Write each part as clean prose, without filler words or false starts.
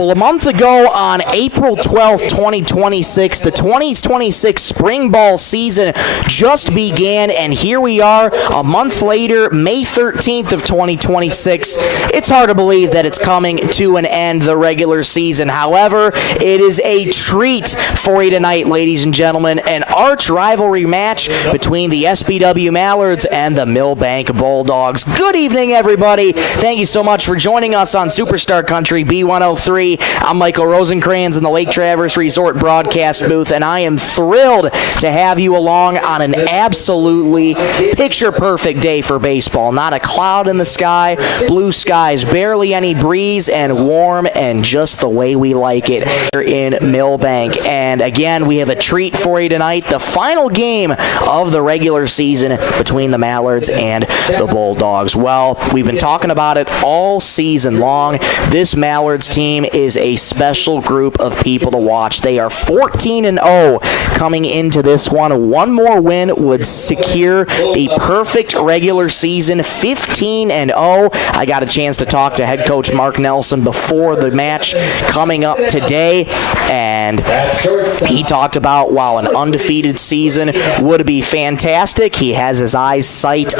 Well, a month ago on April 12th, 2026, the 2026 spring ball season just began, and here we are a month later, May 13th of 2026. It's hard to believe that it's coming to an end, the regular season. However, it is a treat for you tonight, ladies and gentlemen, an arch rivalry match between the SBW Mallards and the Milbank Bulldogs. Good evening, everybody. Thank you so much for joining us on Superstar Country B103. I'm Michael Rosencrans in the Lake Traverse Resort broadcast booth, and I am thrilled to have you along on an absolutely picture-perfect day for baseball. Not a cloud in the sky, blue skies, barely any breeze, and warm and just the way we like it here in Milbank. And again, we have a treat for you tonight, the final game of the regular season between the Mallards and the Bulldogs. Well, we've been talking about it all season long. This Mallards team is a special group of people to watch. They are 14-0 coming into this one. One more win would secure the perfect regular season, 15-0. I got a chance to talk to head coach Mark Nelson before the match coming up today, and he talked about while an undefeated season would be fantastic, he has his eyes set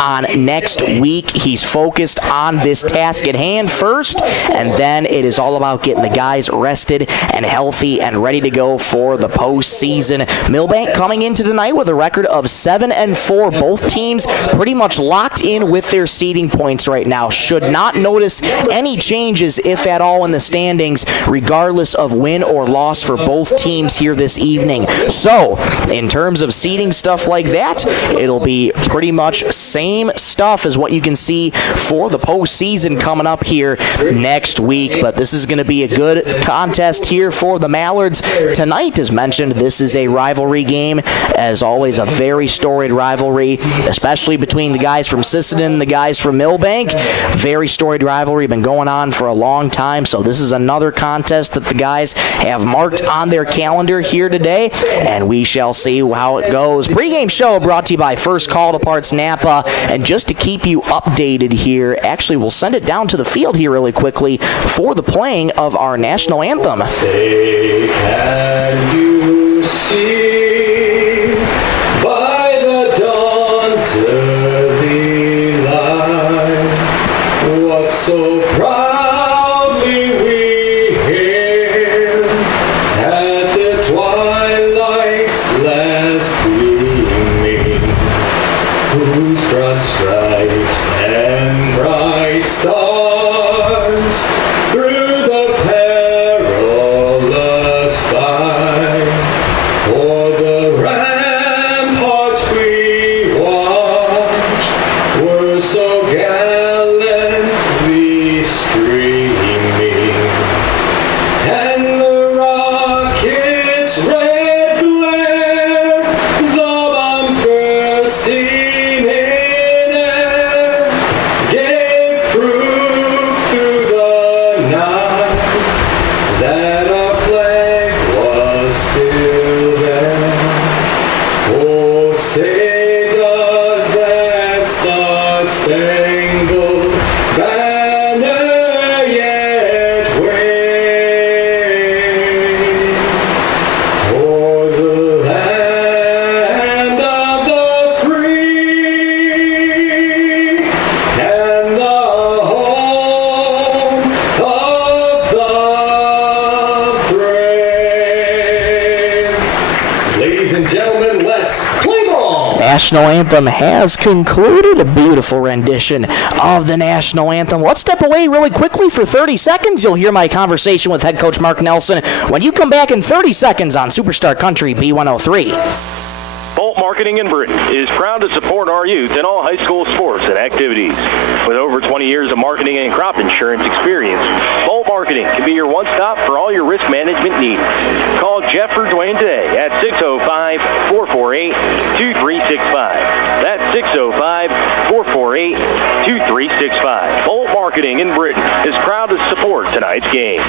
on next week. He's focused on this task at hand first, and then it is all about getting the guys rested and healthy and ready to go for the postseason. Milbank coming into tonight with a record of 7-4. Both teams pretty much locked in with their seeding points right now. Should not notice any changes, if at all, in the standings, regardless of win or loss for both teams here this evening. So, in terms of seeding stuff like that, it'll be pretty much same stuff as what you can see for the postseason coming up here next week. But this is going to be a good contest here for the Mallards. Tonight, as mentioned, this is a rivalry game. As always, a very storied rivalry, especially between the guys from Sisseton and the guys from Milbank. Very storied rivalry, been going on for a long time, so this is another contest that the guys have marked on their calendar here today, and we shall see how it goes. Pre-game show brought to you by First Call to Parts Napa, and just to keep you updated here, actually we'll send it down to the field here really quickly for the playing of our national anthem. Say, can you see by the dawn's early light what so proudly we hailed at the twilight's last gleaming, whose broad stripes and bright stars through the perilous fight o'er the ramparts we watched were so gallantly streaming, and the rocket's red glare, the bombs bursting in air, gave proof through the night that our flag was still there. Oh, say does that star-spangled banner yet wave o'er the land of the free and the home of the brave. Ladies and gentlemen, let's play ball! National anthem has concluded. A beautiful rendition of the national anthem. Let's step away really quickly for 30 seconds. You'll hear my conversation with head coach Mark Nelson when you come back in 30 seconds on Superstar Country B103. Bolt Marketing in Britton is proud to support our youth in all high school sports and activities. With over 20 years of marketing and crop insurance experience, Bolt Marketing can be your one-stop for all your risk management needs. Call Jeff or Dwayne today at 605-448-2365. That's 605-448-2365. Bolt Marketing in Britton is proud to support tonight's game.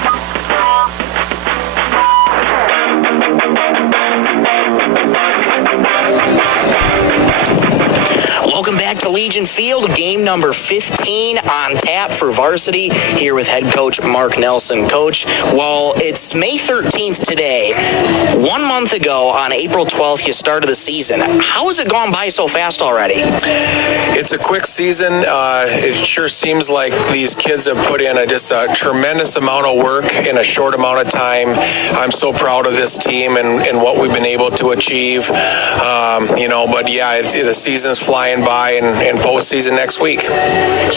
Welcome back to Legion Field, game number 15 on tap for Varsity, here with head coach Mark Nelson. Coach, well, it's May 13th today. 1 month ago, on April 12th, you started the season. How has it gone by so fast already? It's a quick season. It sure seems like these kids have put in just a tremendous amount of work in a short amount of time. I'm so proud of this team and what we've been able to achieve. But yeah, the season's flying by and postseason next week.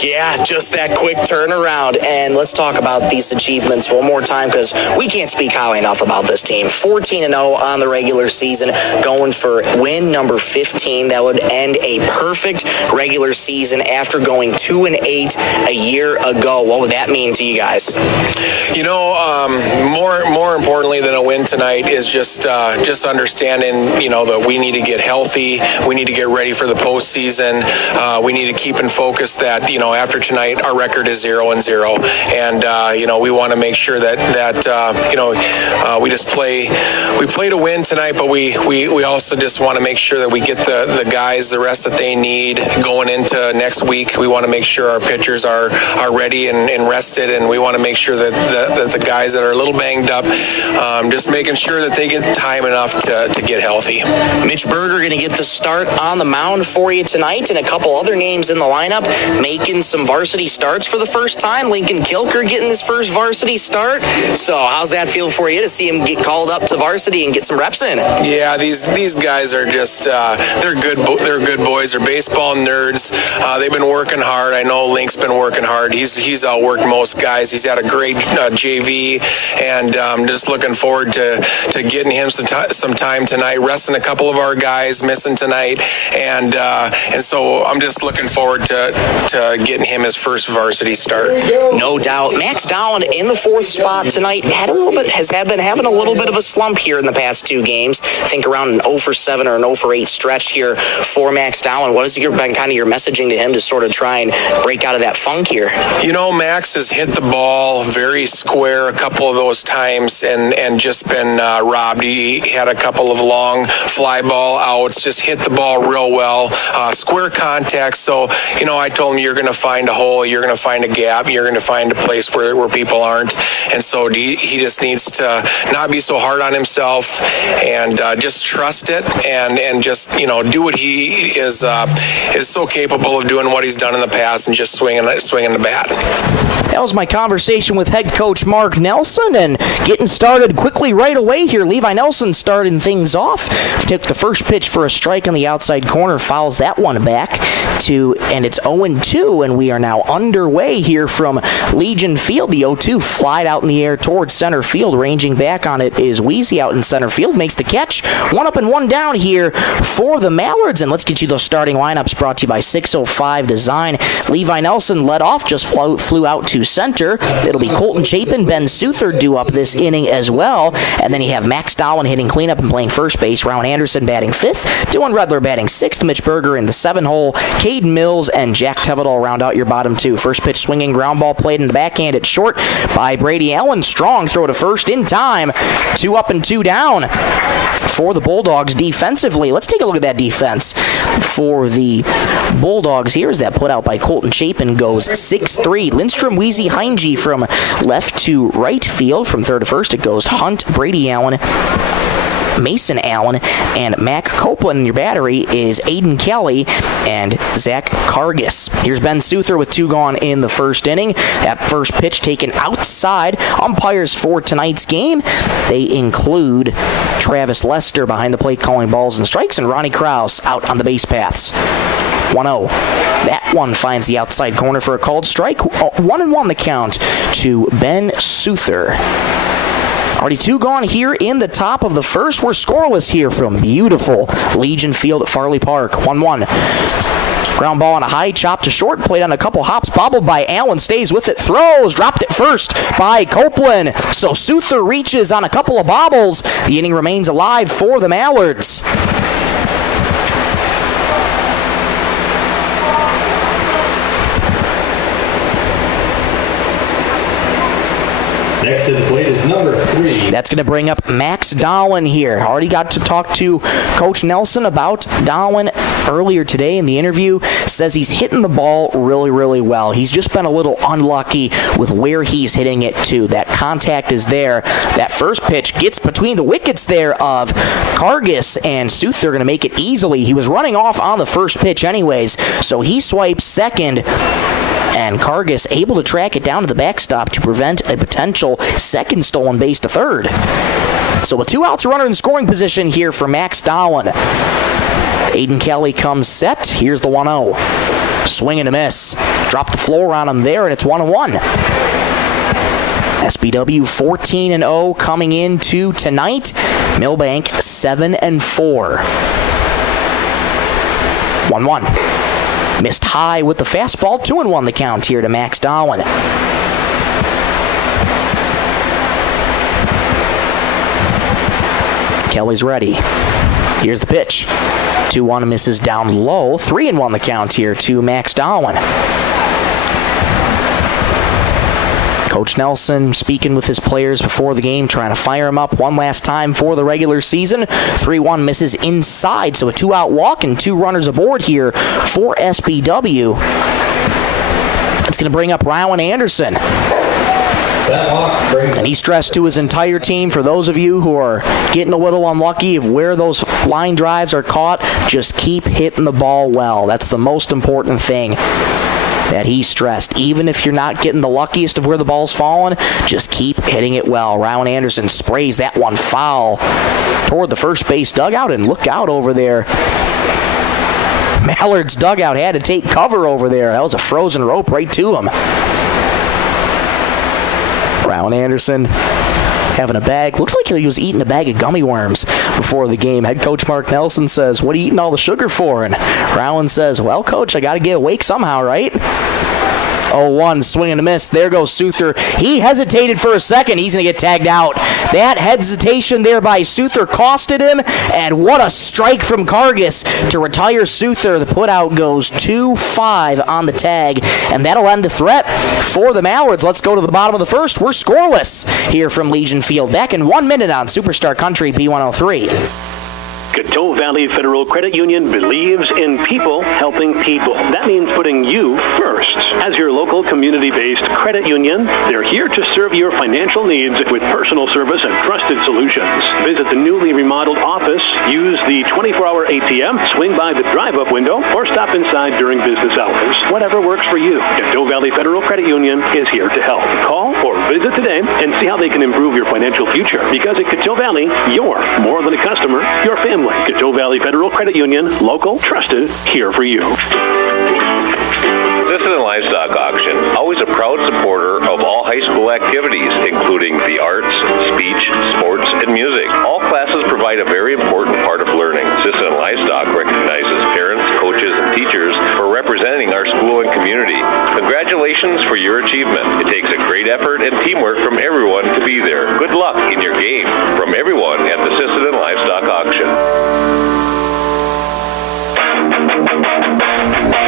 Yeah, just that quick turnaround. And let's talk about these achievements one more time, because we can't speak highly enough about this team. 14-0 on the regular season, going for win number 15. That would end a perfect regular season after going 2-8 a year ago. What would that mean to you guys? More importantly than a win tonight is just understanding, that we need to get healthy. We need to get ready for the postseason. We need to keep in focus that, after tonight, our record is 0-0. And, we want to make sure that we play to win tonight, but we also just want to make sure that we get the guys the rest that they need going into next week. We want to make sure our pitchers are ready and rested, and we want to make sure that the guys that are a little banged up, just making sure that they get time enough to get healthy. Mitch Berger going to get the start on the mound for you tonight, and a couple other names in the lineup making some varsity starts for the first time. Lincoln Kilker getting his first varsity start. So how's that feel for you to see him get called up to varsity and get some reps in? Yeah, these guys are just they're good boys. They're baseball nerds. They've been working hard. I know Link's been working hard. He's outworked most guys. He's had a great JV, and just looking forward to getting him some time tonight, resting a couple of our guys missing tonight, and so I'm just looking forward to getting him his first varsity start. No doubt. Max Dowland in the fourth spot tonight has been having a little bit of a slump here in the past two games. I think around an 0-for-7 or an 0-for-8 stretch here for Max Dowland. What has been kind of your messaging to him to sort of try and break out of that funk here? Max has hit the ball very square a couple of those times and just been robbed. He had a couple of long fly ball outs, just hit the ball real well, square contact. So, I told him, you're going to find a hole, you're going to find a gap, you're going to find a place where people aren't. And so he just needs to not be so hard on himself and just trust it and just, do what he is so capable of doing, what he's done in the past, and just swinging the bat. That was my conversation with head coach Mark Nelson, and getting started quickly right away here. Levi Nelson starting things off. Took the first pitch for a strike on the outside corner, fouls that one back and it's 0-2, and we are now underway here from Legion Field. The 0-2 flied out in the air towards center field. Ranging back on it is Weezy out in center field. Makes the catch. 1 up and 1 down here for the Mallards, and let's get you those starting lineups brought to you by 605 Design. Levi Nelson led off, just flew out to center. It'll be Colton Chapin, Ben Souther due up this inning as well, and then you have Max Dowland hitting cleanup and playing first base, Rowan Anderson batting 5th, Dylan Redler batting 6th, Mitch Berger in the 7-hole, Caden Mills and Jack Tevedal round out your bottom 2. First pitch swinging ground ball played in the backhand at short by Brady Allen. Strong throw to first in time. 2 up and 2 down for the Bulldogs defensively. Let's take a look at that defense for the Bulldogs here, as that put out by Colton Chapin goes 6-3. Lindstrom, Weezy, Heinge from left to right field. From third to first, it goes Hunt, Brady Allen, Mason Allen, and Mac Copeland. In your battery is Aiden Kelly and Zach Kargas. Here's Ben Souther with 2 gone in the first inning. That first pitch taken outside. Umpires for tonight's game, they include Travis Lester behind the plate calling balls and strikes, and Ronnie Krause out on the base paths. 1-0. That one finds the outside corner for a called strike. 1-1 the count to Ben Souther. Already 2 gone here in the top of the first. We're scoreless here from beautiful Legion Field at Farley Park. 1-1. Ground ball on a high chop to short. Played on a couple hops. Bobbled by Allen. Stays with it. Throws. Dropped it first by Copeland. So Souther reaches on a couple of bobbles. The inning remains alive for the Mallards. Next to the plate is number 3. That's going to bring up Max Dowland here. Already got to talk to Coach Nelson about Dowland earlier today in the interview says he's hitting the ball really, really well. He's just been a little unlucky with where he's hitting it to. That contact is there. That first pitch gets between the wickets there of Kargas, and Souther going to make it easily. He was running off on the first pitch anyways, so he swipes second, and Kargas able to track it down to the backstop to prevent a potential second stolen base to third. So with 2 outs, a runner in scoring position here for Max Dowling. Aiden Kelly comes set. Here's the 1-0. Swing and a miss. Drop the floor on him there, and it's 1-1. SBW 14-0 coming into tonight. Milbank 7-4. 1-1. Missed high with the fastball. 2-1 the count here to Max Dowling. Kelly's ready. Here's the pitch. 2-1 misses down low. 3-1 the count here to Max Dowling. Coach Nelson speaking with his players before the game, trying to fire him up one last time for the regular season. 3-1 misses inside, so a 2-out walk and 2 runners aboard here for SBW. It's going to bring up Rowan Anderson. And he stressed to his entire team, for those of you who are getting a little unlucky of where those line drives are caught, just keep hitting the ball well. That's the most important thing that he stressed. Even if you're not getting the luckiest of where the ball's falling, just keep hitting it well. Rowan Anderson sprays that one foul toward the first base dugout, and look out over there. Mallard's dugout had to take cover over there. That was a frozen rope right to him. Rowan Anderson having a bag. Looks like he was eating a bag of gummy worms before the game. Head coach Mark Nelson says, "What are you eating all the sugar for?" And Rowan says, "Well, coach, I got to get awake somehow, right?" 0-1, swing and a miss. There goes Souther. He hesitated for a second. He's going to get tagged out. That hesitation there by Souther costed him, and what a strike from Kargas to retire Souther. The putout goes 2-5 on the tag, and that'll end the threat for the Mallards. Let's go to the bottom of the first. We're scoreless here from Legion Field. Back in 1 minute on Superstar Country B103. Coteau Valley Federal Credit Union believes in people helping people. That means putting you first. As your local community-based credit union, they're here to serve your financial needs with personal service and trusted solutions. Visit the newly remodeled office, use the 24-hour ATM, swing by the drive-up window, or stop inside during business hours. Whatever works for you, Coteau Valley Federal Credit Union is here to help. Call or visit today and see how they can improve your financial future. Because at Coteau Valley, you're more than a customer, you're family. Coteau Valley Federal Credit Union, local, trusted, here for you. Sisseton Livestock Auction, always a proud supporter of all high school activities, including the arts, speech, sports, and music. All classes provide a very important part of learning. Sisseton Livestock recognizes parents, coaches, and teachers for representing our school and community. Congratulations for your achievement. It takes a great effort and teamwork from everyone to be there. Good luck in your game from everyone at the Sisseton Livestock Auction.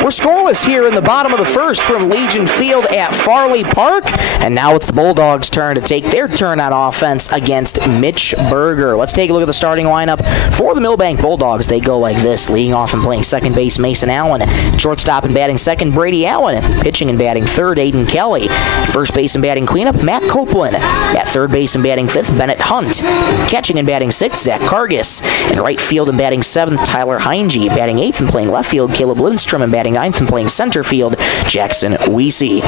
We're scoreless here in the bottom of the first from Legion Field at Farley Park, and now it's the Bulldogs' turn to take their turn on offense against Mitch Berger. Let's take a look at the starting lineup for the Milbank Bulldogs. They go like this: leading off and playing second base, Mason Allen; shortstop and batting second, Brady Allen; pitching and batting third, Aiden Kelly; first base and batting cleanup, Matt Copeland; at third base and batting fifth, Bennett Hunt; catching and batting sixth, Zach Kargas; in right field and batting seventh, Tyler Heinge; batting eighth and playing left field, Caleb Lindstrom; and batting ninth and playing center field, Jackson Weesey.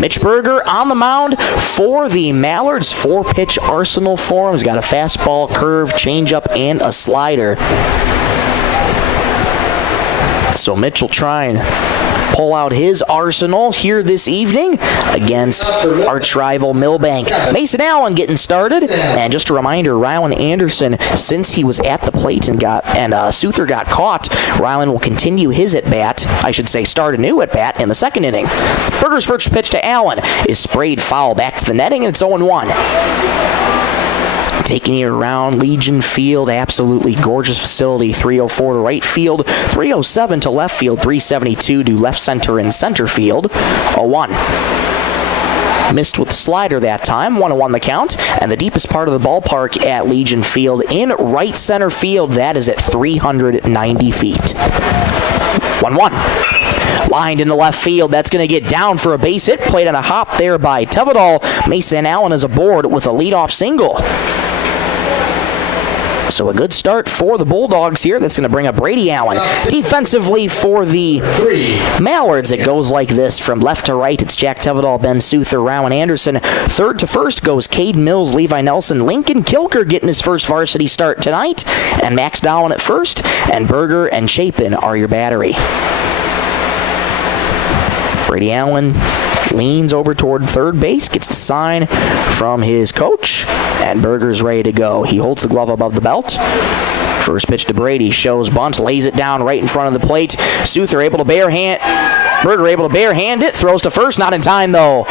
Mitch Berger on the mound for the Mallards. 4-pitch arsenal for him. He's got a fastball, curve, changeup, and a slider. So Mitch will try and pull out his arsenal here this evening against arch rival Milbank. Mason Allen getting started, and just a reminder, Rylan Anderson, since he was at the plate and Souther got caught, Rylan will continue his at-bat, I should say start a new at-bat in the second inning. Berger's first pitch to Allen is sprayed foul back to the netting, and it's 0-1. Taking you around Legion Field, absolutely gorgeous facility. 304 to right field, 307 to left field, 372 to left center and center field. 0-1. Missed with the slider that time. 1-1 the count. And the deepest part of the ballpark at Legion Field in right center field. That is at 390 feet. 1-1. Lined into left field. That's going to get down for a base hit. Played on a hop there by Tevedal. Mason Allen is aboard with a leadoff single. So a good start for the Bulldogs here. That's going to bring up Brady Allen. Defensively for the Mallards, it goes like this from left to right. It's Jack Tevedal, Ben Souther, Rowan Anderson. Third to first goes Cade Mills, Levi Nelson, Lincoln Kilker getting his first varsity start tonight. And Max Dowling at first. And Berger and Chapin are your battery. Brady Allen leans over toward third base, gets the sign from his coach, and Berger's ready to go. He holds the glove above the belt. First pitch to Brady, shows bunt, lays it down right in front of the plate. Souther able to Berger able to barehand it, throws to first, not in time though.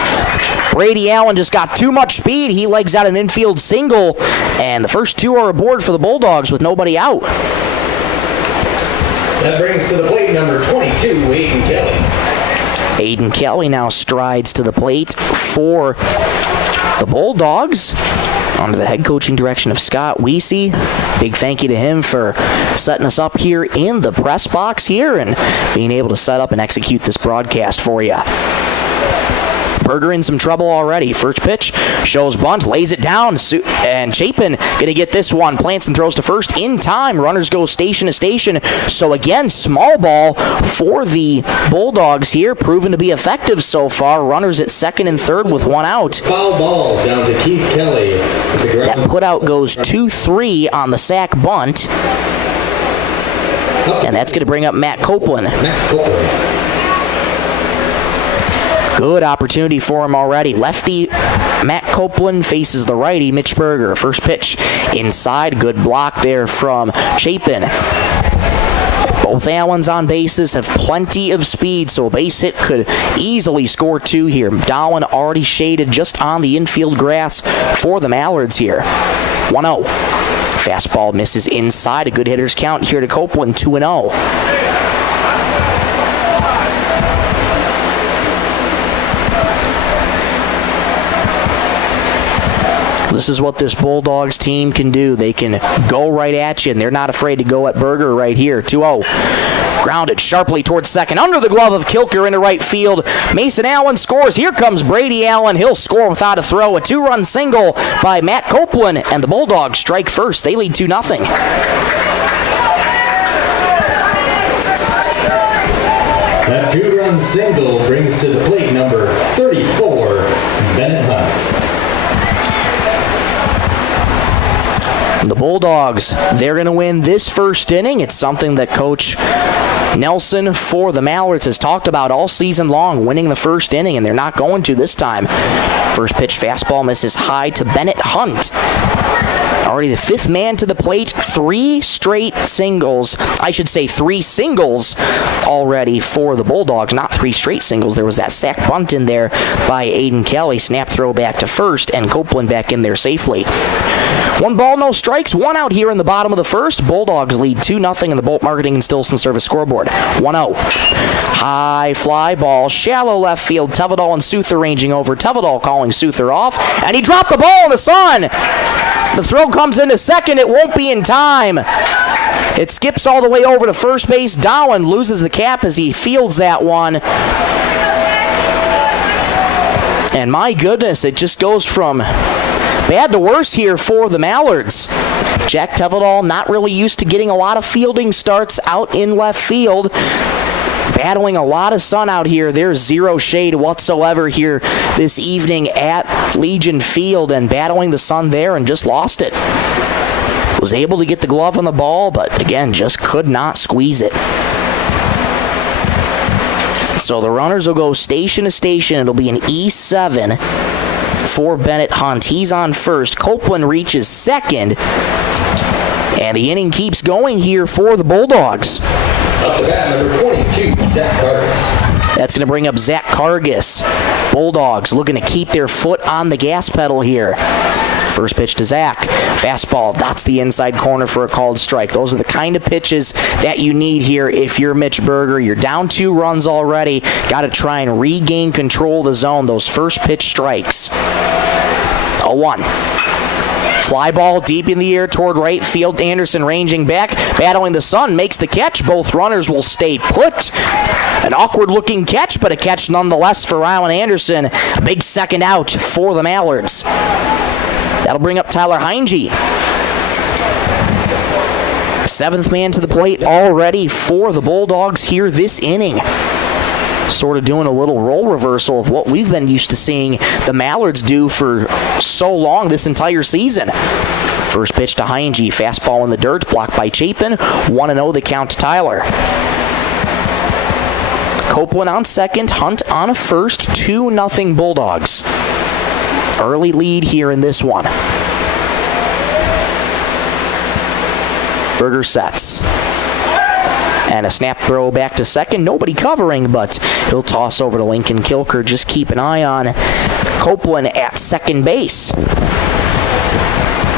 Brady Allen just got too much speed. He legs out an infield single, and the first two are aboard for the Bulldogs with nobody out. That brings to the plate number 22, Aiden Kelly. Aiden Kelly now strides to the plate for the Bulldogs under the head coaching direction of Scott Weesey. Big thank you to him for setting us up here in the press box here and being able to set up and execute this broadcast for you. Berger in some trouble already. First pitch, shows bunt, lays it down, and Chapin going to get this one. Plants and throws to first in time. Runners go station to station. So again, small ball for the Bulldogs here, proven to be effective so far. Runners at second and third with one out. Foul ball down to Keith Kelly. That putout goes 2-3 on the sack bunt. And that's going to bring up Matt Copeland. Good opportunity for him already. Lefty Matt Copeland faces the righty Mitch Berger. First pitch inside. Good block there from Chapin. Both Allens on bases have plenty of speed, so a base hit could easily score two here. Dowling already shaded just on the infield grass for the Mallards here. 1-0. Fastball misses inside. A good hitter's count here to Copeland. 2-0. This is what this Bulldogs team can do. They can go right at you, and they're not afraid to go at Berger right here. 2-0. Grounded sharply towards second. Under the glove of Kilker into right field. Mason Allen scores. Here comes Brady Allen. He'll score without a throw. A two-run single by Matt Copeland, and the Bulldogs strike first. They lead 2-0. That two-run single brings to the plate number 34, Bennett Hunt. The Bulldogs, they're going to win this first inning. It's something that Coach Nelson for the Mallards has talked about all season long, winning the first inning, and they're not going to this time. First pitch fastball misses high to Bennett Hunt. Already the fifth man to the plate. Three singles already for the Bulldogs. Not three straight singles. There was that sack bunt in there by Aiden Kelly. Snap throw back to first, and Copeland back in there safely. 1 ball, no strikes. 1 out here in the bottom of the first. Bulldogs lead 2-0 in the Bolt Marketing and Stilson Service scoreboard. 1-0. High fly ball, shallow left field. Tevedal and Souther ranging over. Tevedal calling Souther off, and he dropped the ball in the sun. The throw comes into second. It won't be in time. It skips all the way over to first base. Dowling loses the cap as he fields that one. And my goodness, it just goes from bad to worse here for the Mallards. Jack Tevedal not really used to getting a lot of fielding starts out in left field. Battling a lot of sun out here. There's zero shade whatsoever here this evening at Legion Field, and battling the sun there and just lost it. Was able to get the glove on the ball, but again, just could not squeeze it. So the runners will go station to station. It'll be an E7 for Bennett Hunt. He's on first. Copeland reaches second. And the inning keeps going here for the Bulldogs. Up to bat, number 22, Zach Cargis. That's going to bring up Zach Cargis. Bulldogs looking to keep their foot on the gas pedal here. First pitch to Zach. Fastball dots the inside corner for a called strike. Those are the kind of pitches that you need here if you're Mitch Berger. You're down 2 runs already. Got to try and regain control of the zone. Those first pitch strikes. 0-1. Fly ball deep in the air toward right field. Anderson ranging back, battling the sun, makes the catch. Both runners will stay put. An awkward-looking catch, but a catch nonetheless for Rylan Anderson. A big second out for the Mallards. That'll bring up Tyler Heinge. 7th man to the plate already for the Bulldogs here this inning. Sort of doing a little role reversal of what we've been used to seeing the Mallards do for so long this entire season. First pitch to Heinge, fastball in the dirt, blocked by Chapin. 1-0 the count to Tyler. Copeland on second, Hunt on a first, 2-0 Bulldogs. Early lead here in this one. Berger sets. And a snap throw back to second. Nobody covering, but he'll toss over to Lincoln Kilker. Just keep an eye on Copeland at second base.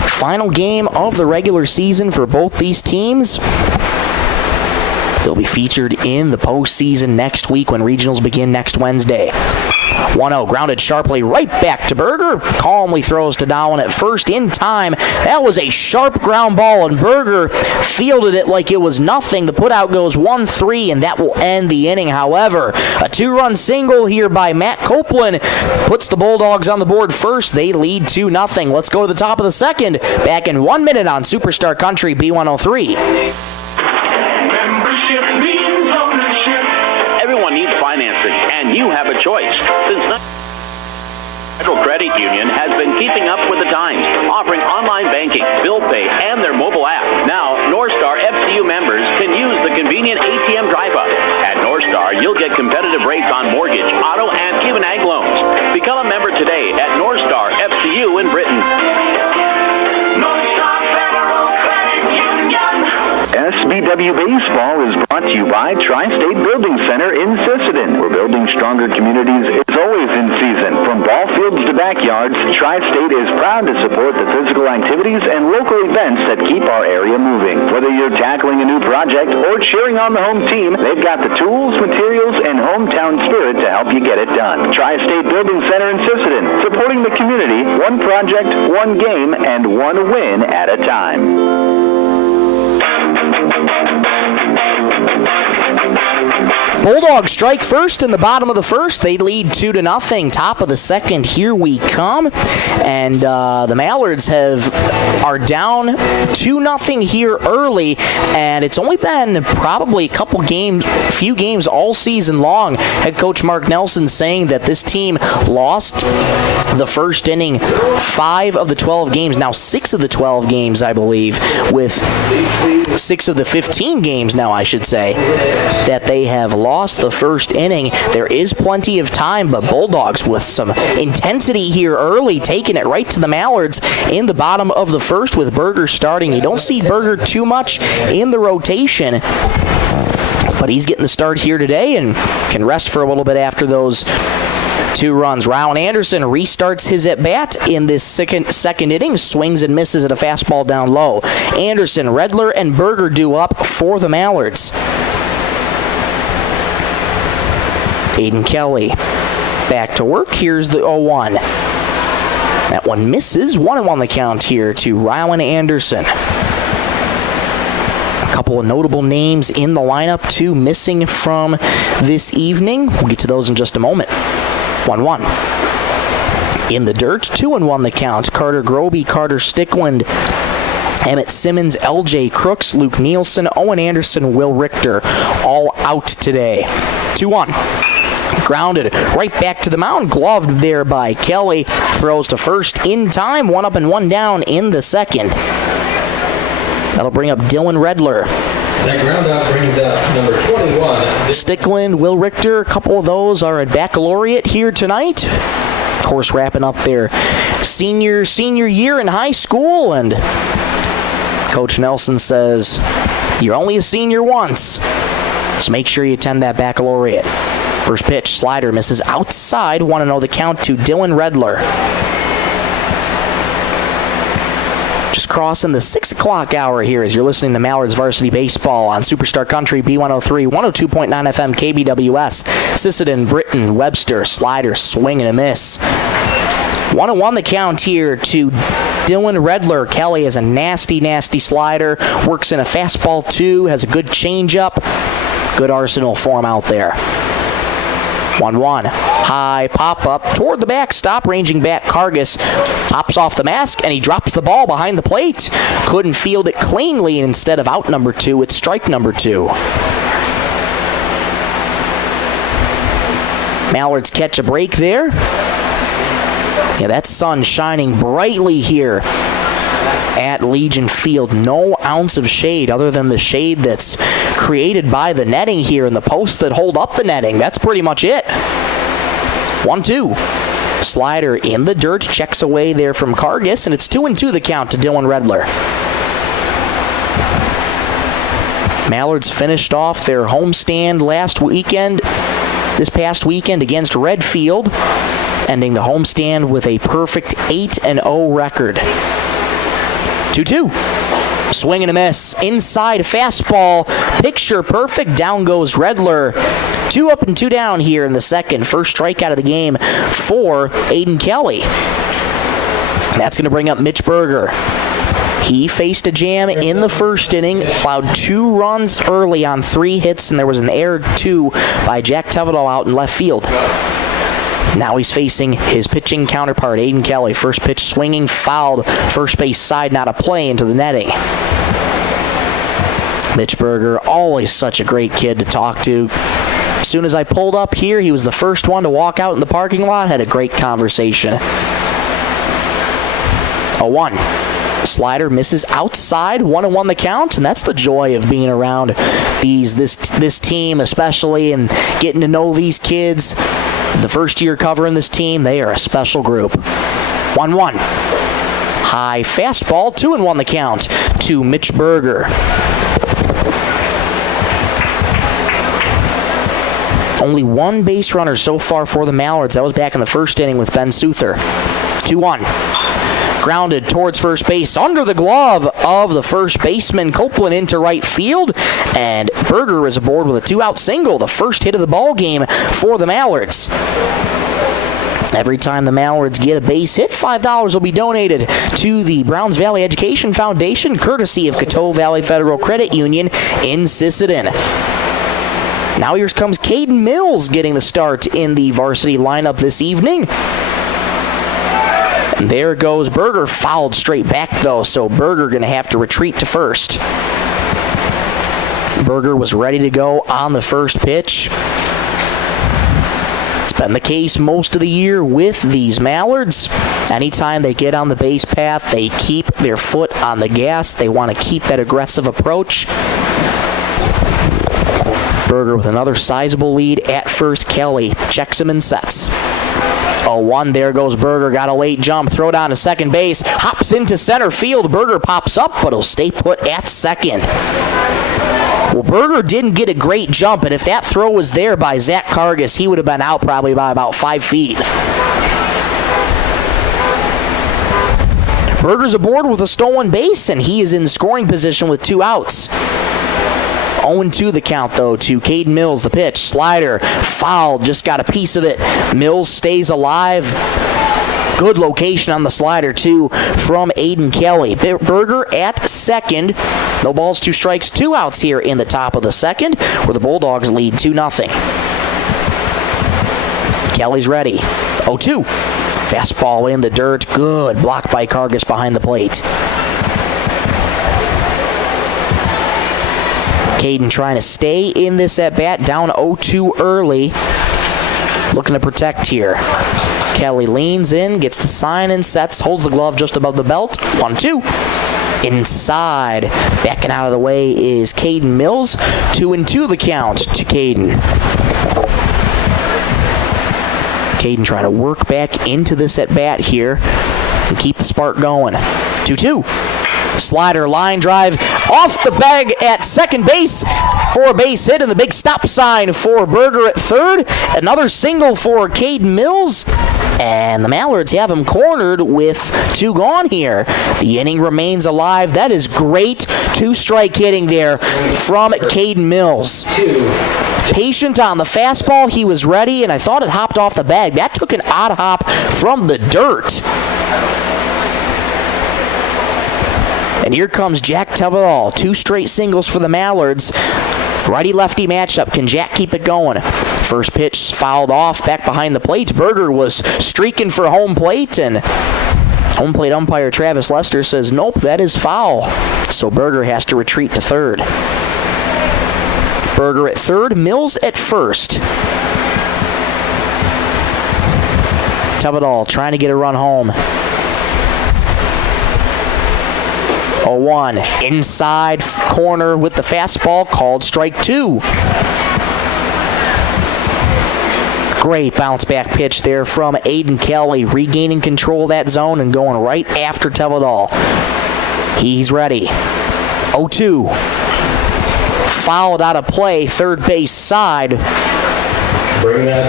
Final game of the regular season for both these teams. They'll be featured in the postseason next week when regionals begin next Wednesday. 1-0, grounded sharply right back to Berger. Calmly throws to Dowan at first in time. That was a sharp ground ball, and Berger fielded it like it was nothing. The putout goes 1-3, and that will end the inning. However, a 2-run single here by Matt Copeland puts the Bulldogs on the board first. They lead 2-0. Let's go to the top of the second. Back in 1 minute on Superstar Country B103. Everyone needs financing, and you have a choice. Federal Credit Union has been keeping up with the times, offering online banking, bill pay, and their mobile app. Now, Northstar FCU members can use the convenient ATM drive-up. At Northstar, you'll get competitive rates on mortgage, auto, and even ag loans. Become a member today at Northstar FCU in Britton. Northstar Federal Credit Union. SBW Baseball is brought to you by Tri-State Building Center in Sisseton, where building stronger communities is always in season. From ball fields to backyards, Tri-State is proud to support the physical activities and local events that keep our area moving. Whether you're tackling a new project or cheering on the home team, they've got the tools, materials, and hometown spirit to help you get it done. Tri-State Building Center in Sisseton, supporting the community, one project, one game, and one win at a time. Bulldogs strike first in the bottom of the first. They lead 2-0. Top of the second, here we come. And the Mallards are down 2-0 here early. And it's only been probably a few games all season long. Head coach Mark Nelson saying that this team lost the first inning 5 of the 12 games. Now 6 of the 12 games, I believe, with 6 of the 15 games now, I should say, that they have lost the first inning. There is plenty of time, but Bulldogs with some intensity here early, taking it right to the Mallards in the bottom of the first with Berger starting. You don't see Berger too much in the rotation, but he's getting the start here today and can rest for a little bit after those 2 runs. Rylan Anderson restarts his at-bat in this second inning, swings and misses at a fastball down low. Anderson, Redler, and Berger due up for the Mallards. Aiden Kelly back to work. Here's the 0-1. That one misses. 1-1 the count here to Rylan Anderson. A couple of notable names in the lineup, too, missing from this evening. We'll get to those in just a moment. 1-1. In the dirt, 2-1 the count. Carter Groby, Carter Stickland, Emmett Simmons, LJ Crooks, Luke Nielsen, Owen Anderson, Will Richter, all out today. 2-1. Grounded right back to the mound, gloved there by Kelly. Throws to first in time, 1 up and 1 down in the second. That'll bring up Dylan Redler. That ground out brings up number 21. Stickland, Will Richter, a couple of those are at baccalaureate here tonight. Of course, wrapping up their senior year in high school, and Coach Nelson says, you're only a senior once, so make sure you attend that baccalaureate. First pitch, slider misses outside. 1-0 the count to Dylan Redler. Just crossing the 6 o'clock hour here as you're listening to Mallard's Varsity Baseball on Superstar Country B103, 102.9 FM KBWS. Sisseton, Britton, Webster, slider, swing and a miss. 1-1 the count here to Dylan Redler. Kelly has a nasty, nasty slider, works in a fastball too, has a good changeup. Good arsenal for him out there. 1-1. High pop-up toward the backstop. Ranging back, Kargas pops off the mask, and he drops the ball behind the plate. Couldn't field it cleanly, and instead of out number 2, it's strike number 2. Mallards catch a break there. Yeah, that sun shining brightly here at Legion Field. No ounce of shade other than the shade that's created by the netting here and the posts that hold up the netting. That's pretty much it. 1-2. Slider in the dirt, checks away there from Kargas, and it's 2-2 the count to Dylan Redler. Mallards finished off their homestand this past weekend against Redfield, ending the homestand with a perfect 8-0 record. 2-2. Swing and a miss. Inside fastball. Picture perfect. Down goes Redler. 2 up and 2 down here in the second. First strikeout of the game for Aiden Kelly. That's going to bring up Mitch Berger. He faced a jam in the first inning, allowed 2 runs early on 3 hits, and there was an error 2 by Jack Tevedal out in left field. Now he's facing his pitching counterpart, Aiden Kelly. First pitch swinging, fouled, first base side, not a play into the netting. Mitch Berger, always such a great kid to talk to. As soon as I pulled up here, he was the first one to walk out in the parking lot, had a great conversation. 0-1. Slider misses outside, 1-1 the count, and that's the joy of being around this team especially, and getting to know these kids. The first year covering this team, they are a special group. 1-1. High fastball, 2-1 the count to Mitch Berger. Only 1 base runner so far for the Mallards. That was back in the first inning with Ben Souther. 2-1. Grounded towards first base, under the glove of the first baseman, Copeland into right field, and Berger is aboard with a 2-out single, the first hit of the ball game for the Mallards. Every time the Mallards get a base hit, $5 will be donated to the Browns Valley Education Foundation, courtesy of Coteau Valley Federal Credit Union in Sisseton. Now here comes Caden Mills getting the start in the varsity lineup this evening. And there goes Berger, fouled straight back though, so Berger going to have to retreat to first. Berger was ready to go on the first pitch. It's been the case most of the year with these Mallards. Anytime they get on the base path, they keep their foot on the gas. They want to keep that aggressive approach. Berger with another sizable lead at first. Kelly checks him and sets. 0-1, there goes Berger, got a late jump, throw down to second base, hops into center field. Berger pops up, but he'll stay put at second. Well, Berger didn't get a great jump, and if that throw was there by Zach Kargas, he would have been out probably by about 5 feet. Berger's aboard with a stolen base, and he is in scoring position with 2 outs. 0-2 the count, though, to Caden Mills. The pitch, slider, foul, just got a piece of it. Mills stays alive. Good location on the slider, too, from Aiden Kelly. Berger at second. No balls, 2 strikes, 2 outs here in the top of the second, where the Bulldogs lead 2-0. Kelly's ready. 0-2. Fastball in the dirt. Good. Blocked by Kargas behind the plate. Caden trying to stay in this at-bat, down 0-2 early. Looking to protect here. Kelly leans in, gets the sign and sets, holds the glove just above the belt. 1-2. Inside. Backing out of the way is Caden Mills. 2-2 the count to Caden. Caden trying to work back into this at-bat here and keep the spark going. 2-2. Slider, line drive, off the bag at second base. for a base hit, and the big stop sign for Berger at third. Another single for Caden Mills. And the Mallards have him cornered with 2 gone here. The inning remains alive. That is great 2-strike hitting there from Caden Mills. Patient on the fastball. He was ready, and I thought it hopped off the bag. That took an odd hop from the dirt. And here comes Jack Tevedal. 2 straight singles for the Mallards. Righty-lefty matchup. Can Jack keep it going? First pitch fouled off back behind the plate. Berger was streaking for home plate, and home plate umpire Travis Lester says, nope, that is foul. So Berger has to retreat to third. Berger at third, Mills at first. Tevedal trying to get a run home. 0-1. Inside corner with the fastball, called strike 2. Great bounce back pitch there from Aiden Kelly, regaining control of that zone and going right after Tevedal. He's ready. 0-2. Fouled out of play, third base side.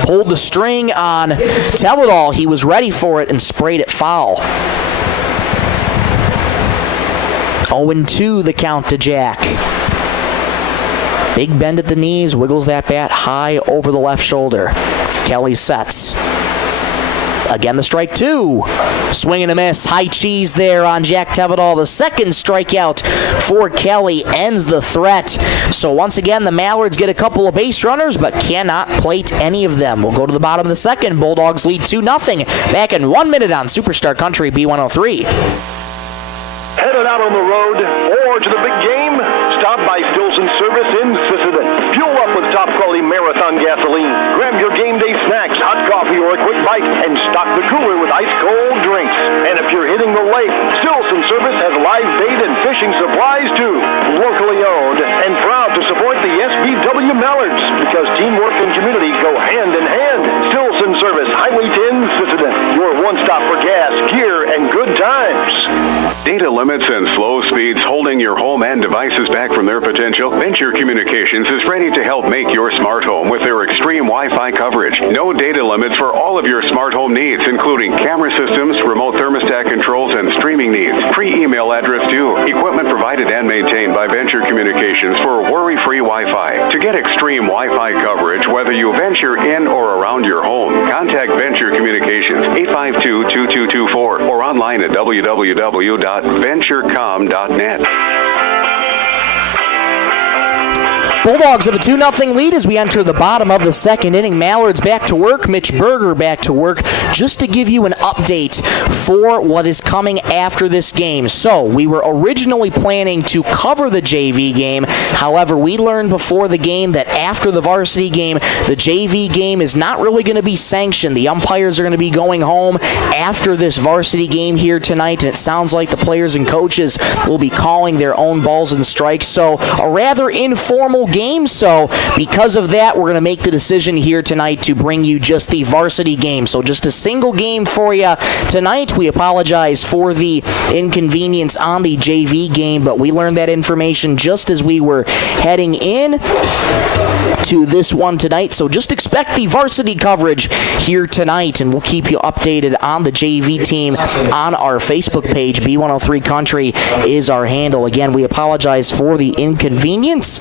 Pulled the string on Tevedal. He was ready for it and sprayed it foul. 0-2 the count to Jack. Big bend at the knees, wiggles that bat high over the left shoulder. Kelly sets. Again, the strike 2. Swing and a miss. High cheese there on Jack Tevedal. The second strikeout for Kelly ends the threat. So once again, the Mallards get a couple of base runners, but cannot plate any of them. We'll go to the bottom of the second. Bulldogs lead 2-0. Back in 1 minute on Superstar Country B103. Headed out on the road or to the big game? Stop by Stilson Service in Sisseton. Fuel up with top-quality Marathon gasoline. Grab your game day snacks, hot coffee, or a quick bite, and stock the cooler with ice-cold drinks. And if you're hitting the lake, Stilson Service has live bait and fishing supplies, too. Locally owned and proud to support the SBW Mallards, because teamwork and community go hand in hand. Stilson Service, Highway 10, Sisseton. Your one-stop for gas, gear, and good times. Data limits and slow speeds holding your home and devices back from their potential? Venture Communications is ready to help make your smart home with their extreme Wi-Fi coverage. No data limits for all of your smart home needs, including camera systems, remote thermostat controls, and streaming needs. Free email address too. Equipment provided and maintained by Venture Communications for worry-free Wi-Fi. To get extreme Wi-Fi coverage, whether you venture in or around your home, contact Venture Communications 852-2224 or online at www.venturecom.net. Bulldogs have a 2-0 lead as we enter the bottom of the second inning. Mallards back to work, Mitch Berger back to work, just to give you an update for what is coming after this game. So, we were originally planning to cover the JV game. However, we learned before the game that after the varsity game, the JV game is not really going to be sanctioned. The umpires are going to be going home after this varsity game here tonight, and it sounds like the players and coaches will be calling their own balls and strikes. So, a rather informal game. So because of that, we're going to make the decision here tonight to bring you just the varsity game. So just a single game for you tonight. We apologize for the inconvenience on the JV game, but we learned that information just as we were heading in to this one tonight. So just expect the varsity coverage here tonight, and we'll keep you updated on the JV team on our Facebook page. B103 Country is our handle. Again, we apologize for the inconvenience,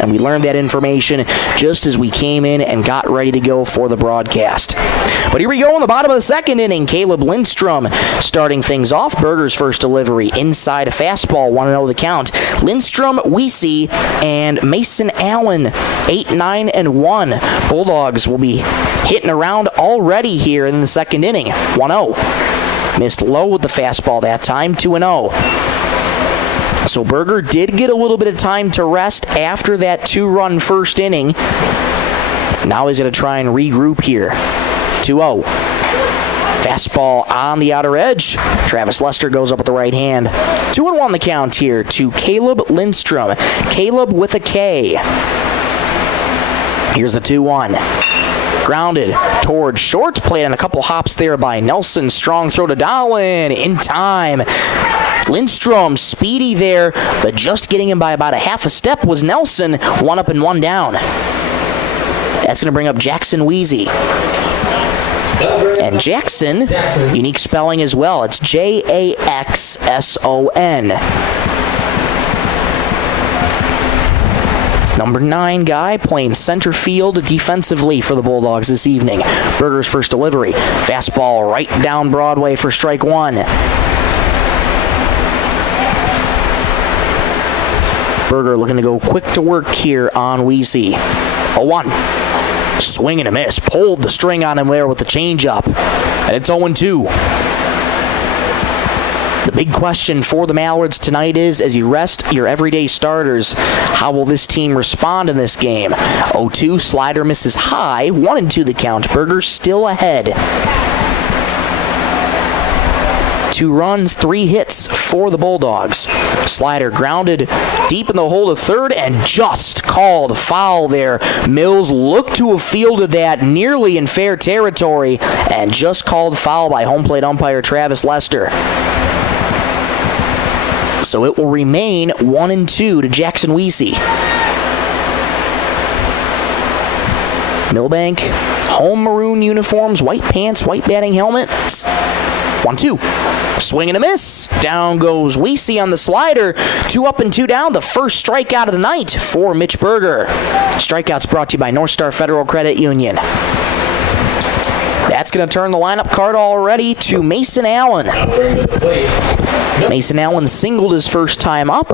and we learned that information just as we came in and got ready to go for the broadcast. But here we go in the bottom of the second inning. Caleb Lindstrom starting things off. Berger's first delivery inside a fastball, 1-0 the count. Lindstrom, Weesey, and Mason Allen, 8-9-1. Bulldogs will be hitting around already here in the second inning. 1-0. Missed low with the fastball that time, 2-0. So Berger did get a little bit of time to rest after that 2-run first inning. Now he's going to try and regroup here. 2-0. Fastball on the outer edge. Travis Lester goes up with the right hand. 2-1 the count here to Caleb Lindstrom. Caleb with a K. Here's the 2-1. Grounded towards short. Played on a couple hops there by Nelson. Strong throw to Dowling. In time. Lindstrom, speedy there, but just getting him by about a half a step was Nelson. One up and one down. That's going to bring up Jackson Weezy. And Jackson, unique spelling as well. It's Jaxson. Number 9 guy playing center field defensively for the Bulldogs this evening. Berger's first delivery. Fastball right down Broadway for strike one. Berger looking to go quick to work here on Weezy. 0-1. Swing and a miss. Pulled the string on him there with the changeup. And it's 0-2. The big question for the Mallards tonight is, as you rest your everyday starters, how will this team respond in this game? 0-2, slider misses high. 1-2 the count. Berger still ahead. 2 runs, 3 hits for the Bulldogs. Slider grounded deep in the hole to third and just called foul there. Mills looked to have fielded that nearly in fair territory and just called foul by home plate umpire Travis Lester. So it will remain 1-2 to Jackson Weezy. Milbank, home maroon uniforms, white pants, white batting helmets. 1-2. Swing and a miss. Down goes Weezy on the slider. 2 up and 2 down. The first strikeout of the night for Mitch Berger. Strikeouts brought to you by North Star Federal Credit Union. That's going to turn the lineup card already to Mason Allen. Mason Allen singled his first time up.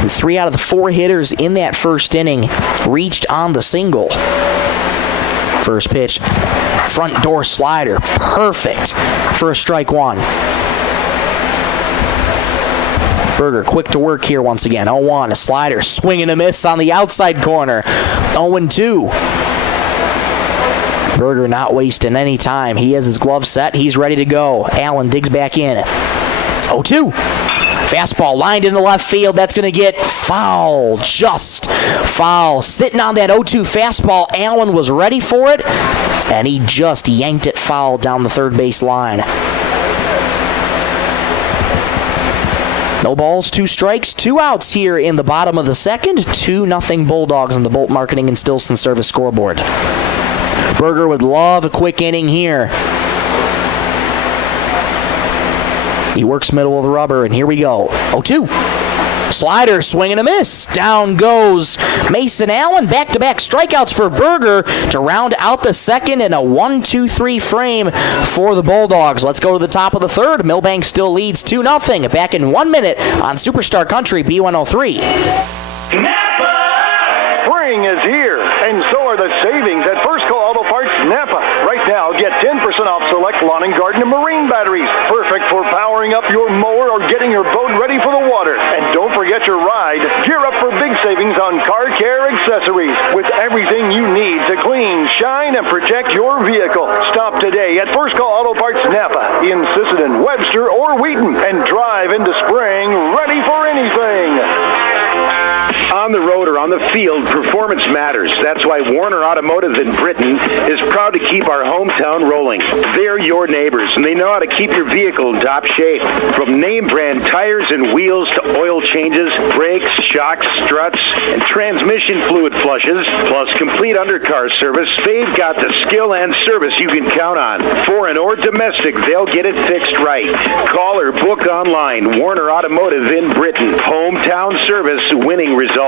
And 3 out of the 4 hitters in that first inning reached on the single. First pitch, front door slider, perfect for a strike one. Berger quick to work here once again. 0-1, a slider, swing and a miss on the outside corner. 0-2. Berger not wasting any time. He has his glove set. He's ready to go. Allen digs back in. 0-2. Fastball lined into left field. That's going to get foul. Just foul. Sitting on that 0-2 fastball. Allen was ready for it, and he just yanked it foul down the third base line. No balls, 2 strikes, 2 outs here in the bottom of the second. 2-0 Bulldogs on the Bolt Marketing and Stilson Service scoreboard. Berger would love a quick inning here. He works middle of the rubber, and here we go. 0-2. Slider, swing and a miss. Down goes Mason Allen. Back-to-back strikeouts for Berger to round out the second in a 1-2-3 frame for the Bulldogs. Let's go to the top of the third. Milbank still leads 2-0. Back in 1 minute on Superstar Country B103. Spring is here, and so are the savings at First Call Auto Parts Napa. Right now, get 10% off select lawn and garden and marine batteries. Perfect for powering up your mower or getting your boat ready for the water. And don't forget your ride. Gear up for big savings on car care accessories with everything you need to clean, shine, and protect your vehicle. Stop today at First Call Auto Parts Napa in Sisseton, Webster, or Wheaton, and drive into spring ready for anything. On the road or on the field, performance matters. That's why Warner Automotive in Britton is proud to keep our hometown rolling. They're your neighbors, and they know how to keep your vehicle in top shape. From name brand tires and wheels to oil changes, brakes, shocks, struts, and transmission fluid flushes, plus complete undercar service, they've got the skill and service you can count on. Foreign or domestic, they'll get it fixed right. Call or book online. Warner Automotive in Britton. Hometown service, winning results.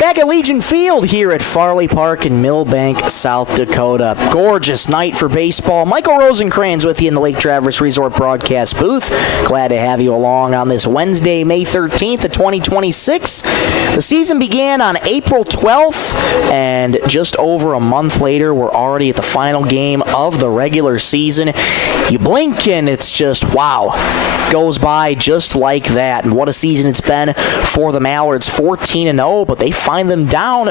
Back at Legion Field here at Farley Park in Milbank, South Dakota. Gorgeous night for baseball. Michael Rosencrans with you in the Lake Traverse Resort broadcast booth. Glad to have you along on this Wednesday, May 13th of 2026. The season began on April 12th, and just over a month later, we're already at the final game of the regular season. You blink and it's just, wow, goes by just like that. And what a season it's been for the Mallards. 14-0, but they find them down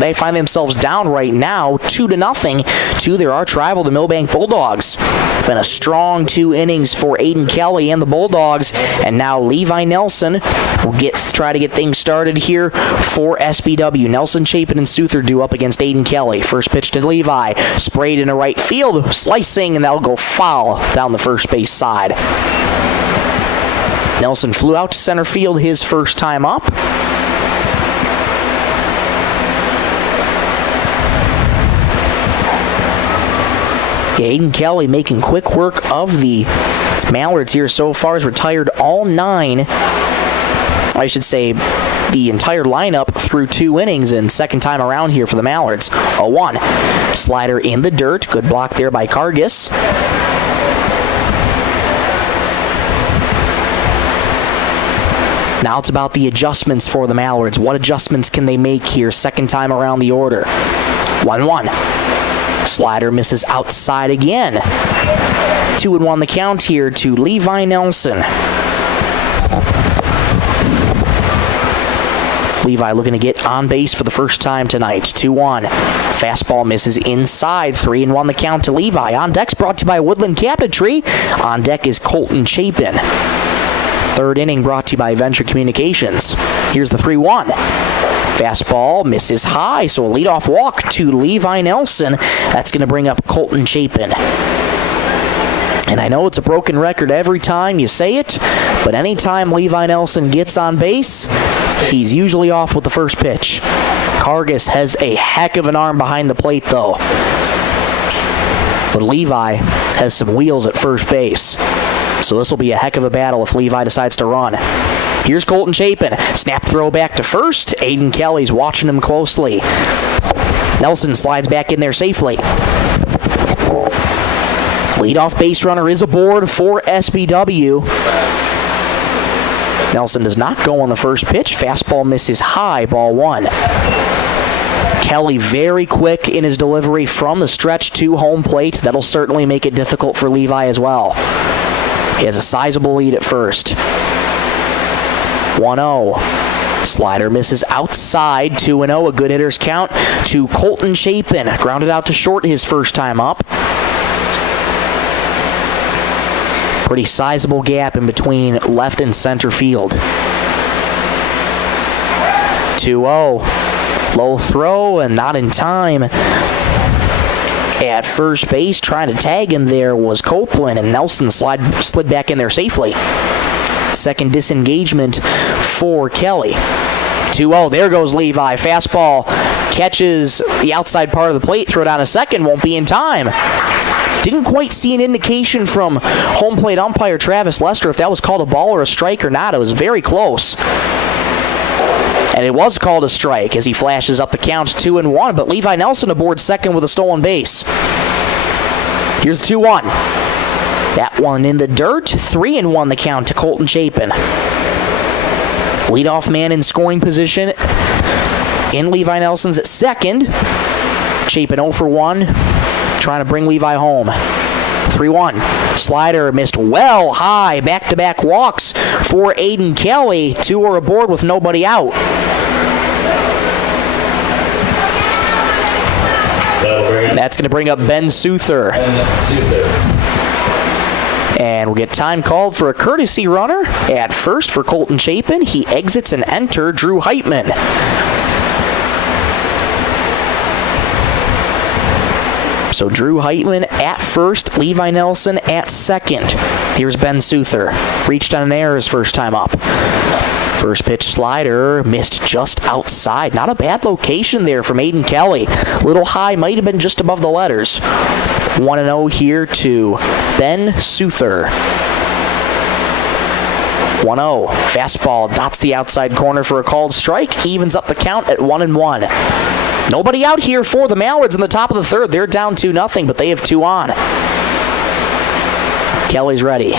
they find themselves down right now 2-0 to their arch rival, the Milbank Bulldogs. Been a strong 2 innings for Aiden Kelly and the Bulldogs, and now Levi Nelson will try to get things started here for SBW. Nelson, Chapin, and Souther due up against Aiden Kelly. First pitch to Levi, sprayed into right field, slicing, and that'll go foul down the first base side. Nelson flew out to center field his first time up. Aiden Kelly making quick work of the Mallards here so far. Has retired all 9, I should say, the entire lineup through 2 innings, and second time around here for the Mallards. 0-1. Slider in the dirt. Good block there by Kargas. Now it's about the adjustments for the Mallards. What adjustments can they make here second time around the order? 1-1. Slider misses outside again. 2-1 the count here to Levi Nelson. Levi looking to get on base for the first time tonight. 2-1. Fastball misses inside. 3-1 the count to Levi. On deck's brought to you by Woodland Cabinetry. On deck is Colton Chapin. Third inning brought to you by Venture Communications. Here's the 3-1. Fastball misses high, so a leadoff walk to Levi Nelson. That's going to bring up Colton Chapin. And I know it's a broken record every time you say it, but anytime Levi Nelson gets on base, he's usually off with the first pitch. Kargas has a heck of an arm behind the plate, though. But Levi has some wheels at first base. So this will be a heck of a battle if Levi decides to run. Here's Colton Chapin. Snap throw back to first. Aiden Kelly's watching him closely. Nelson slides back in there safely. Leadoff base runner is aboard for SBW. Nelson does not go on the first pitch. Fastball misses high, ball 1. Kelly very quick in his delivery from the stretch to home plate. That'll certainly make it difficult for Levi as well. He has a sizable lead at first. 1-0. Slider misses outside. 2-0. A good hitter's count to Colton Chapin. Grounded out to short his first time up. Pretty sizable gap in between left and center field. 2-0. Low throw and not in time. At first base, trying to tag him there was Copeland, and Nelson slid back in there safely. Second disengagement for Kelly. 2-0, there goes Levi. Fastball catches the outside part of the plate, throw down a second, won't be in time. Didn't quite see an indication from home plate umpire Travis Lester if that was called a ball or a strike or not. It was very close. And it was called a strike as he flashes up the count 2-1, but Levi Nelson aboard second with a stolen base. Here's the 2-1. That one in the dirt. 3-1 the count to Colton Chapin. Leadoff man in scoring position in Levi Nelson's at second. Chapin 0 for 1, trying to bring Levi home. 3-1. Slider missed well high. Back-to-back walks for Aiden Kelly. 2 are aboard with nobody out. That's going to bring up Ben Souther. And we'll get time called for a courtesy runner at first for Colton Chapin. He exits and enter Drew Heitman. So Drew Heitman at first, Levi Nelson at second. Here's Ben Souther. Reached on an error his first time up. First pitch slider missed just outside. Not a bad location there from Aiden Kelly. Little high, might have been just above the letters. 1-0 here to Ben Souther. 1-0. Fastball dots the outside corner for a called strike. Evens up the count at 1-1. Nobody out here for the Mallards in the top of the third. They're down 2-0, but they have 2 on. Kelly's ready.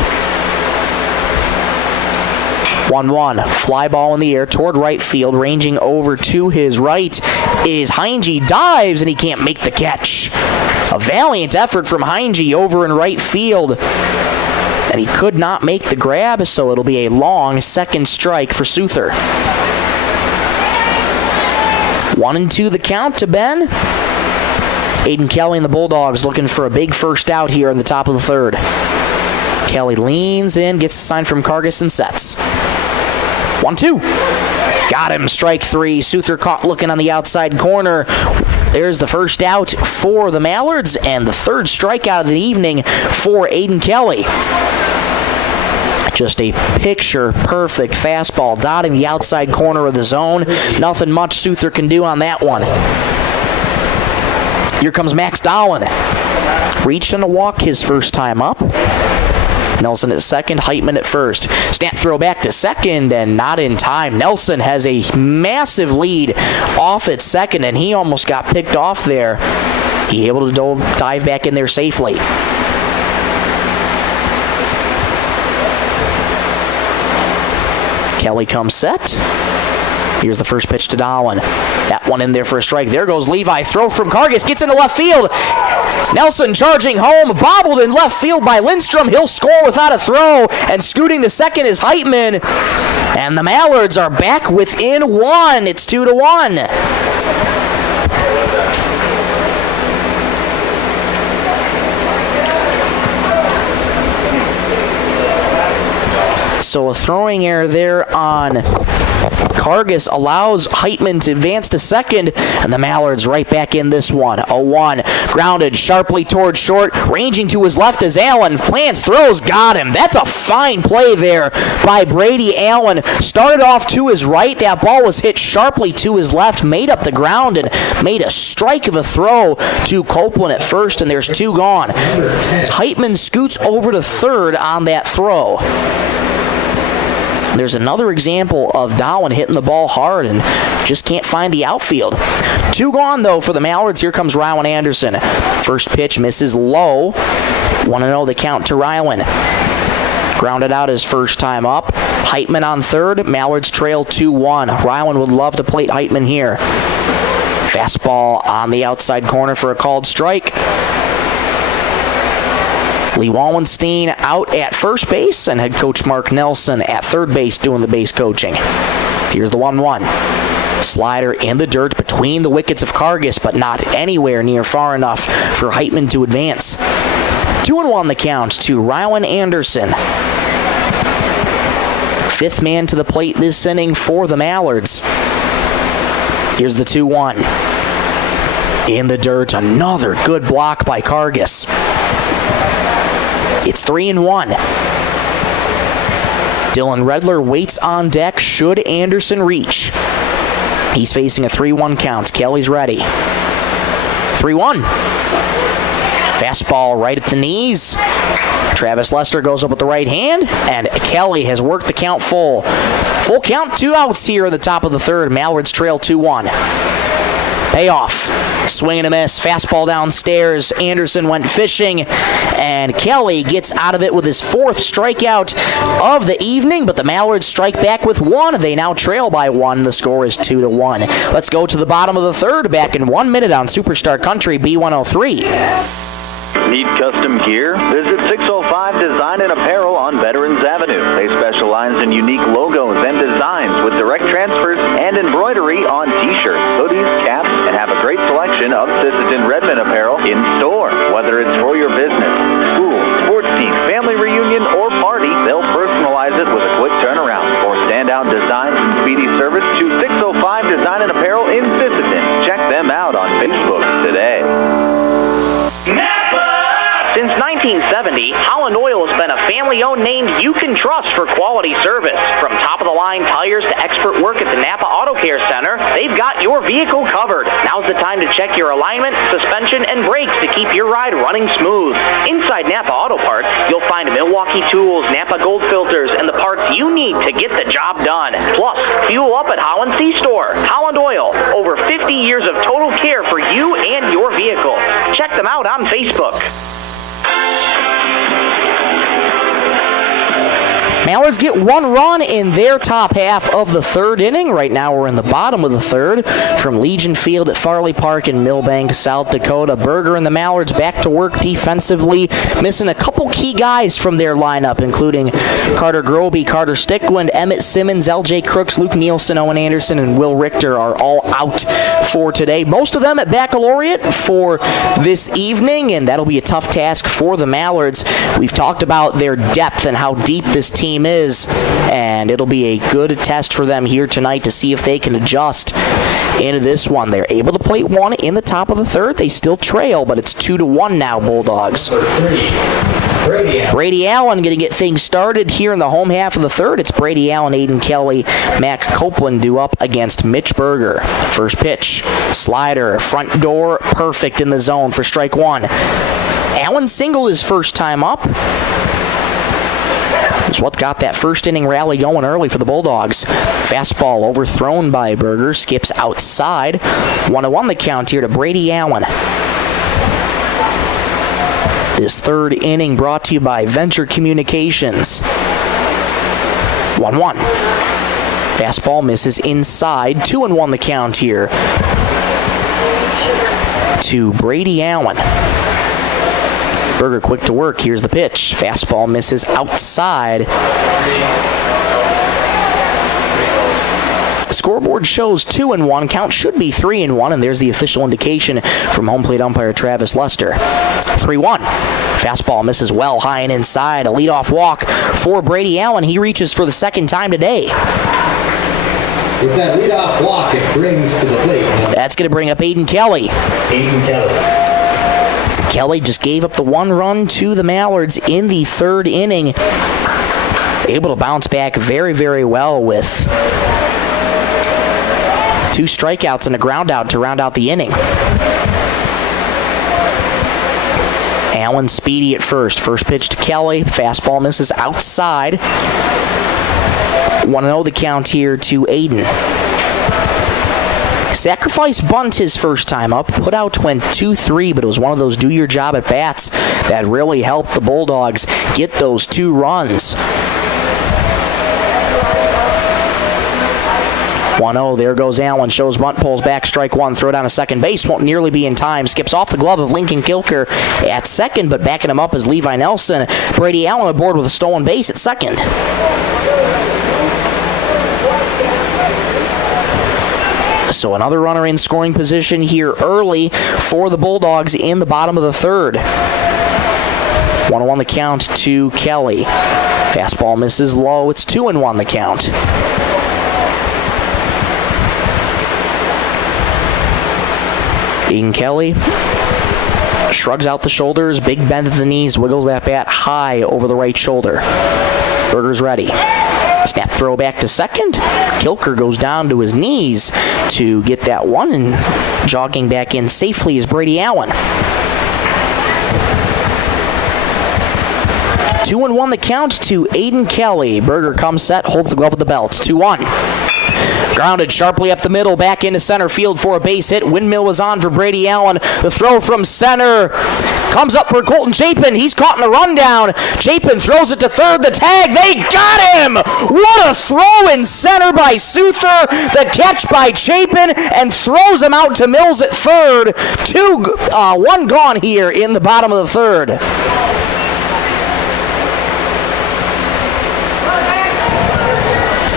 1-1. Fly ball in the air toward right field. Ranging over to his right is Heinge. Dives, and he can't make the catch. A valiant effort from Heinge over in right field. And he could not make the grab, so it'll be a long second strike for Souther. 1-2 the count to Ben. Aiden Kelly and the Bulldogs looking for a big first out here in the top of the third. Kelly leans in, gets a sign from Cargus and sets. 1-2. Got him, strike three. Souther caught looking on the outside corner. There's the first out for the Mallards and the third strikeout of the evening for Aiden Kelly. Just a picture-perfect fastball dotting the outside corner of the zone. Nothing much Souther can do on that one. Here comes Max Dowling. Reached on a walk his first time up. Nelson at second, Heitman at first. Snap throw back to second and not in time. Nelson has a massive lead off at second and he almost got picked off there. He able to dive back in there safely. Kelly comes set. Here's the first pitch to Dowling. That one in there for a strike. There goes Levi. Throw from Cargus. Gets into left field. Nelson charging home. Bobbled in left field by Lindstrom. He'll score without a throw. And scooting to second is Heitman. And the Mallards are back within one. It's 2-1. So a throwing error there on Cargus allows Heitman to advance to second, and the Mallards right back in this one. 0-1. Grounded sharply towards short. Ranging to his left is Allen. Plants, throws, got him. That's a fine play there by Brady Allen. Started off to his right. That ball was hit sharply to his left. Made up the ground and made a strike of a throw to Copeland at first, and there's two gone. Heitman scoots over to third on that throw. There's another example of Dowling hitting the ball hard and just can't find the outfield. Two gone, though, for the Mallards. Here comes Rylan Anderson. First pitch misses low. 1-0 the count to Rylan. Grounded out his first time up. Heitman on third. Mallards trail 2-1. Rylan would love to plate Heitman here. Fastball on the outside corner for a called strike. Lee Wallenstein out at first base and head coach Mark Nelson at third base doing the base coaching. Here's the 1-1. Slider in the dirt between the wickets of Cargus, but not anywhere near far enough for Heitman to advance. 2-1 the count to Rylan Anderson. Fifth man to the plate this inning for the Mallards. Here's the 2-1. In the dirt, another good block by Cargus. It's 3-1. Dylan Redler waits on deck should Anderson reach. He's facing a 3-1 count. Kelly's ready. 3-1. Fastball right at the knees. Travis Lester goes up with the right hand, and Kelly has worked the count full. Full count, 2 outs here in the top of the third. Mallards trail 2-1. Payoff. Swing and a miss. Fastball downstairs. Anderson went fishing, and Kelly gets out of it with his fourth strikeout of the evening, but the Mallards strike back with one. They now trail by 1. The score is 2-1. Let's go to the bottom of the third. Back in 1 minute on Superstar Country B103. Need custom gear? Visit 605 Design and Apparel on Veterans Avenue. They specialize in unique logos and designs with direct transfers and embroidery on t-shirts, hoodies, caps, and have a great selection of Sisseton Redmond apparel in store. Whether it's for your business, school, sports team, family reunion, or party, they'll personalize it with a quick turnaround. For standout designs and speedy service, choose 605 Design and Apparel in Sisseton. Check them out on Facebook today. Since 1970, Holland Oil has been a family-owned name you can trust for quality service. From top-of-the-line tires to expert work at the Napa Auto Care Center, they've got your vehicle covered. Now's the time to check your alignment, suspension, and brakes to keep your ride running smooth. Inside Napa Auto Parts, you'll find Milwaukee tools, Napa Gold filters, and the parts you need to get the job done. Plus, fuel up at Holland C-Store. Holland Oil, over 50 years of total care for you and your vehicle. Check them out on Facebook. Mallards get one run in their top half of the third inning. Right now we're in the bottom of the third from Legion Field at Farley Park in Milbank, South Dakota. Berger and the Mallards back to work defensively, missing a couple key guys from their lineup, including Carter Groby, Carter Stickland, Emmett Simmons, LJ Crooks, Luke Nielsen, Owen Anderson, and Will Richter are all out for today. Most of them at baccalaureate for this evening, and that'll be a tough task for the Mallards. We've talked about their depth and how deep this team is, and it'll be a good test for them here tonight to see if they can adjust into this one. They're able to plate one in the top of the third. They still trail, but it's 2-1 now, Bulldogs. Brady Allen going to get things started here in the home half of the third. It's Brady Allen, Aiden Kelly, Mac Copeland due up against Mitch Berger. First pitch, slider, front door, perfect in the zone for strike one. Allen singled his first time up. It's what got that first inning rally going early for the Bulldogs. Fastball overthrown by Berger, skips outside. 1-1 the count here to Brady Allen. This third inning brought to you by Venture Communications. 1-1. Fastball misses inside. 2-1 the count here to Brady Allen. Berger quick to work. Here's the pitch. Fastball misses outside. Scoreboard shows 2-1. Count should be 3-1, and there's the official indication from home plate umpire Travis Lester. 3-1. Fastball misses well high and inside. A leadoff walk for Brady Allen. He reaches for the second time today. With that leadoff walk, it brings to the plate. That's going to bring up Aiden Kelly. Kelly just gave up the one run to the Mallards in the third inning. Able to bounce back very, very well with 2 strikeouts and a ground out to round out the inning. Allen speedy at first. First pitch to Kelly. Fastball misses outside. 1-0 the count here to Aiden. Sacrifice bunt his first time up. Put out went 2-3, but it was one of those do-your-job at-bats that really helped the Bulldogs get those 2 runs. 1-0, there goes Allen, shows bunt, pulls back, strike one, throw down to second base, won't nearly be in time, skips off the glove of Lincoln Kilker at second, but backing him up is Levi Nelson. Brady Allen aboard with a stolen base at second. So another runner in scoring position here early for the Bulldogs in the bottom of the third. 1-1 the count to Kelly. Fastball misses low, it's 2-1 the count. Aiden Kelly shrugs out the shoulders, big bend at the knees, wiggles that bat high over the right shoulder. Berger's ready. Snap throw back to second. Kilker goes down to his knees to get that one, and jogging back in safely is Brady Allen. 2-1 the count to Aiden Kelly. Berger comes set, holds the glove with the belt. 2-1. Grounded sharply up the middle, back into center field for a base hit. Windmill was on for Brady Allen. The throw from center comes up for Colton Chapin. He's caught in a rundown. Chapin throws it to third. The tag, they got him! What a throw in center by Souther. The catch by Chapin, and throws him out to Mills at third. 1 gone here in the bottom of the third.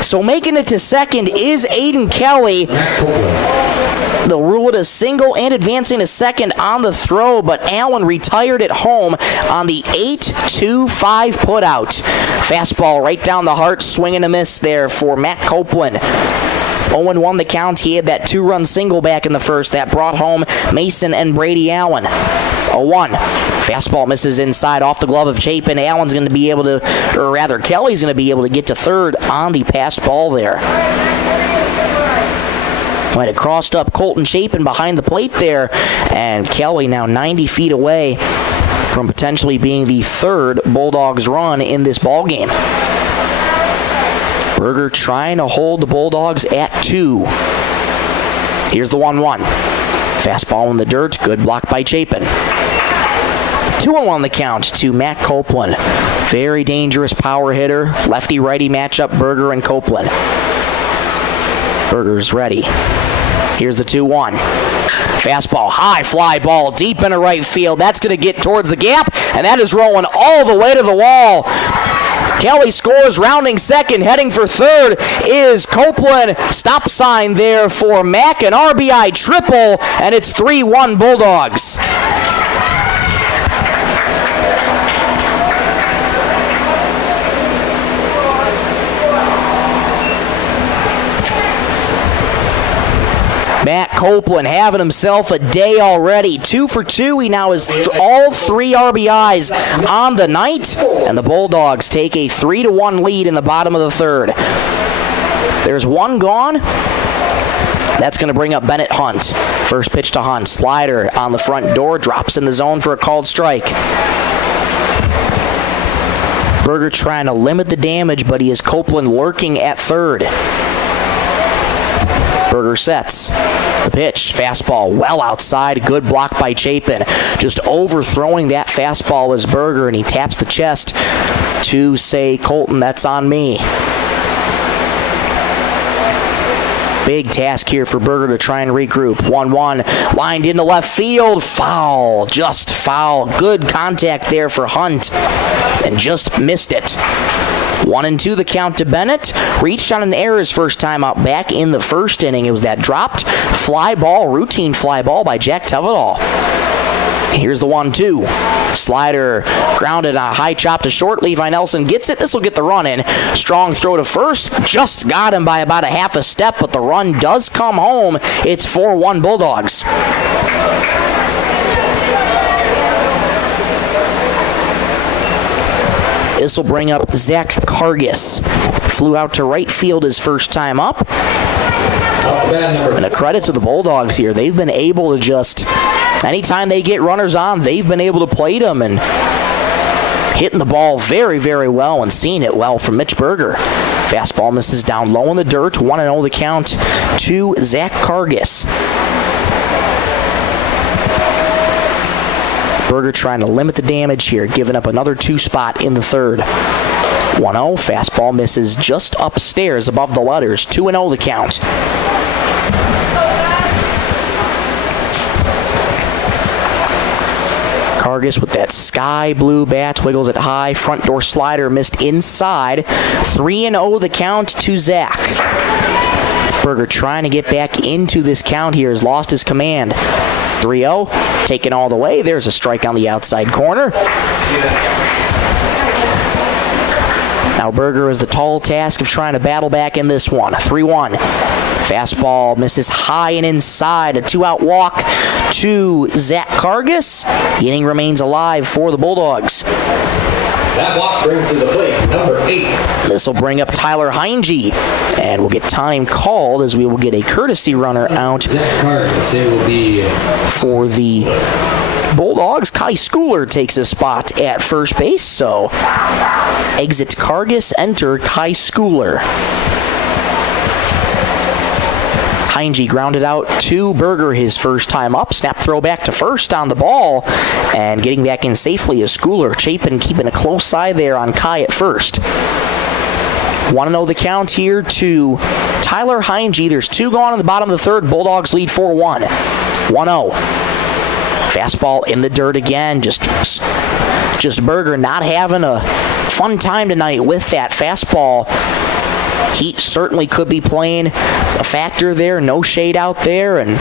So making it to second is Aiden Kelly. They'll rule it a single and advancing to second on the throw, but Allen retired at home on the 8-2-5 putout. Fastball right down the heart, swing and a miss there for Matt Copeland. 0-1 the count. He had that 2-run single back in the first that brought home Mason and Brady Allen. 0-1. Fastball misses inside off the glove of Chapin. Allen's going to be able to, or rather Kelly's going to be able to get to third on the passed ball there. Might have crossed up Colton Chapin behind the plate there, and Kelly now 90 feet away from potentially being the third Bulldogs run in this ball game. Berger trying to hold the Bulldogs at 2. Here's the 1-1. Fastball in the dirt, good block by Chapin. 2-1 the count to Matt Copeland. Very dangerous power hitter. Lefty-righty matchup, Berger and Copeland. Berger's ready. Here's the 2-1. Fastball, high fly ball, deep into right field. That's going to get towards the gap, and that is rolling all the way to the wall. Kelly scores, rounding second, heading for third is Copeland. Stop sign there for Mack, an RBI triple, and it's 3-1 Bulldogs. Matt Copeland having himself a day already. 2 for 2. He now has all 3 RBIs on the night. And the Bulldogs take a 3-1 lead in the bottom of the third. There's one gone. That's going to bring up Bennett Hunt. First pitch to Hunt. Slider on the front door. Drops in the zone for a called strike. Berger trying to limit the damage, but he has Copeland lurking at third. Berger sets. The pitch, fastball well outside, good block by Chapin. Just overthrowing that fastball was Berger, and he taps the chest to say, Colton, that's on me. Big task here for Berger to try and regroup. 1-1, lined into left field, foul, just foul. Good contact there for Hunt, and just missed it. 1-2 the count to Bennett. Reached on an error his first time out back in the first inning. It was that dropped fly ball, routine fly ball by Jack Tevedal. Here's the 1-2. Slider grounded on a high chop to short. Levi Nelson gets it. This will get the run in. Strong throw to first. Just got him by about a half a step, but the run does come home. It's 4-1 Bulldogs. This will bring up Zach Kargas. Flew out to right field his first time up. And a credit to the Bulldogs here. They've been able to just, anytime they get runners on, they've been able to plate them and hitting the ball very, very well and seeing it well from Mitch Berger. Fastball misses down low in the dirt. 1-0 the count to Zach Kargas. Berger trying to limit the damage here, giving up another 2 spot in the third. 1-0, fastball misses just upstairs above the letters. 2-0 the count. Kargas with that sky blue bat, wiggles it high, front door slider missed inside. 3-0 the count to Zach. Berger trying to get back into this count here, has lost his command. 3-0, taken all the way. There's a strike on the outside corner. Now Berger has the tall task of trying to battle back in this one. 3-1. Fastball misses high and inside. A 2-out walk to Zach Kargas. The inning remains alive for the Bulldogs. That walk brings to the plate number 8. This will bring up Tyler Heinge, and we'll get time called as we will get a courtesy runner out for the Bulldogs. Kai Schooler takes a spot at first base, so exit Kargas, enter Kai Schooler. Heinge grounded out to Berger his first time up. Snap throw back to first on the ball. And getting back in safely is Schooler. Chapin keeping a close eye there on Kai at first. 1-0 the count here to Tyler Heinge. There's 2 gone in the bottom of the third. Bulldogs lead 4-1. 1-0. Fastball in the dirt again. Just Berger not having a fun time tonight with that fastball. Heat certainly could be playing a factor there. No shade out there, and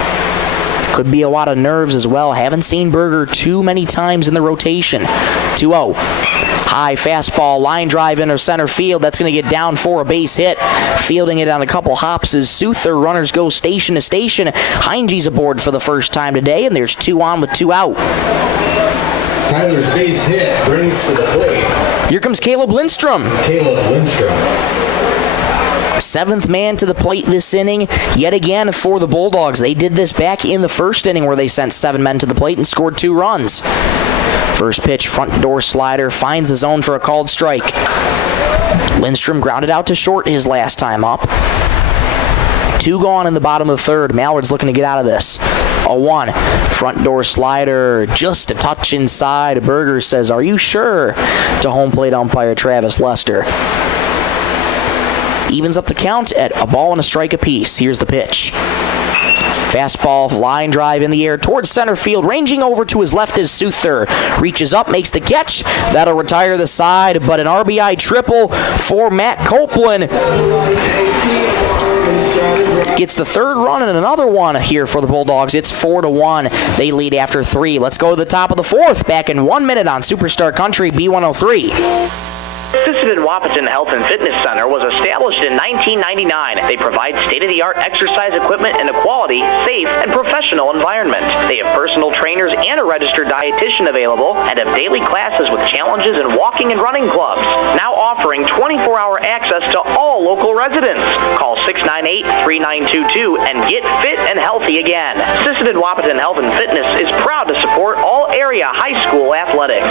could be a lot of nerves as well. Haven't seen Berger too many times in the rotation. 2-0. High fastball, line drive into center field. That's going to get down for a base hit. Fielding it on a couple hops is Souther. Runners go station to station. Heinge's aboard for the first time today, and there's 2 on with 2 out. Tyler's base hit brings to the plate. Here comes Caleb Lindstrom. 7th man to the plate this inning, yet again for the Bulldogs. They did this back in the first inning where they sent 7 men to the plate and scored 2 runs. First pitch, front door slider, finds the zone for a called strike. Lindstrom grounded out to short his last time up. 2 gone in the bottom of the third. Mallard's looking to get out of this. 0-1. Front door slider just a touch inside. Berger says, "Are you sure?" to home plate umpire Travis Lester. Evens up the count at a ball and a strike apiece. Here's the pitch. Fastball, line drive in the air towards center field. Ranging over to his left is Souther. Reaches up, makes the catch. That'll retire the side, but an RBI triple for Matt Copeland. Gets the third run and another one here for the Bulldogs. It's 4-1. They lead after 3. Let's go to the top of the 4th. Back in 1 minute on Superstar Country B103. Sisseton Wahpeton Health and Fitness Center was established in 1999. They provide state-of-the-art exercise equipment in a quality, safe, and professional environment. They have personal trainers and a registered dietitian available and have daily classes with challenges in walking and running clubs. Now offering 24-hour access to all local residents. Call 698-3922 and get fit and healthy again. Sisseton Wahpeton Health and Fitness is proud to support all area high school athletics.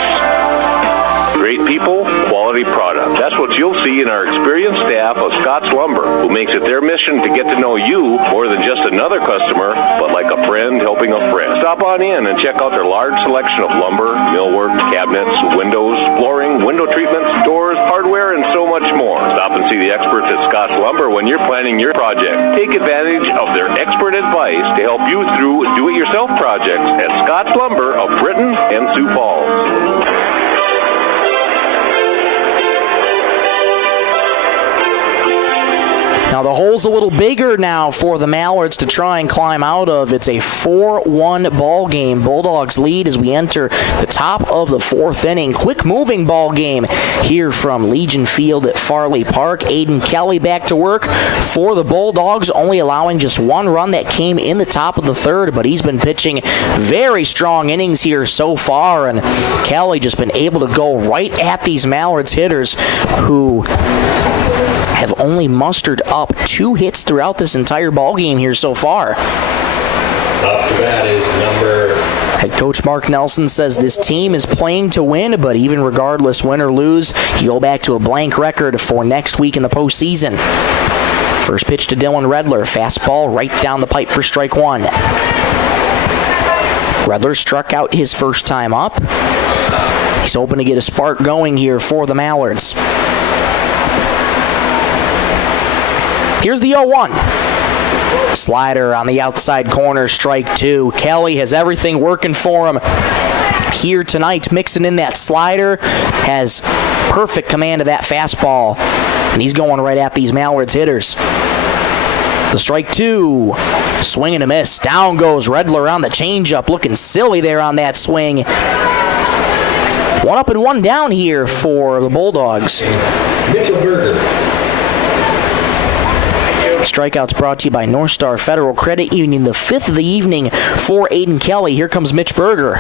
Great people, quality product. That's what you'll see in our experienced staff of Scott's Lumber, who makes it their mission to get to know you more than just another customer, but like a friend helping a friend. Stop on in and check out their large selection of lumber, millwork, cabinets, windows, flooring, window treatments, doors, hardware, and so much more. Stop and see the experts at Scott's Lumber when you're planning your project. Take advantage of their expert advice to help you through do-it-yourself projects at Scott's Lumber of Britton and Sioux Falls. Now the hole's a little bigger now for the Mallards to try and climb out of. It's a 4-1 ball game. Bulldogs lead as we enter the top of the 4th inning. Quick moving ball game here from Legion Field at Farley Park. Aiden Kelly back to work for the Bulldogs, only allowing just 1 run that came in the top of the 3rd, but he's been pitching very strong innings here so far, and Kelly just been able to go right at these Mallards hitters who have only mustered up 2 hits throughout this entire ball game here so far. Up to bat is number... Head coach Mark Nelson says this team is playing to win, but even regardless, win or lose, you go back to a blank record for next week in the postseason. First pitch to Dylan Redler. Fastball right down the pipe for strike 1. Redler struck out his first time up. He's hoping to get a spark going here for the Mallards. Here's the 0-1. Slider on the outside corner, strike 2. Kelly has everything working for him here tonight, mixing in that slider, has perfect command of that fastball, and he's going right at these Mallards hitters. The strike 2, swing and a miss. Down goes Redler on the changeup, looking silly there on that swing. 1 up and 1 down here for the Bulldogs. Mitchell Berger. Strikeouts brought to you by North Star Federal Credit Union. The 5th of the evening for Aiden Kelly. Here comes Mitch Berger.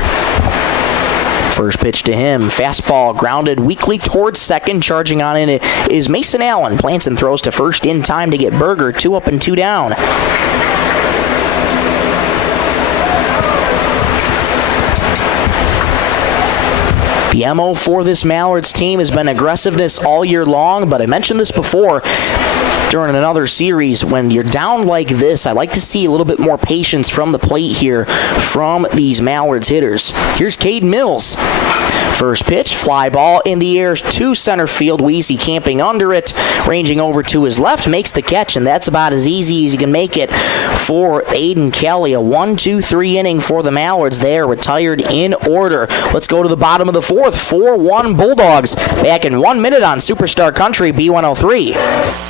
First pitch to him. Fastball grounded weakly towards second. Charging on in is Mason Allen. Plants and throws to first in time to get Berger 2 up and 2 down. The MO for this Mallards team has been aggressiveness all year long, but I mentioned this before during another series. When you're down like this, I like to see a little bit more patience from the plate here from these Mallards hitters. Here's Cade Mills. First pitch, fly ball in the air to center field. Weezy camping under it, ranging over to his left, makes the catch, and that's about as easy as you can make it for Aiden Kelly. A 1-2-3 inning for the Mallards. They are retired in order. Let's go to the bottom of the 4th. 4-1 Bulldogs. Back in 1 minute on Superstar Country B103.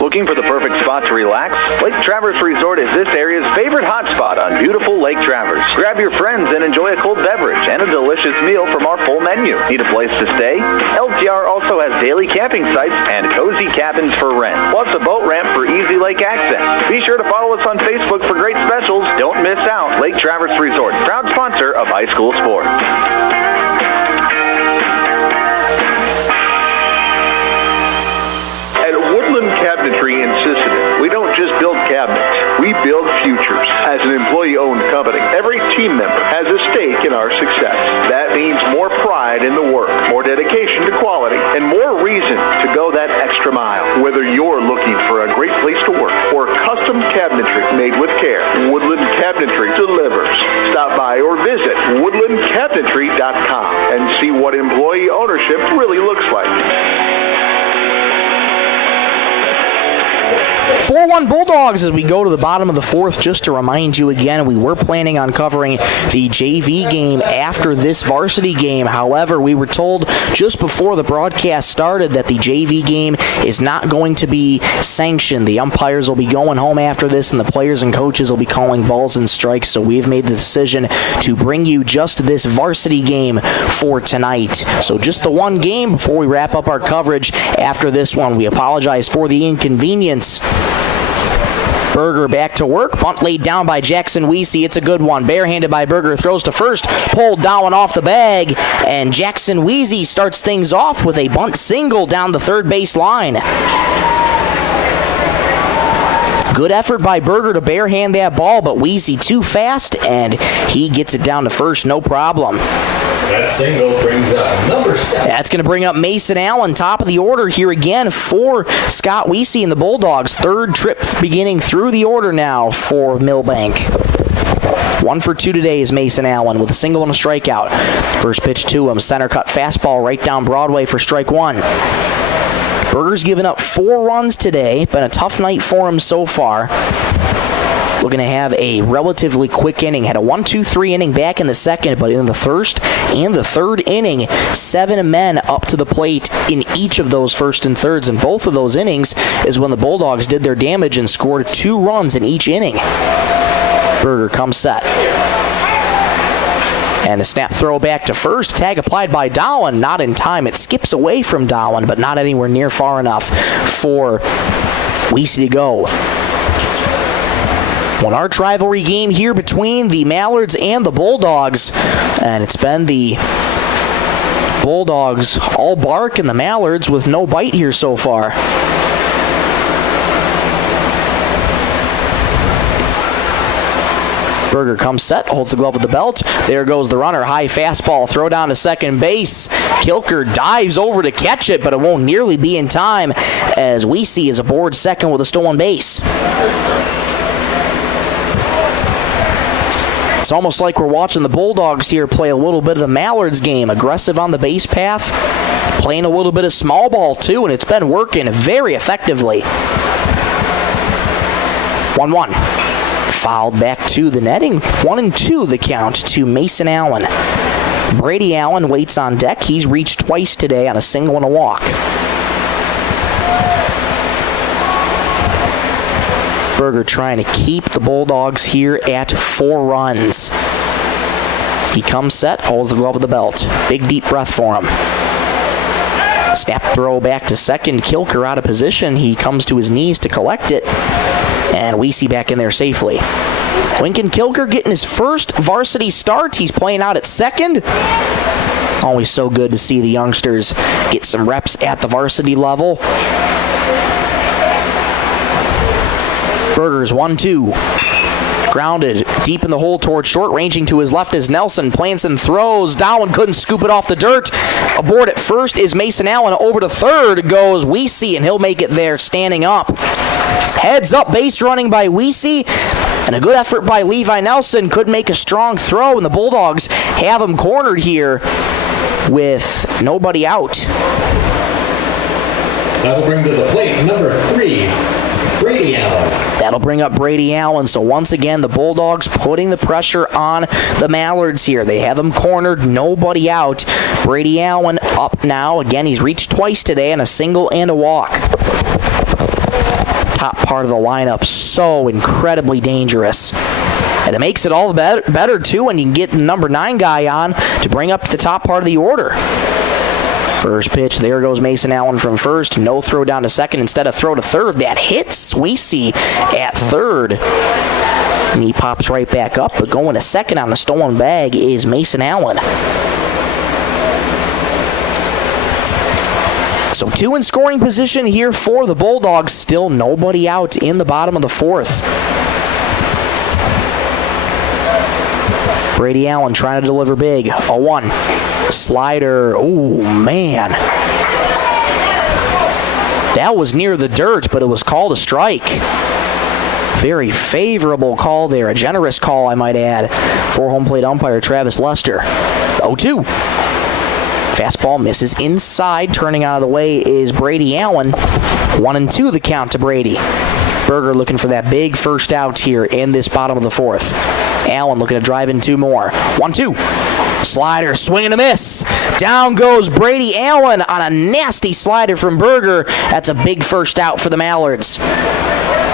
Looking for the perfect spot to relax? Lake Traverse Resort is this area's favorite hotspot on beautiful Lake Traverse. Grab your friends and enjoy a cold beverage and a delicious meal from our full menu. Need a place to stay? LTR also has daily camping sites and cozy cabins for rent, plus a boat ramp for easy lake access. Be sure to follow us on Facebook for great specials. Don't miss out. Lake Traverse Resort, proud sponsor of high school sports. Cabinetry in Sisseton. We don't just build cabinets, we build futures. As an employee-owned company, every team member has a stake in our success. That means more pride in the work, more dedication to quality, and more reason to go that extra mile. Whether you're looking for a great place to work or custom cabinetry made with care, Woodland Cabinetry delivers. SDHSBA.com and see what employee ownership really looks like. 4-1 Bulldogs as we go to the bottom of the fourth. Just to remind you again, we were planning on covering the JV game after this varsity game. However, we were told just before the broadcast started that the JV game is not going to be sanctioned. The umpires will be going home after this, and the players and coaches will be calling balls and strikes. So we've made the decision to bring you just this varsity game for tonight. So just the one game before we wrap up our coverage after this one. We apologize for the inconvenience. Berger back to work. Bunt laid down by Jackson Weesey. It's a good one. Barehanded by Berger. Throws to first. Pulled down off the bag. And Jackson Weesey starts things off with a bunt single down the third base line. Good effort by Berger to barehand that ball, but Weesey too fast, and he gets it down to first, no problem. That single brings up number 7. That's going to bring up Mason Allen, top of the order here again for Scott Weesey and the Bulldogs. Third trip beginning through the order now for Milbank. 1 for 2 today is Mason Allen with a single and a strikeout. First pitch to him, center cut fastball right down Broadway for strike 1. Berger's given up 4 runs today. Been a tough night for him so far. Looking to have a relatively quick inning. Had a 1-2-3 inning back in the second, but in the first and the third inning, 7 men up to the plate in each of those first and thirds. And both of those innings is when the Bulldogs did their damage and scored 2 runs in each inning. Berger comes set. And a snap throw back to first. Tag applied by Dowan. Not in time. It skips away from Dowan, but not anywhere near far enough for Weesey to go. One arch rivalry game here between the Mallards and the Bulldogs. And it's been the Bulldogs all bark and the Mallards with no bite here so far. Berger comes set, holds the glove with the belt. There goes the runner. High fastball, throw down to second base. Kilker dives over to catch it, but it won't nearly be in time as Weesey is aboard second with a stolen base. It's almost like we're watching the Bulldogs here play a little bit of the Mallards game. Aggressive on the base path, playing a little bit of small ball too, and it's been working very effectively. 1-1. Fouled back to the netting. 1-2 the count to Mason Allen. Brady Allen waits on deck. He's reached twice today on a single and a walk. Berger trying to keep the Bulldogs here at 4 runs. He comes set, holds the glove with the belt. Big deep breath for him. Snap throw back to second. Kilker out of position. He comes to his knees to collect it. And Weesey back in there safely. Lincoln Kilker getting his first varsity start. He's playing out at second. Always so good to see the youngsters get some reps at the varsity level. Berger's 1-2. Grounded deep in the hole towards short, ranging to his left is Nelson. Plants and throws. Dowan couldn't scoop it off the dirt. Aboard at first is Mason Allen. Over to third goes Weesey, and he'll make it there standing up. Heads up base running by Weesey. And a good effort by Levi Nelson. Could make a strong throw, and the Bulldogs have him cornered here with nobody out. That'll bring to the plate number 3, Brady Allen. That'll bring up Brady Allen. So once again, the Bulldogs putting the pressure on the Mallards here. They have him cornered, nobody out. Brady Allen up now. Again, he's reached twice today on a single and a walk. Top part of the lineup, so incredibly dangerous. And it makes it all the better too when you can get the number 9 guy on to bring up the top part of the order. First pitch, there goes Mason Allen from first. No throw down to second, instead of throw to third. That hits Weesey at third. And he pops right back up, but going to second on the stolen bag is Mason Allen. So 2 in scoring position here for the Bulldogs. Still nobody out in the bottom of the fourth. Brady Allen trying to deliver big. 0-1. Slider. Oh, man. That was near the dirt, but it was called a strike. Very favorable call there, a generous call, I might add, for home plate umpire Travis Lester. 0-2. Fastball misses inside. Turning out of the way is Brady Allen. 1-2 the count to Brady. Berger looking for that big first out here in this bottom of the fourth. Allen looking to drive in two more. 1-2. Slider, swing and a miss. Down goes Brady Allen on a nasty slider from Berger. That's a big first out for the Mallards.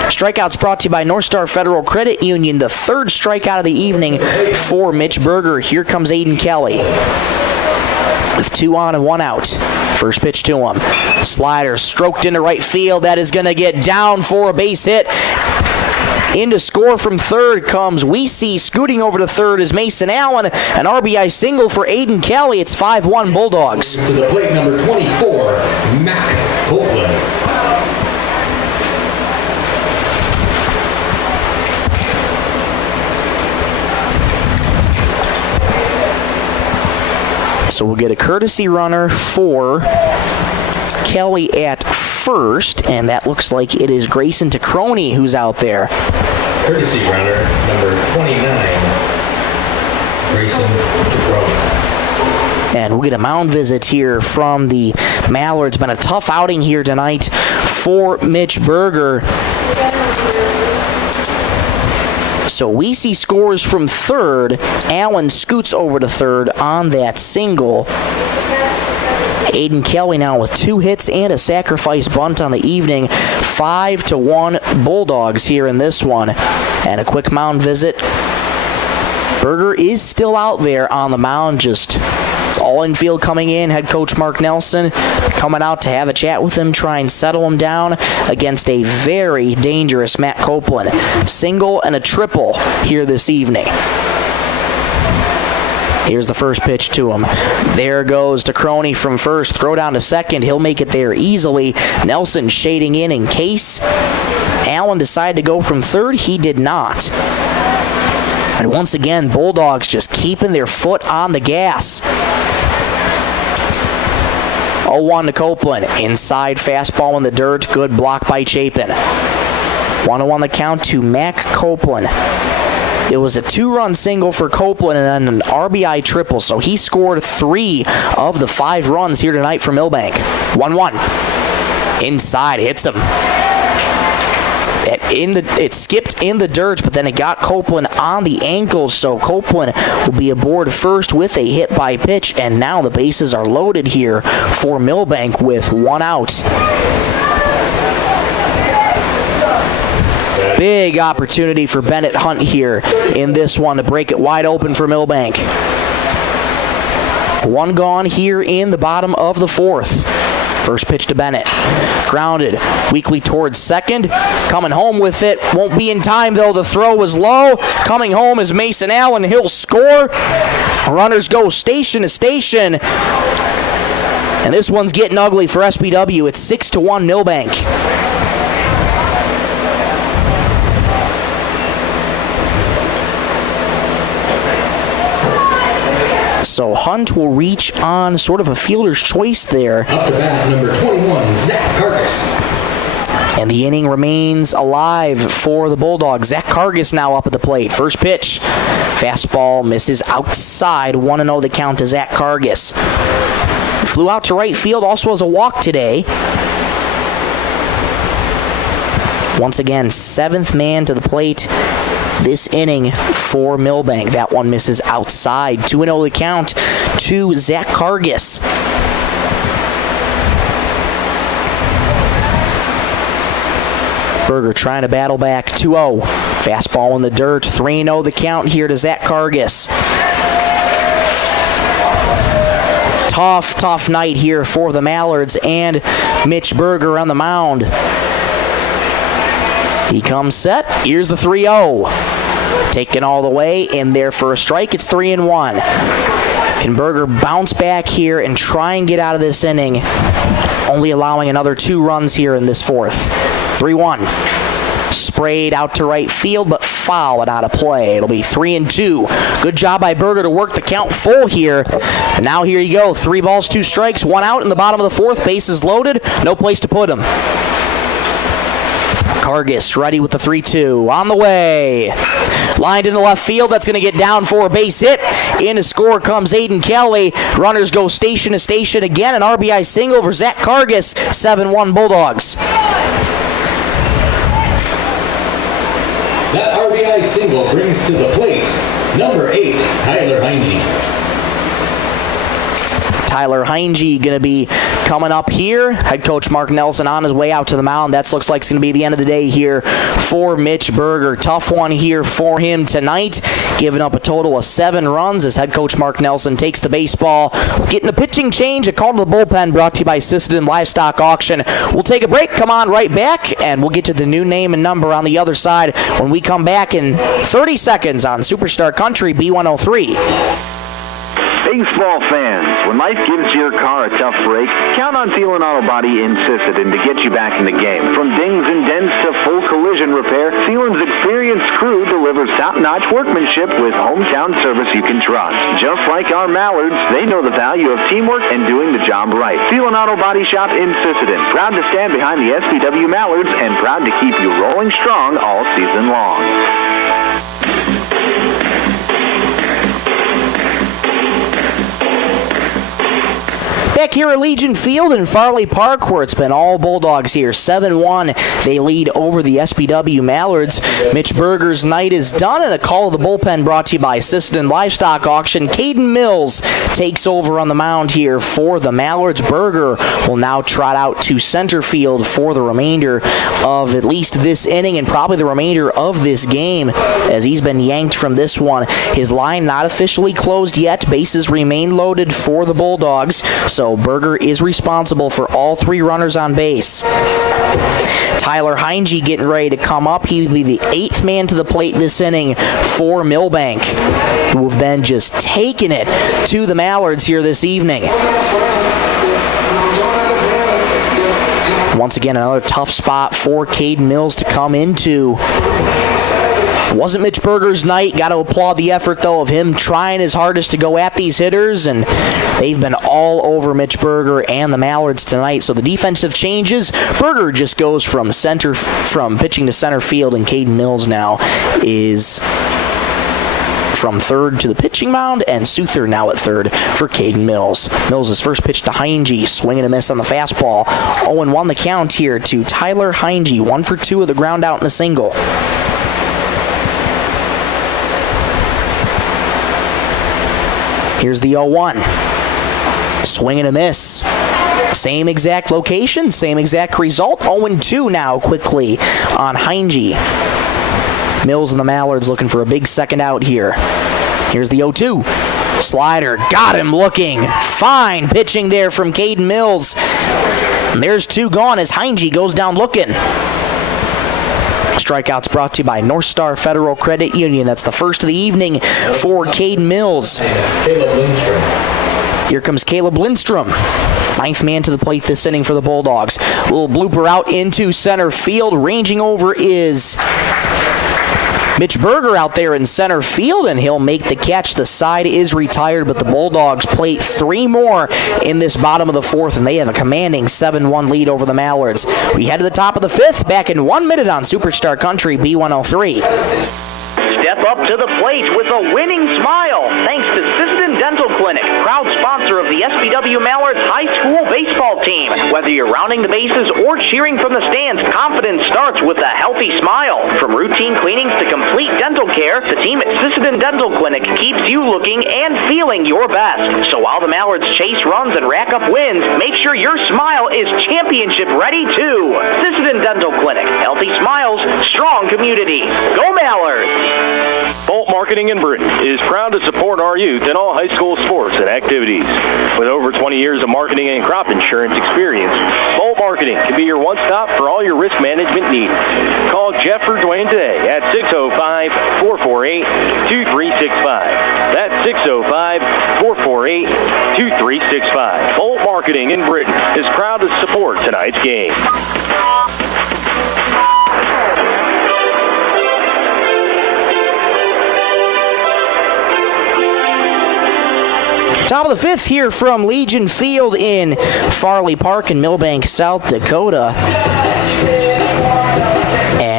Strikeouts brought to you by North Star Federal Credit Union. The third strikeout of the evening for Mitch Berger. Here comes Aiden Kelly with 2 on and 1 out. First pitch to him. Slider stroked into right field. That is going to get down for a base hit. In to score from third comes Weesey. Scooting over to third is Mason Allen. An RBI single for Aiden Kelly. It's 5-1 Bulldogs. To the plate, number 24, Mac Copeland. So we'll get a courtesy runner for Kelly at first, and that looks like it is Grayson Tacroni who's out there. Courtesy runner, number 29, Grayson Tacroni. And we'll get a mound visit here from the Mallards. Been a tough outing here tonight for Mitch Berger. So Weesey scores from third. Allen scoots over to third on that single. Aiden Kelly now with 2 hits and a sacrifice bunt on the evening. 5-1 Bulldogs here in this one. And a quick mound visit. Berger is still out there on the mound, just all infield coming in. Head coach Mark Nelson coming out to have a chat with him, try and settle him down against a very dangerous Matt Copeland. Single and a triple here this evening. Here's the first pitch to him. There goes Tacroni from first. Throw down to second. He'll make it there easily. Nelson shading in case Allen decided to go from third. He did not. And once again, Bulldogs just keeping their foot on the gas. 0-1 to Copeland. Inside fastball in the dirt. Good block by Chapin. 1-1 the count to Mac Copeland. It was a 2-run single for Copeland and then an RBI triple, so he scored 3 of the 5 runs here tonight for Milbank. 1-1. Inside, hits him. It skipped in the dirt, but then it got Copeland on the ankles, so Copeland will be aboard first with a hit by pitch, and now the bases are loaded here for Milbank with 1 out. Big opportunity for Bennett Hunt here in this one to break it wide open for Milbank. 1 gone here in the bottom of the 4th. First pitch to Bennett. Grounded weakly towards second. Coming home with it. Won't be in time, though. The throw was low. Coming home is Mason Allen. He'll score. Runners go station to station. And this one's getting ugly for SBW. It's 6-1 Milbank. So Hunt will reach on sort of a fielder's choice there. Up to bat, number 21, Zach Cargus. And the inning remains alive for the Bulldogs. Zach Cargus now up at the plate. First pitch. Fastball misses outside. 1-0 the count to Zach Cargus. Flew out to right field, also has a walk today. Once again, 7th man to the plate this inning for Milbank. That one misses outside. 2-0 the count to Zach Cargus. Berger trying to battle back. 2-0. Fastball in the dirt. 3-0 the count here to Zach Cargus. Tough night here for the Mallards and Mitch Berger on the mound. He comes set. Here's the 3-0. Taken all the way in there for a strike. It's 3-1. Can Berger bounce back here and try and get out of this inning, only allowing another 2 runs here in this 4th. 3-1. Sprayed out to right field, but foul and out of play. It'll be 3-2. Good job by Berger to work the count full here. And now here you go. 3 balls, 2 strikes, 1 out in the bottom of the 4th. Bases loaded. No place to put him. Kargas ready with the 3-2. On the way. Lined into left field. That's going to get down for a base hit. In to score comes Aiden Kelly. Runners go station to station again. An RBI single for Zach Kargas. 7-1 Bulldogs. That RBI single brings to the plate number 8, Tyler Heinge. Tyler Heinge going to be coming up here. Head coach Mark Nelson on his way out to the mound. That looks like it's going to be the end of the day here for Mitch Berger. Tough one here for him tonight, giving up a total of 7 runs as head coach Mark Nelson takes the baseball. Getting a pitching change, a call to the bullpen brought to you by Sisseton Livestock Auction. We'll take a break, come on right back, and we'll get to the new name and number on the other side when we come back in 30 seconds on Superstar Country B103. Baseball fans, when life gives your car a tough break, count on Thielen Auto Body in Sisseton to get you back in the game. From dings and dents to full collision repair, Thielen's experienced crew delivers top-notch workmanship with hometown service you can trust. Just like our Mallards, they know the value of teamwork and doing the job right. Thielen Auto Body Shop in Sisseton, proud to stand behind the SBW Mallards and proud to keep you rolling strong all season long. Back here at Legion Field in Farley Park, where it's been all Bulldogs here. 7-1, they lead over the SBW Mallards. Mitch Berger's night is done, and a call of the bullpen brought to you by Sisseton Livestock Auction. Caden Mills takes over on the mound here for the Mallards. Berger will now trot out to center field for the remainder of at least this inning and probably the remainder of this game, as he's been yanked from this one. His line not officially closed yet. Bases remain loaded for the Bulldogs, so Berger is responsible for all 3 runners on base. Tyler Heinge getting ready to come up. He will be the 8th man to the plate this inning for Milbank, who have been just taking it to the Mallards here this evening. Once again, another tough spot for Caden Mills to come into. Wasn't Mitch Berger's night. Got to applaud the effort, though, of him trying his hardest to go at these hitters, and they've been all over Mitch Berger and the Mallards tonight. So the defensive changes. Berger just goes from pitching to center field, and Caden Mills now is from third to the pitching mound, and Souther now at third for Caden Mills. Mills' first pitch to Heinge, swing and a miss on the fastball. 0-1 the count here to Tyler Heinge. 1 for 2 of the ground out and a single. Here's the 0-1. Swing and a miss. Same exact location, same exact result. 0-2 now quickly on Heinge. Mills and the Mallards looking for a big second out here. Here's the 0-2. Slider, got him looking. Fine pitching there from Caden Mills. And there's 2 gone as Heinge goes down looking. Strikeouts brought to you by North Star Federal Credit Union. That's the first of the evening for Caden Mills. Here comes Caleb Lindstrom. 9th man to the plate this inning for the Bulldogs. A little blooper out into center field. Ranging over is Mitch Berger out there in center field, and he'll make the catch. The side is retired, but the Bulldogs play 3 more in this bottom of the 4th, and they have a commanding 7-1 lead over the Mallards. We head to the top of the 5th, back in 1 minute on Superstar Country B103. Step up to the plate with a winning smile thanks to Sisseton Dental Clinic, proud sponsor of the SBW Mallards High School baseball team. Whether you're rounding the bases or cheering from the stands, confidence starts with a healthy smile. From routine cleanings to complete dental care, the team at Sisseton Dental Clinic keeps you looking and feeling your best. So while the Mallards chase runs and rack up wins, make sure your smile is championship ready too. Sisseton Dental Clinic, healthy smiles, strong community. Go Mallards! Bolt Marketing in Britton is proud to support our youth in all high school sports and activities. With over 20 years of marketing and crop insurance experience, Bolt Marketing can be your one-stop for all your risk management needs. Call Jeff or Dwayne today at 605-448-2365. That's 605-448-2365. Bolt Marketing in Britton is proud to support tonight's game. Top of the 5th here from Legion Field in Farley Park in Milbank, South Dakota.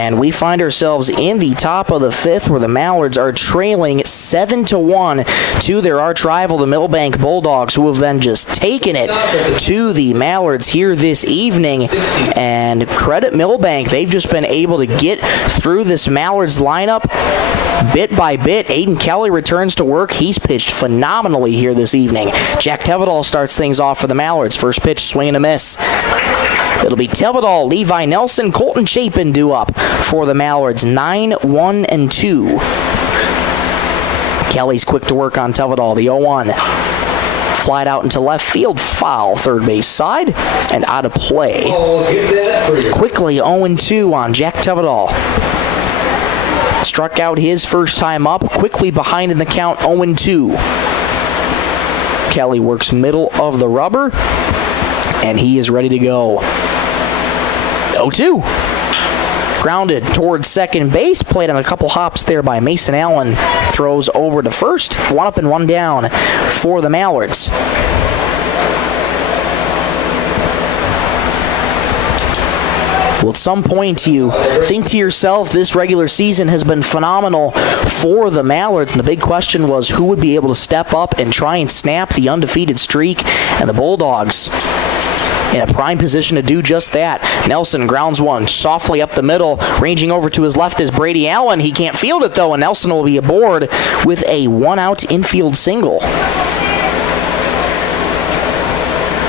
And we find ourselves in the top of the fifth where the Mallards are trailing 7-1 to their arch rival, the Milbank Bulldogs, who have been just taking it to the Mallards here this evening. And credit Milbank, they've just been able to get through this Mallards lineup bit by bit. Aiden Kelly returns to work. He's pitched phenomenally here this evening. Jack Tevedal starts things off for the Mallards. First pitch, swing and a miss. It'll be Tevedal, Levi Nelson, Colton Chapin due up for the Mallards. 9-1-2. Kelly's quick to work on Tevedal, the 0-1. Flied out into left field, foul, third base side, and out of play. Quickly 0-2 on Jack Tevedal. Struck out his first time up, quickly behind in the count, 0-2. Kelly works middle of the rubber, and he is ready to go. 0-2. Grounded towards second base, played on a couple hops there by Mason Allen. Throws over to first, one up and one down for the Mallards. Well, at some point you think to yourself, this regular season has been phenomenal for the Mallards, and the big question was who would be able to step up and try and snap the undefeated streak, and the Bulldogs in a prime position to do just that. Nelson grounds one softly up the middle. Ranging over to his left is Brady Allen. He can't field it, though, and Nelson will be aboard with a one-out infield single.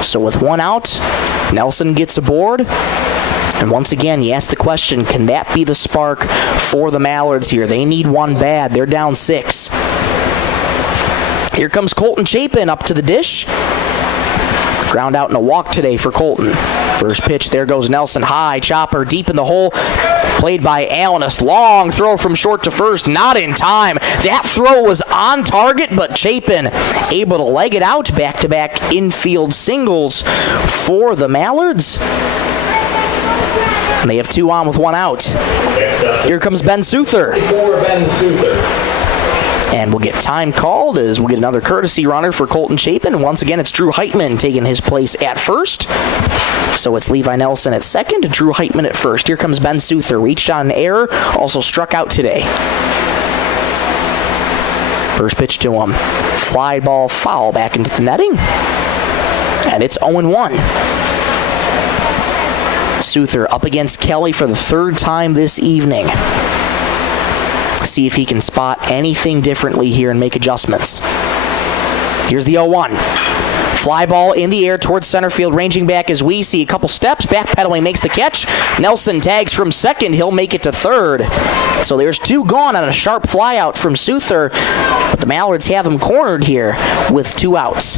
So with one out, Nelson gets aboard. And once again, you ask the question, can that be the spark for the Mallards here? They need one bad. They're down 6. Here comes Colton Chapin up to the dish. Ground out in a walk today for Colton. First pitch, there goes Nelson. High, chopper, deep in the hole. Played by Allen. A long throw from short to first. Not in time. That throw was on target, but Chapin able to leg it out. Back-to-back infield singles for the Mallards. And they have 2 on with 1 out. Here comes Ben Souther. And we'll get time called as we'll get another courtesy runner for Colton Chapin. Once again, it's Drew Heitman taking his place at first. So it's Levi Nelson at second, Drew Heitman at first. Here comes Ben Souther. Reached on an error, also struck out today. First pitch to him. Fly ball foul back into the netting. And it's 0-1. Souther up against Kelly for the third time this evening. See if he can spot anything differently here and make adjustments. Here's the 0-1. Fly ball in the air towards center field. Ranging back as we see a couple steps. Backpedaling makes the catch. Nelson tags from second. He'll make it to third. So there's 2 gone on a sharp fly out from Souther. But the Mallards have him cornered here with 2 outs.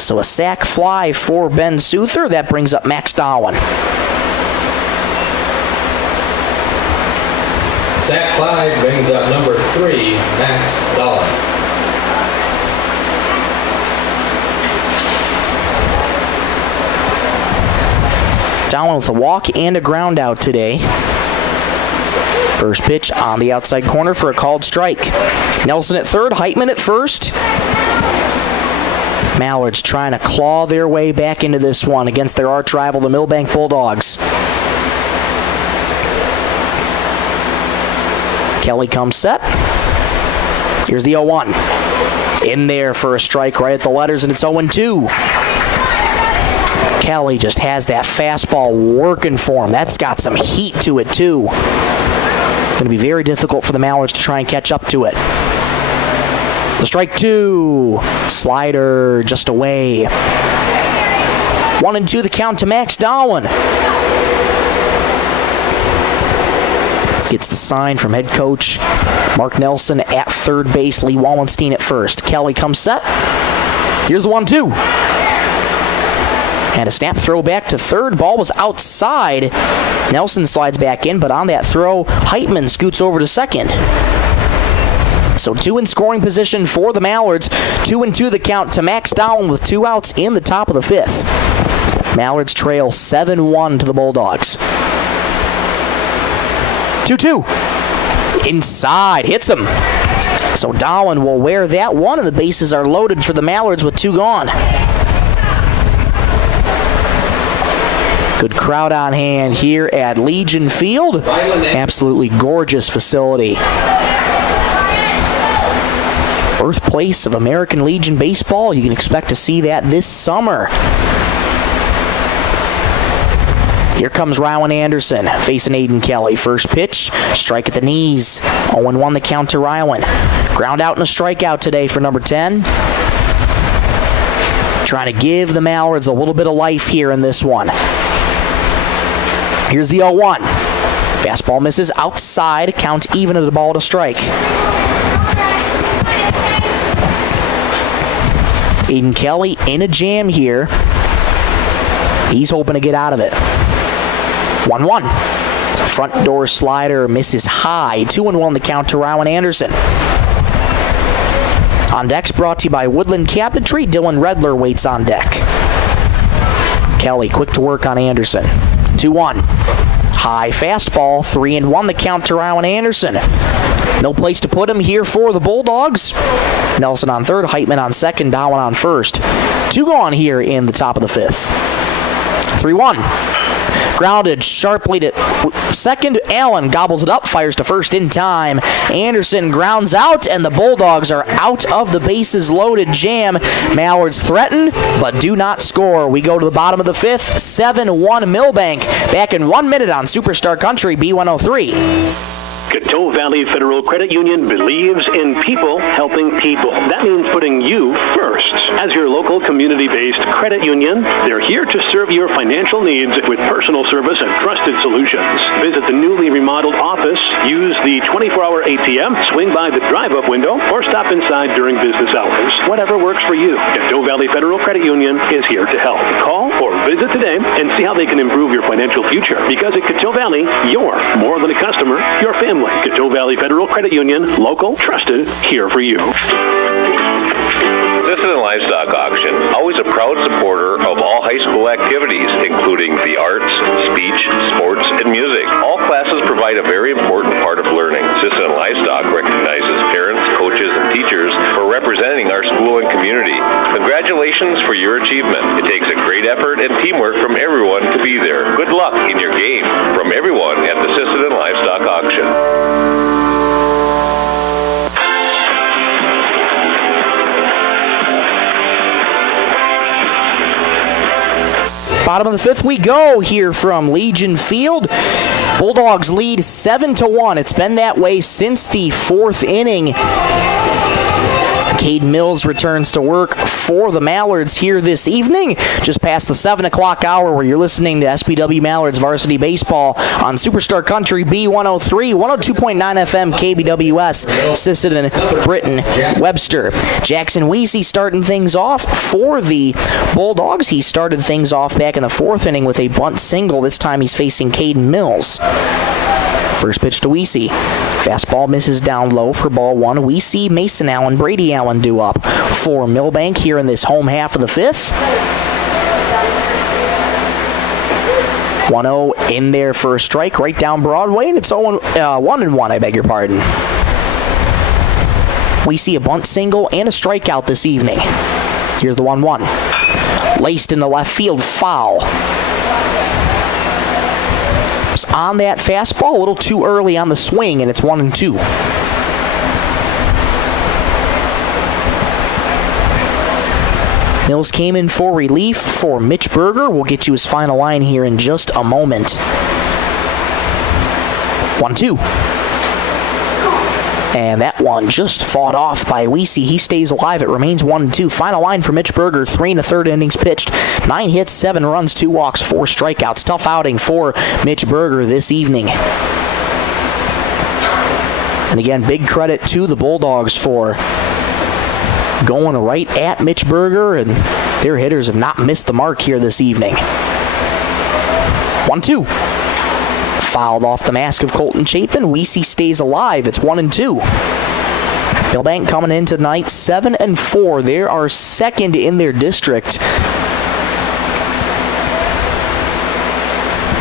So a sac fly for Ben Souther. That brings up Max Darwin. Sack fly brings up number 3, Max Darwin. Darwin with a walk and a ground out today. First pitch on the outside corner for a called strike. Nelson at third, Heitman at first. Mallards trying to claw their way back into this one against their arch rival, the Milbank Bulldogs. Kelly comes set. Here's the 0-1. In there for a strike right at the letters, and it's 0-2. Kelly just has that fastball working for him. That's got some heat to it, too. Going to be very difficult for the Mallards to try and catch up to it. The strike 2. Slider just away. 1-2 the count to Max Darwin. Gets the sign from head coach Mark Nelson at third base. Lee Wallenstein at first. Kelly comes set. Here's the 1-2. And a snap throw back to third. Ball was outside. Nelson slides back in, but on that throw, Heitman scoots over to second. So 2 in scoring position for the Mallards. 2-2 the count to Max Darwin with 2 outs in the top of the 5th. Mallards trail 7-1 to the Bulldogs. 2-2. Inside. Hits him. So Darwin will wear that one, and the bases are loaded for the Mallards with 2 gone. Good crowd on hand here at Legion Field. Absolutely gorgeous facility. Birthplace of American Legion baseball. You can expect to see that this summer. Here comes Rowan Anderson facing Aiden Kelly. First pitch, strike at the knees. 0-1 the count to Rowan. Ground out and a strikeout today for number 10. Trying to give the Mallards a little bit of life here in this one. Here's the 0-1. Fastball misses outside. Count even at the ball to strike. Aiden Kelly in a jam here. He's hoping to get out of it. 1-1. Front door slider misses high. 2-1 the count to Rowan Anderson. On deck's brought to you by Woodland Cabinetry. Dylan Redler waits on deck. Kelly quick to work on Anderson. 2-1. High fastball. 3-1 the count to Rowan Anderson. No place to put him here for the Bulldogs. Nelson on third, Heitman on second, Dowan on first. 2 gone here in the top of the 5th. 3-1. Grounded sharply to second. Allen gobbles it up, fires to first in time. Anderson grounds out, and the Bulldogs are out of the bases loaded jam. Mallards threaten, but do not score. We go to the bottom of the 5th. 7-1 Milbank. Back in 1 minute on Superstar Country B103. Coteau Valley Federal Credit Union believes in people helping people. That means putting you first. As your local community-based credit union, they're here to serve your financial needs with personal service and trusted solutions. Visit the newly remodeled office, use the 24-hour ATM, swing by the drive-up window, or stop inside during business hours. Whatever works for you, Coteau Valley Federal Credit Union is here to help. Call or visit today and see how they can improve your financial future. Because at Coteau Valley, you're more than a customer, you're family. Coteau Valley Federal Credit Union, local, trusted, here for you. Sisseton Livestock Auction, always a proud supporter of all high school activities, including the arts, speech, sports, and music. All classes provide a very important part of learning. Sisseton Livestock recognizes parents, coaches, and teachers for representing our school and community. Congratulations for your achievement. It takes a great effort and teamwork from everyone to be there. Good luck in your game. From everyone at the Sisseton Livestock Auction. Bottom of the 5th we go here from Legion Field. Bulldogs lead 7-1. It's been that way since the 4th inning. Caden Mills returns to work for the Mallards here this evening, just past the 7 o'clock hour, where you're listening to SBW Mallards Varsity Baseball on Superstar Country B103, 102.9 FM KBWS, Sisseton, Britton, Webster. Jackson Weesey starting things off for the Bulldogs. He started things off back in the 4th inning with a bunt single. This time he's facing Caden Mills. First pitch to Weesey. Fastball misses down low for ball 1. We see Mason Allen, Brady Allen due up for Milbank here in this home half of the 5th. 1-0 in there for a strike right down Broadway, and it's 1-1, I beg your pardon. We see a bunt single and a strikeout this evening. Here's the 1-1. Laced in the left field, foul. On that fastball, a little too early on the swing, and it's 1-2. Mills came in for relief for Mitch Berger. We'll get you his final line here in just a moment. 1-2. And that one just fought off by Weesey. He stays alive. It remains 1-2. Final line for Mitch Berger. 3 1/3 innings pitched. 9 hits, 7 runs, 2 walks, 4 strikeouts. Tough outing for Mitch Berger this evening. And again, big credit to the Bulldogs for going right at Mitch Berger, and their hitters have not missed the mark here this evening. 1-2. Fouled off the mask of Colton Chapin. Weesey stays alive. It's 1-2. Milbank coming in tonight 7-4. They are second in their district.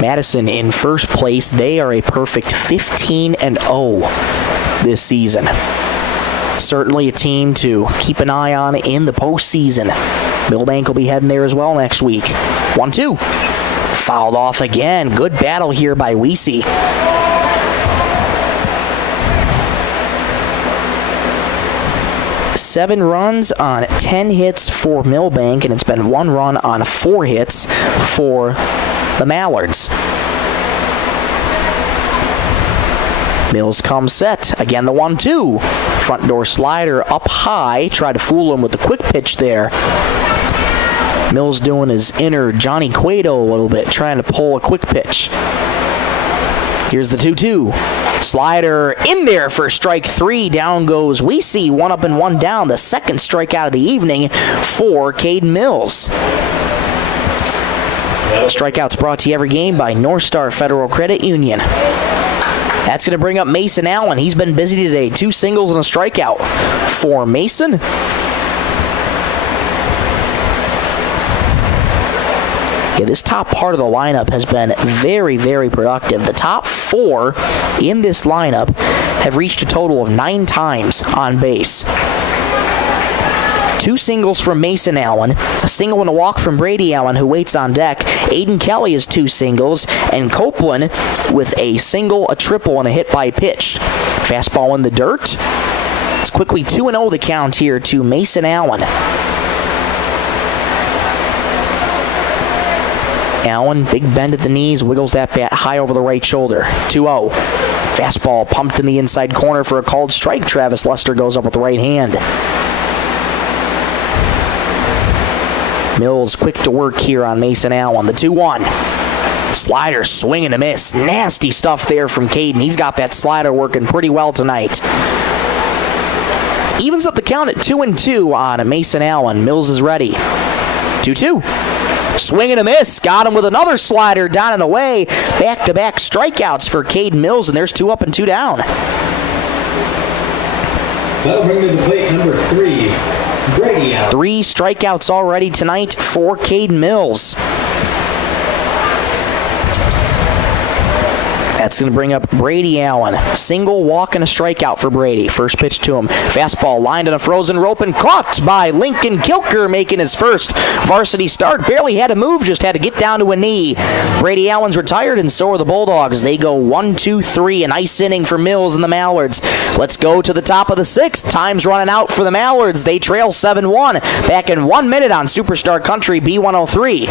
Madison in first place. They are a perfect 15-0 this season. Certainly a team to keep an eye on in the postseason. Milbank will be heading there as well next week. 1-2. Fouled off again. Good battle here by Weesey. Seven runs on 10 hits for Milbank, and it's been 1 run on 4 hits for the Mallards. Mills comes set. Again, the 1-2. Front door slider up high. Try to fool him with the quick pitch there. Mills doing his inner Johnny Cueto a little bit, trying to pull a quick pitch. Here's the 2-2. Slider in there for strike 3. Down goes Weesey. 1 up and 1 down. The second strikeout of the evening for Caden Mills. Strikeouts brought to you every game by North Star Federal Credit Union. That's going to bring up Mason Allen. He's been busy today. 2 singles and a strikeout for Mason. Yeah, this top part of the lineup has been very, very productive. The top 4 in this lineup have reached a total of 9 times on base. 2 singles from Mason Allen, a single and a walk from Brady Allen, who waits on deck. Aiden Kelly has 2 singles, and Copeland with a single, a triple, and a hit by pitch. Fastball in the dirt. It's quickly 2-0 the count here to Mason Allen. Allen, big bend at the knees, wiggles that bat high over the right shoulder. 2-0. Fastball pumped in the inside corner for a called strike. Travis Lester goes up with the right hand. Mills quick to work here on Mason Allen. The 2-1. Slider swing and a miss. Nasty stuff there from Caden. He's got that slider working pretty well tonight. Evens up the count at 2-2 on Mason Allen. Mills is ready. 2-2. Swing and a miss. Got him with another slider down and away. Back-to-back strikeouts for Caden Mills, and there's 2 up and 2 down. That'll bring to the plate number 3. Brady Allen. 3 strikeouts already tonight for Caden Mills. That's going to bring up Brady Allen. Single, walk, and a strikeout for Brady. First pitch to him. Fastball lined on a frozen rope and caught by Lincoln Kilker, making his first varsity start. Barely had to move, just had to get down to a knee. Brady Allen's retired, and so are the Bulldogs. They go 1-2-3. A nice inning for Mills and the Mallards. Let's go to the top of the 6th. Time's running out for the Mallards. They trail 7-1. Back in 1 minute on Superstar Country B103.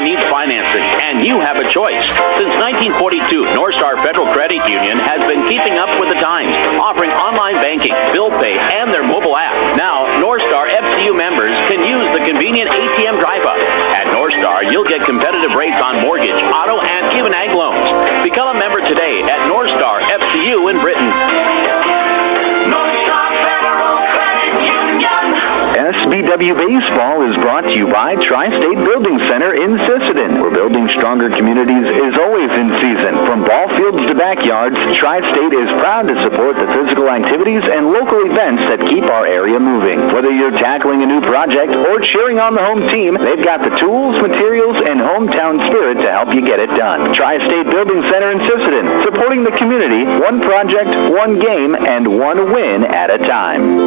Needs financing, and you have a choice. Since 1942, North Star Federal Credit Union has been keeping up with the times, offering online banking, bill pay, and their mobile app. Now, North Star FCU members can use the convenient ATM drive-up. At North Star, you'll get competitive rates on mortgage, auto, and even ag loans. Become a member today at North Star FCU in Britton. North Star Federal Credit Union. SBW Baseball is brought to you by Tri-State Building Center in Sisseton, where building stronger communities is always in season. From ball fields to backyards, Tri-State is proud to support the physical activities and local events that keep our area moving. Whether you're tackling a new project or cheering on the home team, they've got the tools, materials, and hometown spirit to help you get it done. Tri-State Building Center in Sisseton, supporting the community, one project, one game, and one win at a time.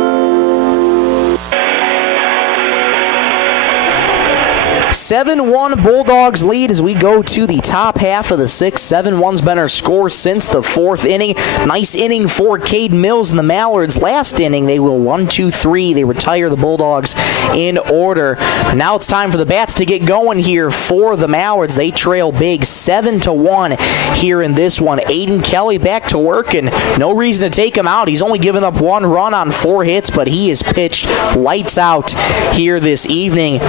7-1 Bulldogs lead as we go to the top half of the 6th. 7-1's been our score since the 4th inning. Nice inning for Caden Mills and the Mallards. Last inning, they will 1-2-3. They retire the Bulldogs in order. Now it's time for the bats to get going here for the Mallards. They trail big 7-1 here in this one. Aiden Kelly back to work, and no reason to take him out. He's only given up 1 run on 4 hits, but he is pitched lights out here this evening.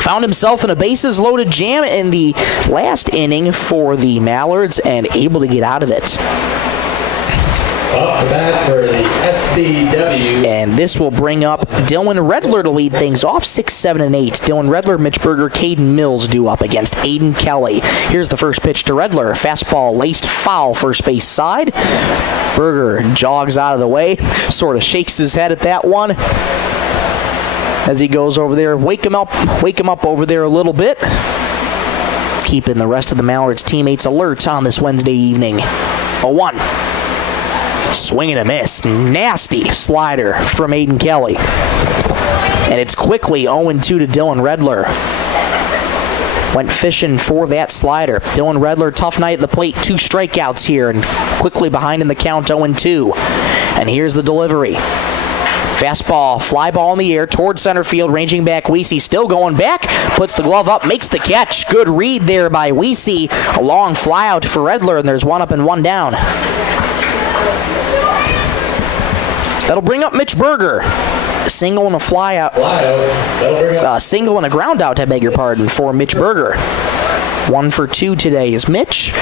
Found himself in a bases-loaded jam in the last inning for the Mallards and able to get out of it. Off the bat for the SBW. And this will bring up Dylan Redler to lead things off 6, 7, and 8. Dylan Redler, Mitch Berger, Caden Mills due up against Aiden Kelly. Here's the first pitch to Redler. Fastball laced foul first base side. Berger jogs out of the way, sort of shakes his head at that one as he goes over there. Wake him up over there a little bit. Keeping the rest of the Mallards teammates alert on this Wednesday evening. 0-1. Swing and a miss. Nasty slider from Aiden Kelly. And it's quickly 0-2 to Dylan Redler. Went fishing for that slider. Dylan Redler, tough night at the plate. 2 strikeouts here and quickly behind in the count, 0-2. And here's the delivery. Fastball, fly ball in the air toward center field, ranging back. Weesey still going back, puts the glove up, makes the catch. Good read there by Weesey. A long fly out for Redler, and there's 1 up and 1 down. That'll bring up Mitch Berger. A single and a fly out. That'll bring up. Single and a ground out, I beg your pardon, for Mitch Berger. 1 for 2 today is Mitch.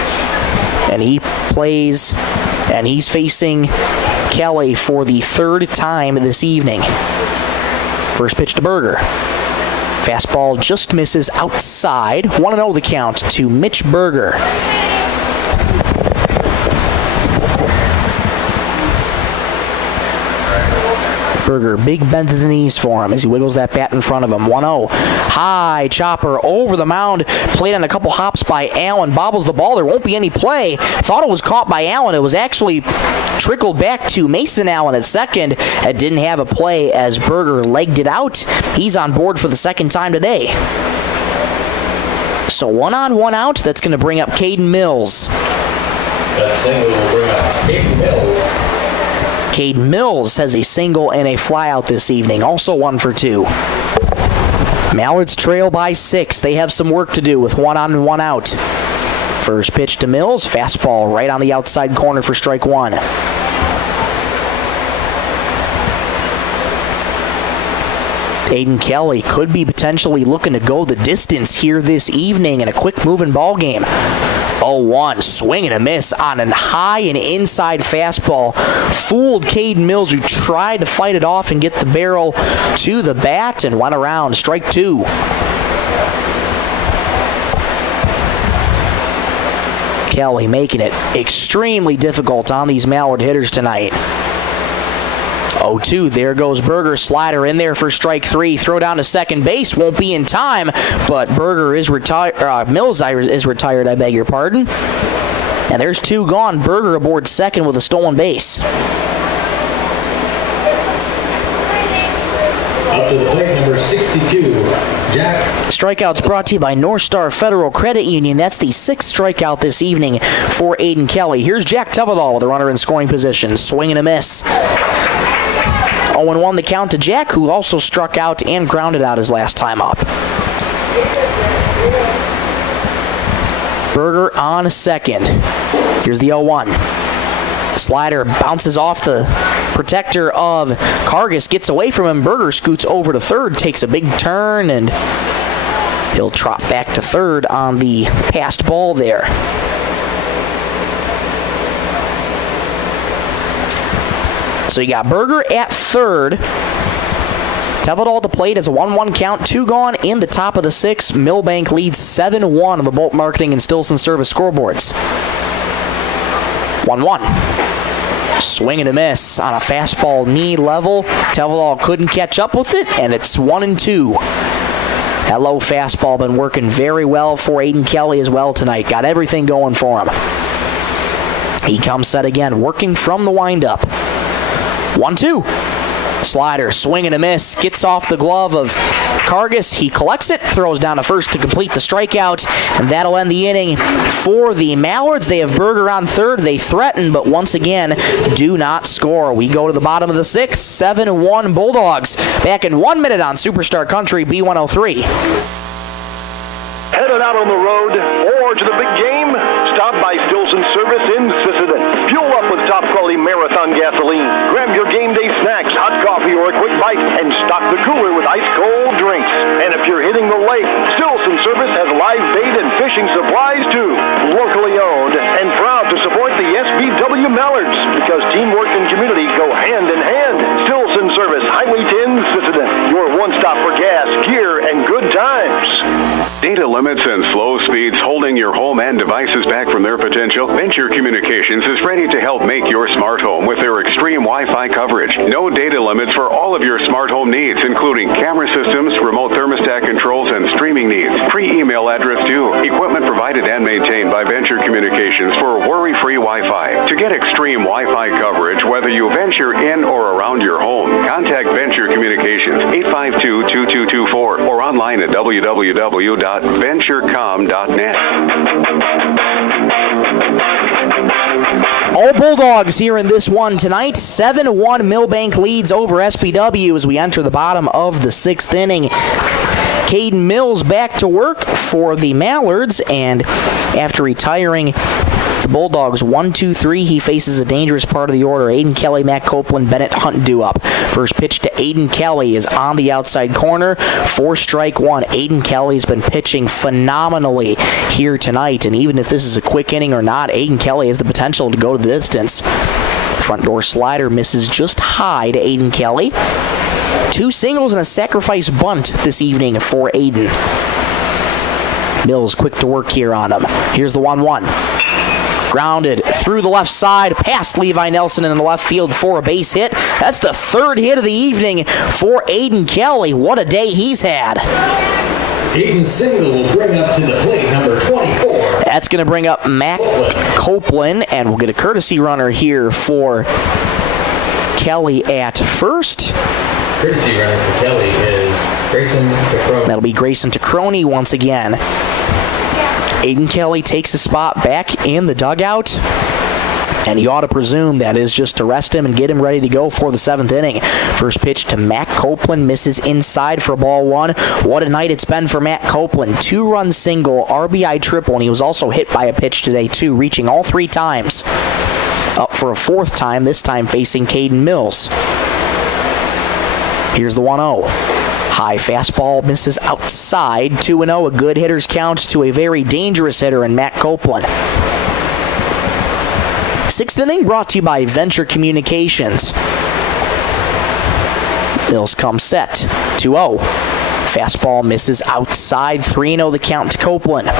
And he plays, and he's facing Kelly for the 3rd time this evening. First pitch to Berger. Fastball just misses outside. 1-0 the count to Mitch Berger. Berger, big bend to the knees for him as he wiggles that bat in front of him. 1-0. High chopper over the mound. Played on a couple hops by Allen. Bobbles the ball. There won't be any play. Thought it was caught by Allen. It was actually trickled back to Mason Allen at second. It didn't have a play as Berger legged it out. He's on board for the 2nd time today. So 1 on, 1 out. That's going to bring up Caden Mills. That single will bring up Caden Mills. Caden Mills has a single and a flyout this evening, also 1 for 2. Mallards trail by 6. They have some work to do with 1 on and 1 out. First pitch to Mills, fastball right on the outside corner for strike 1. Aiden Kelly could be potentially looking to go the distance here this evening in a quick moving ball game. 0-1, swing and a miss on a high and inside fastball. Fooled Caden Mills, who tried to fight it off and get the barrel to the bat and went around. Strike 2. Kelly making it extremely difficult on these Mallard hitters tonight. 0-2, there goes Berger. Slider in there for strike 3. Throw down to second base. Won't be in time, but Berger is retired. Mills is retired, I beg your pardon. And there's 2 gone. Berger aboard second with a stolen base. Up to the plate, number 62, Jack. Strikeouts brought to you by North Star Federal Credit Union. That's the 6th strikeout this evening for Aiden Kelly. Here's Jack Tevedal with a runner in scoring position. Swing and a miss. 0-1 the count to Jack, who also struck out and grounded out his last time up. Berger on second. Here's the 0-1. Slider bounces off the protector of Kargas, gets away from him. Berger scoots over to third, takes a big turn, and he'll trot back to third on the passed ball there. So you got Berger at third. Tevedal to plate as a 1-1 count, 2 gone in the top of the 6th. Milbank leads 7-1 on the Bolt Marketing and Stilson Service scoreboards. 1-1. Swing and a miss on a fastball knee level. Tevedal couldn't catch up with it, and it's 1-2. That low fastball been working very well for Aiden Kelly as well tonight. Got everything going for him. He comes set again, working from the windup. 1-2. Slider, swing and a miss, gets off the glove of Kargas. He collects it, throws down to first to complete the strikeout, and that'll end the inning for the Mallards. They have Berger on third. They threaten, but once again, do not score. We go to the bottom of the 6th, 7-1 Bulldogs. Back in 1 minute on Superstar Country B103. Headed out on the road or to the big game? Stop by Stilson Service in Sisseton. Fuel up with top-quality Marathon gasoline. Grab your game day snacks, hot coffee, or a quick bite, and stock the cooler with ice-cold drinks. And if you're hitting the lake, Stilson Service has live bait and fishing supplies, too. Locally owned and proud to support the SBW Mallards, because teamwork and community go hand in hand. Stilson Service, Highway 10, Sisseton. Your one-stop for gas, gear, and good times. Data limits and slow speeds holding your home and devices back from their potential? Venture Communications is ready to help make your smart home with their extreme Wi-Fi coverage. No data limits for all of your smart home needs, including camera systems, remote thermostat controls, and streaming needs. Free email address too. Equipment provided and maintained by Venture Communications for worry-free Wi-Fi. To get extreme Wi-Fi coverage, whether you venture in or around your home, contact Venture Communications, www.venturecom.net. All Bulldogs here in this one tonight. 7-1 Milbank leads over SBW as we enter the bottom of the 6th inning. Caden Mills back to work for the Mallards, and after retiring the Bulldogs 1-2-3, he faces a dangerous part of the order. Aiden Kelly, Matt Copeland, Bennett Hunt due up. First pitch to Aiden Kelly is on the outside corner for strike one. Aiden Kelly's been pitching phenomenally here tonight, and even if this is a quick inning or not, Aiden Kelly has the potential to go to the distance. Front door slider misses just high to Aiden Kelly. 2 singles and a sacrifice bunt this evening for Aiden. Mills quick to work here on him. Here's the 1-1. Grounded through the left side, past Levi Nelson in the left field for a base hit. That's the 3rd hit of the evening for Aiden Kelly. What a day he's had. Aiden's single will bring up to the plate number 24. That's going to bring up Matt Copeland, and we'll get a courtesy runner here for Kelly at first. Courtesy runner for Kelly is Grayson Tacroni. That'll be Grayson Tacroni once again. Aiden Kelly takes a spot back in the dugout, and you ought to presume that is just to rest him and get him ready to go for the 7th inning. First pitch to Matt Copeland, misses inside for ball 1. What a night it's been for Matt Copeland. 2-run single, RBI triple, and he was also hit by a pitch today too, reaching all 3 times. Up for a 4th time, this time facing Caden Mills. Here's the 1-0. High fastball misses outside. 2-0, a good hitter's count to a very dangerous hitter in Matt Copeland. 6th inning brought to you by Venture Communications. Mills comes set. 2-0. Fastball misses outside. 3-0 the count to Copeland.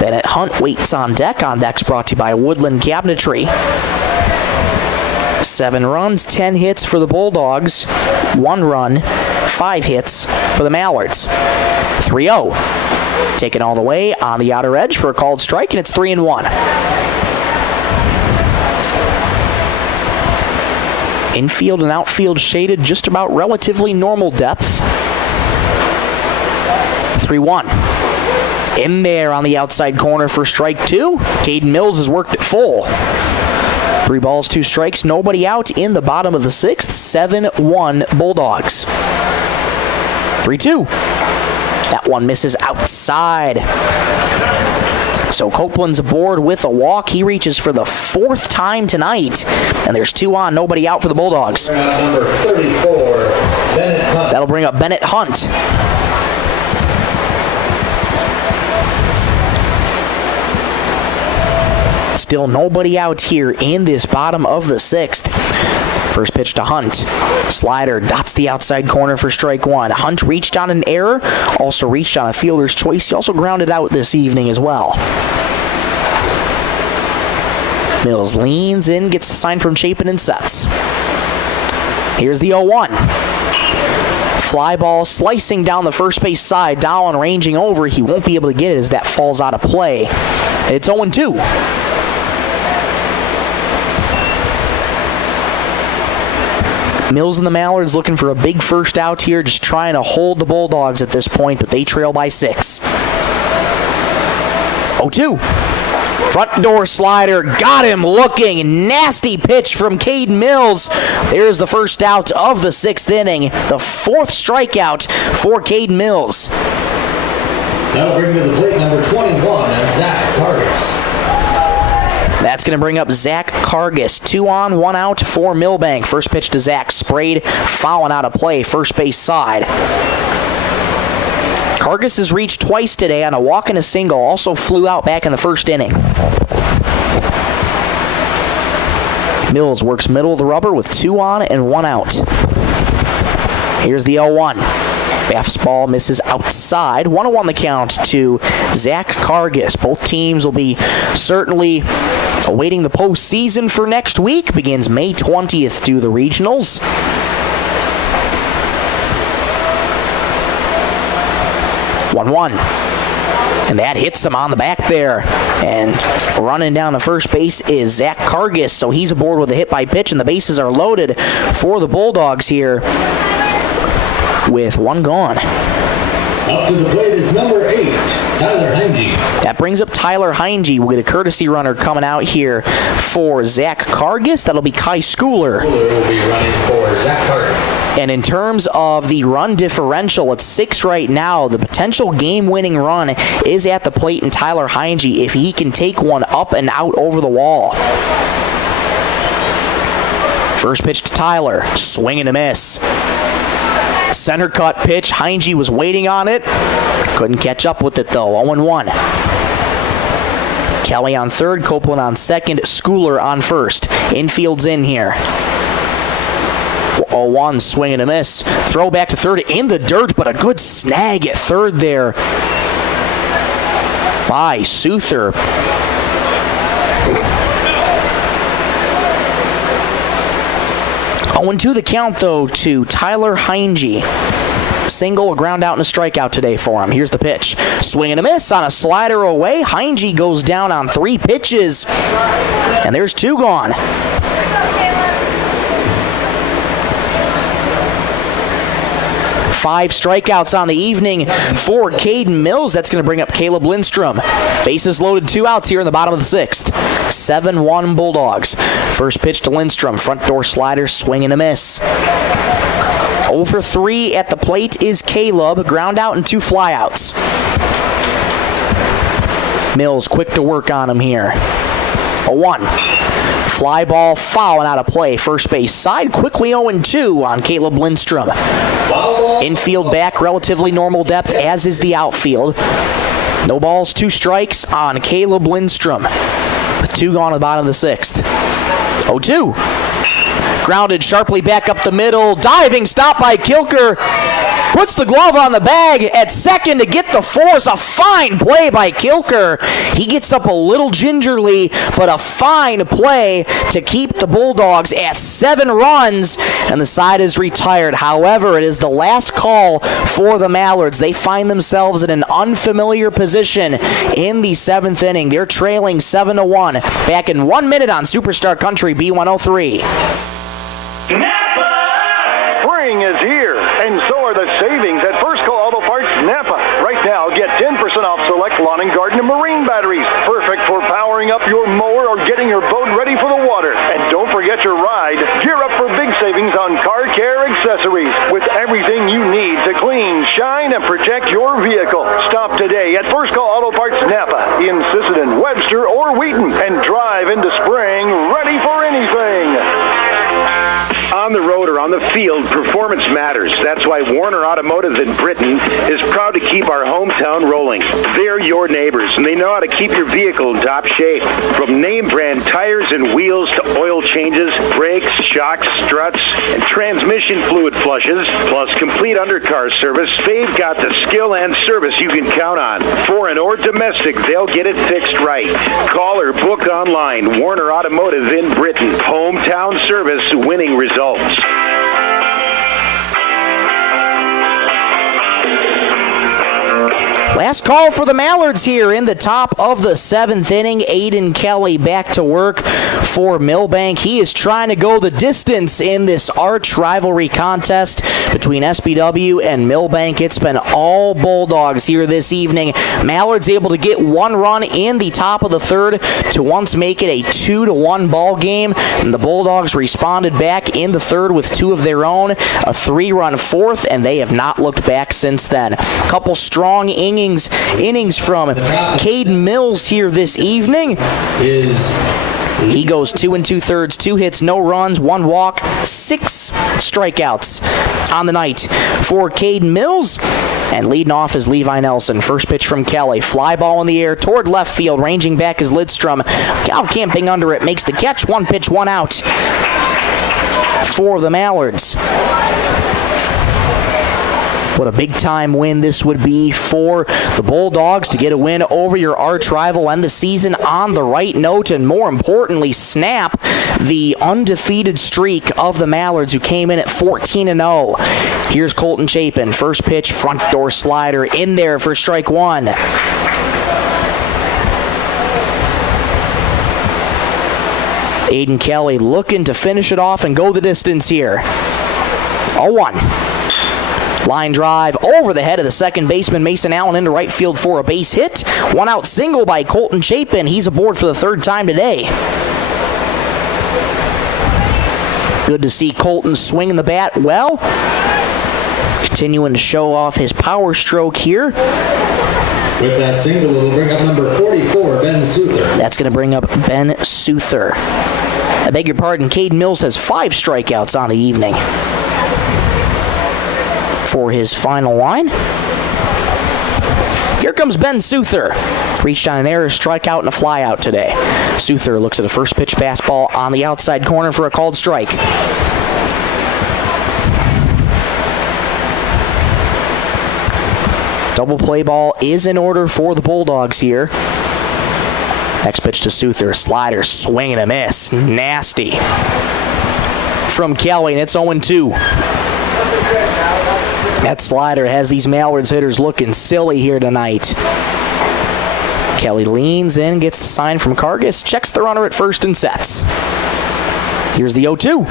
Bennett Hunt waits on deck. On deck's brought to you by Woodland Cabinetry. 7 runs, 10 hits for the Bulldogs. 1 run, 5 hits for the Mallards. 3-0. Taken all the way on the outer edge for a called strike, and it's 3-1. Infield and outfield shaded, just about relatively normal depth. 3-1. In there on the outside corner for strike 2. Caden Mills has worked it full. 3 balls, 2 strikes, nobody out in the bottom of the 6th. 7-1 Bulldogs. 3-2. That one misses outside. So Copeland's aboard with a walk. He reaches for the 4th time tonight. And there's 2 on, nobody out for the Bulldogs. Number 34, Bennett Hunt. That'll bring up Bennett Hunt. Still nobody out here in this bottom of the 6th. First pitch to Hunt. Slider dots the outside corner for strike 1. Hunt reached on an error, also reached on a fielder's choice. He also grounded out this evening as well. Mills leans in, gets the sign from Chapin and sets. Here's the 0-1. Fly ball slicing down the first base side. Dowling ranging over. He won't be able to get it as that falls out of play. It's 0-2. Mills and the Mallards looking for a big first out here, just trying to hold the Bulldogs at this point, but they trail by 6. 0-2. Front door slider, got him looking. Nasty pitch from Caden Mills. There's the first out of the 6th inning. The 4th strikeout for Caden Mills. That'll bring to the plate number 21, that's Zach Cargus. That's going to bring up Zach Cargus. 2 on, 1 out for Milbank. First pitch to Zach, sprayed, fouling out of play, first base side. Cargus has reached twice today on a walk and a single, also flew out back in the 1st inning. Mills works middle of the rubber with 2 on and 1 out. Here's the 0-1. Fastball misses outside. 1-1 the count to Zach Cargus. Both teams will be certainly awaiting the postseason for next week. Begins May 20th through the regionals. And that hits him on the back there. And running down to first base is Zach Cargus. So he's aboard with a hit by pitch, and the bases are loaded for the Bulldogs here with 1 gone. Up to the plate is number 8, Tyler Heinge. That brings up Tyler Heinge. We'll get a courtesy runner coming out here for Zach Kargas. That'll be Kai Schooler. Schooler will be running for Zach Kargas. And in terms of the run differential, it's 6 right now. The potential game-winning run is at the plate in Tyler Heinge if he can take one up and out over the wall. First pitch to Tyler. Swing and a miss. Center cut pitch. Heinge was waiting on it. Couldn't catch up with it, though. 0-1. Kelly on third, Copeland on second, Schooler on first. Infield's in here. 0-1, swing and a miss. Throw back to third in the dirt, but a good snag at third there by Souther. And to the count, though, to Tyler Heinge. Single, a ground out, and a strikeout today for him. Here's the pitch. Swing and a miss on a slider away. Heinge goes down on 3 pitches, and there's 2 gone. Five strikeouts on the evening for Caden Mills. That's going to bring up Caleb Lindstrom. Bases loaded, 2 outs here in the bottom of the 6th. 7-1 Bulldogs. First pitch to Lindstrom. Front door slider, swing and a miss. 0 for 3 at the plate is Caleb. Ground out and 2 flyouts. Mills quick to work on him here. 0-1. Fly ball fouling out of play. First base side. Quickly 0-2 on Caleb Lindstrom. Infield back, relatively normal depth, as is the outfield. No balls, 2 strikes on Caleb Lindstrom. 2 gone at the bottom of the 6th. 0-2. Grounded sharply back up the middle. Diving stop by Kilker. Puts the glove on the bag at second to get the force. A fine play by Kilker. He gets up a little gingerly, but a fine play to keep the Bulldogs at 7 runs, and the side is retired. However, it is the last call for the Mallards. They find themselves in an unfamiliar position in the 7th inning. They're trailing 7-1. Back in 1 minute on Superstar Country B103. Spring is here, and so are the savings at First Call Auto Parts Napa. Right now, get 10% off select lawn and garden and marine batteries. Perfect for powering up your mower or getting your boat ready for the water. And don't forget your ride. Gear up for big savings on car care accessories with everything you need to clean, shine, and protect your vehicle. Stop today at First Call Auto Parts Napa in Sisseton, Webster, or Wheaton, and drive into spring ready for anything. On the road or on the field, performance matters. That's why Warner Automotive in Britton is proud to keep our hometown rolling. They're your neighbors, and they know how to keep your vehicle in top shape. From name brand tires and wheels to oil changes, brakes, shocks, struts, and transmission fluid flushes, plus complete undercar service, they've got the skill and service you can count on. Foreign or domestic, they'll get it fixed right. Call or book online. Warner Automotive in Britton. Hometown service, winning results. Last call for the Mallards here in the top of the 7th inning. Aiden Kelly back to work for Milbank. He is trying to go the distance in this arch rivalry contest between SBW and Milbank. It's been all Bulldogs here this evening. Mallards able to get 1 run in the top of the 3rd to once make it a 2-1 ball game. And the Bulldogs responded back in the 3rd with 2 of their own, a 3-run 4th, and they have not looked back since then. A couple strong innings from Caden Mills here this evening. He goes 2 2/3, 2 hits, no runs, 1 walk, 6 strikeouts on the night for Caden Mills. And leading off is Levi Nelson. First pitch from Kelly. Fly ball in the air toward left field. Ranging back is Lidstrom. Out camping under it. Makes the catch. 1 pitch, 1 out for the Mallards. What a big-time win this would be for the Bulldogs to get a win over your arch rival, end the season on the right note, and more importantly, snap the undefeated streak of the Mallards, who came in at 14-0. Here's Colton Chapin. First pitch, front door slider in there for strike 1. Aiden Kelly looking to finish it off and go the distance here. 0-1. Line drive over the head of the second baseman, Mason Allen, into right field for a base hit. One out single by Colton Chapin. He's aboard for the third time today. Good to see Colton swinging the bat well. Continuing to show off his power stroke here. With that single, it'll bring up number 44, Ben Souther. That's going to bring up Ben Souther. I beg your pardon, Cade Mills has 5 strikeouts on the evening. For his final line. Here comes Ben Souther. Reached on an error, strikeout, and a flyout today. Souther looks at a first pitch fastball on the outside corner for a called strike. Double play ball is in order for the Bulldogs here. Next pitch to Souther. Slider, swing and a miss. Nasty. From Kelly, and it's 0-2. That slider has these Mallards hitters looking silly here tonight. Kelly leans in, gets the sign from Cargus, checks the runner at first and sets. Here's the 0-2.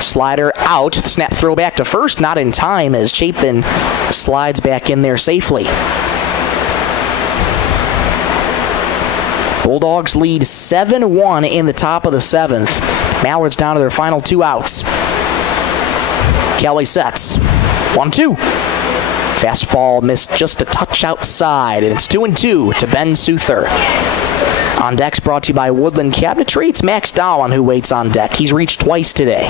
Slider out, snap throw back to first, not in time as Chapin slides back in there safely. Bulldogs lead 7-1 in the top of the 7th. Mallards down to their final 2 outs. Kelly sets. 1-2. Fastball missed just a touch outside, and it's 2-2 to Ben Souther. On deck's brought to you by Woodland Cabinetry. It's Max Dowling who waits on deck. He's reached twice today.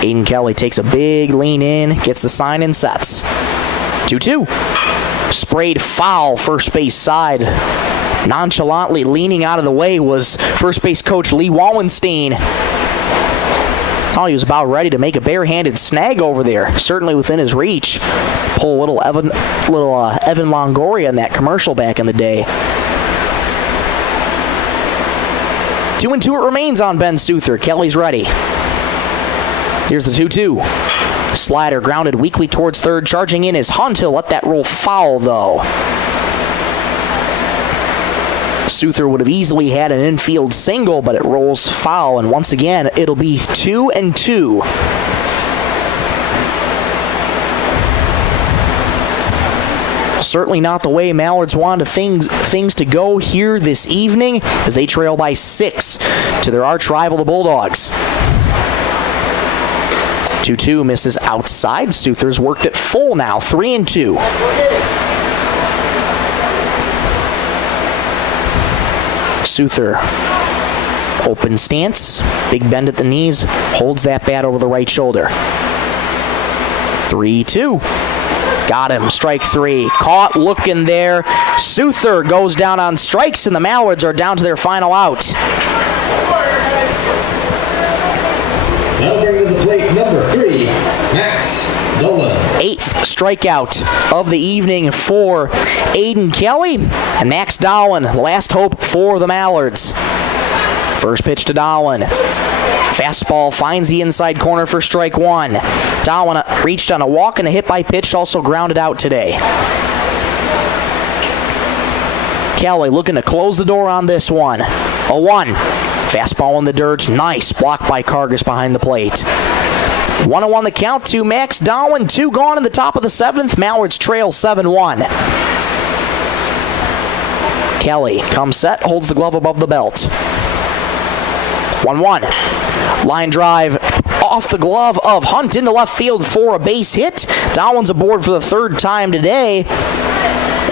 Aiden Kelly takes a big lean in, gets the sign and sets. 2-2. Sprayed foul first base side. Nonchalantly leaning out of the way was first base coach Lee Wallenstein. Oh, he was about ready to make a barehanded snag over there. Certainly within his reach. Pull a little Evan Longoria in that commercial back in the day. 2-2 it remains on Ben Souther. Kelly's ready. Here's the 2-2. Slider grounded weakly towards third. Charging in is Hunt. He'll let that roll foul, though. Souther would have easily had an infield single, but it rolls foul, and once again, it'll be 2-2. Certainly not the way Mallards wanted things to go here this evening, as they trail by 6 to their arch rival, the Bulldogs. 2-2 misses outside. Souther's worked it full now, 3-2. Souther, open stance, big bend at the knees, holds that bat over the right shoulder. 3-2. Got him, strike 3. Caught looking there. Souther goes down on strikes, and the Mallards are down to their final out. That'll bring to the plate number 3, Max Dolan. 8th strikeout of the evening for Aiden Kelly. And Max Dolan, last hope for the Mallards. First pitch to Dolan. Fastball finds the inside corner for strike 1. Dolan reached on a walk and a hit by pitch, also grounded out today. Kelly looking to close the door on this one. 0-1. Fastball in the dirt. Nice block by Cargus behind the plate. 1-1 the count to Max Dolan. 2 gone in the top of the 7th. Mallards trail 7-1. Kelly comes set, holds the glove above the belt. 1-1. Line drive off the glove of Hunt into left field for a base hit. Dolan's aboard for the 3rd time today.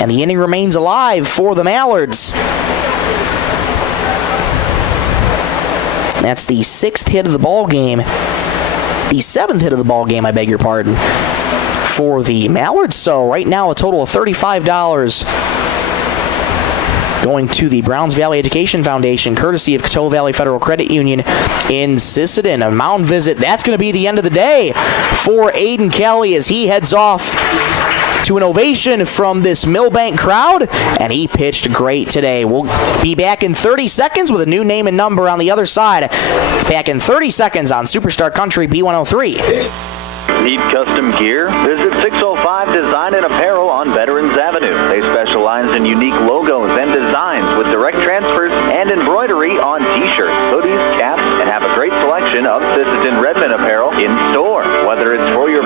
And the inning remains alive for the Mallards. That's the 6th hit of the ball game. The 7th hit of the ball game, I beg your pardon, for the Mallards. So right now a total of $35 going to the Browns Valley Education Foundation, courtesy of Coteau Valley Federal Credit Union in Sisseton. A mound visit, that's going to be the end of the day for Aiden Kelly as he heads off to an ovation from this Milbank crowd, and he pitched great today. We'll be back in 30 seconds with a new name and number on the other side. Back in 30 seconds on Superstar Country B103. Need custom gear? Visit 605 Design and Apparel on Veterans Avenue. They specialize in unique logos and designs with direct transfers and embroidery on t-shirts, hoodies, caps, and have a great selection of Sisseton Redmond apparel in store. Whether it's for your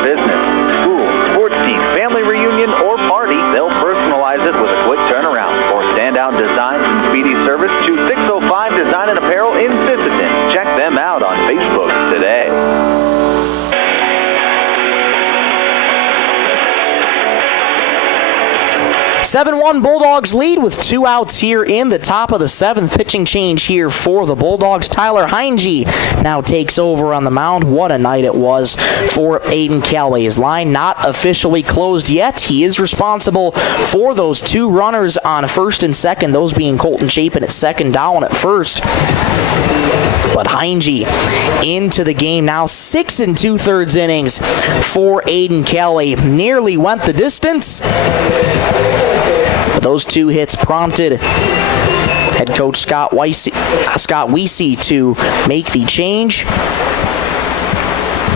today. 7-1 Bulldogs lead with 2 outs here in the top of the 7th. Pitching change here for the Bulldogs. Tyler Heinge now takes over on the mound. What a night it was for Aiden Callaway. His line not officially closed yet. He is responsible for those 2 runners on first and second, those being Colton Chapin at second, down at first. But Heinge into the game now, 6 2/3 innings for Aiden Callaway. Nearly went the distance. But those 2 hits prompted head coach Scott Wiese to make the change.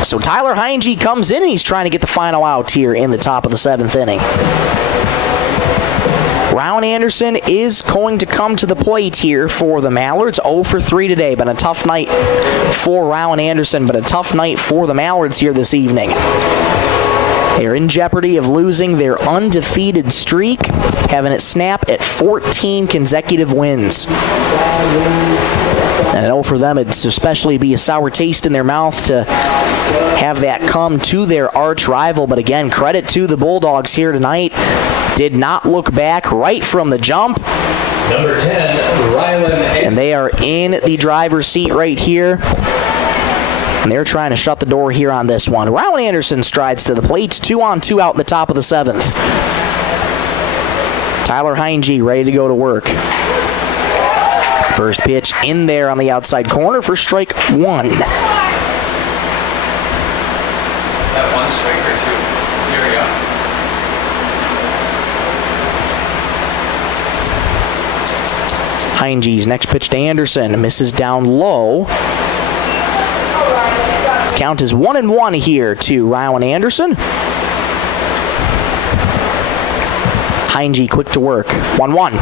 So Tyler Heinge comes in and he's trying to get the final out here in the top of the 7th inning. Rowan Anderson is going to come to the plate here for the Mallards. 0 for 3 today. Been a tough night for Rowan Anderson, but a tough night for the Mallards here this evening. They're in jeopardy of losing their undefeated streak, having it snap at 14 consecutive wins. And I know for them it's especially be a sour taste in their mouth to have that come to their arch rival. But again, credit to the Bulldogs here tonight. Did not look back right from the jump. Number 10, Rylan. And they are in the driver's seat right here. And they're trying to shut the door here on this one. Rowan Anderson strides to the plate. 2 on, 2 out in the top of the 7th. Tyler Heinge ready to go to work. First pitch in there on the outside corner for strike 1. Is that 1 strike or 2? Here we go. Heinge's next pitch to Anderson. Misses down low. Count is 1-1 here to Rowan Anderson. Heinge quick to work. 1-1.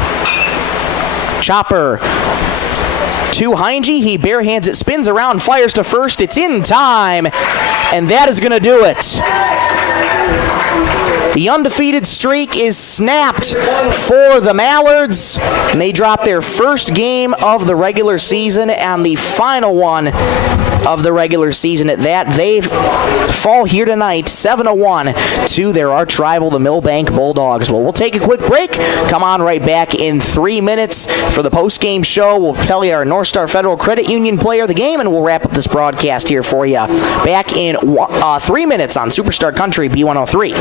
Chopper to Heinge. He barehands it, spins around, fires to first. It's in time, and that is going to do it. The undefeated streak is snapped for the Mallards, and they drop their first game of the regular season and the final one of the regular season. At that, they fall here tonight 7-1 to their arch rival, the Milbank Bulldogs. Well, we'll take a quick break. Come on right back in 3 minutes for the post-game show. We'll tell you our North Star Federal Credit Union player of the game, and we'll wrap up this broadcast here for you. Back in 3 minutes on Superstar Country B103.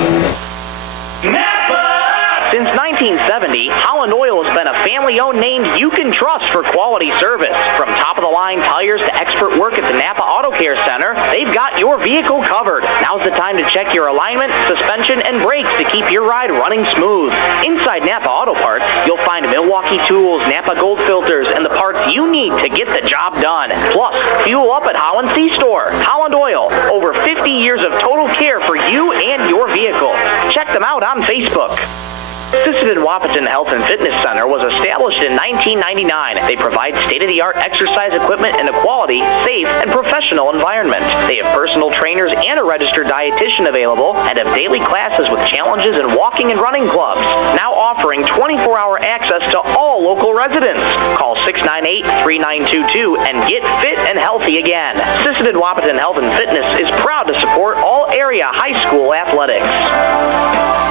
Since 1970, Holland Oil has been a family-owned name you can trust for quality service. From top-of-the-line tires to expert work at the Napa Auto Care Center, they've got your vehicle covered. Now's the time to check your alignment, suspension, and brakes to keep your ride running smooth. Inside Napa Auto Parts, you'll find Milwaukee tools, Napa Gold filters, and the parts you need to get the job done. Plus, fuel up at Holland C-Store. Holland Oil, over 50 years of total care for you and your vehicle. Check them out on Facebook. Sisseton Wahpeton Health and Fitness Center was established in 1999. They provide state-of-the-art exercise equipment in a quality, safe, and professional environment. They have personal trainers and a registered dietitian available and have daily classes with challenges in walking and running clubs. Now offering 24-hour access to all local residents. Call 698-3922 and get fit and healthy again. Sisseton Wahpeton Health and Fitness is proud to support all area high school athletics.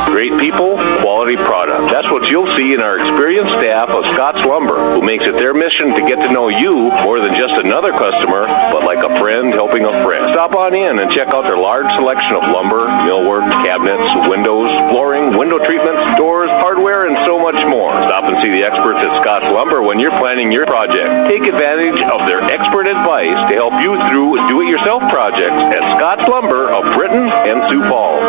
Great people, quality product. That's what you'll see in our experienced staff of Scott's Lumber, who makes it their mission to get to know you more than just another customer, but like a friend helping a friend. Stop on in and check out their large selection of lumber, millwork, cabinets, windows, flooring, window treatments, doors, hardware, and so much more. Stop and see the experts at Scott's Lumber when you're planning your project. Take advantage of their expert advice to help you through do-it-yourself projects at Scott's Lumber of Britton and Sioux Falls.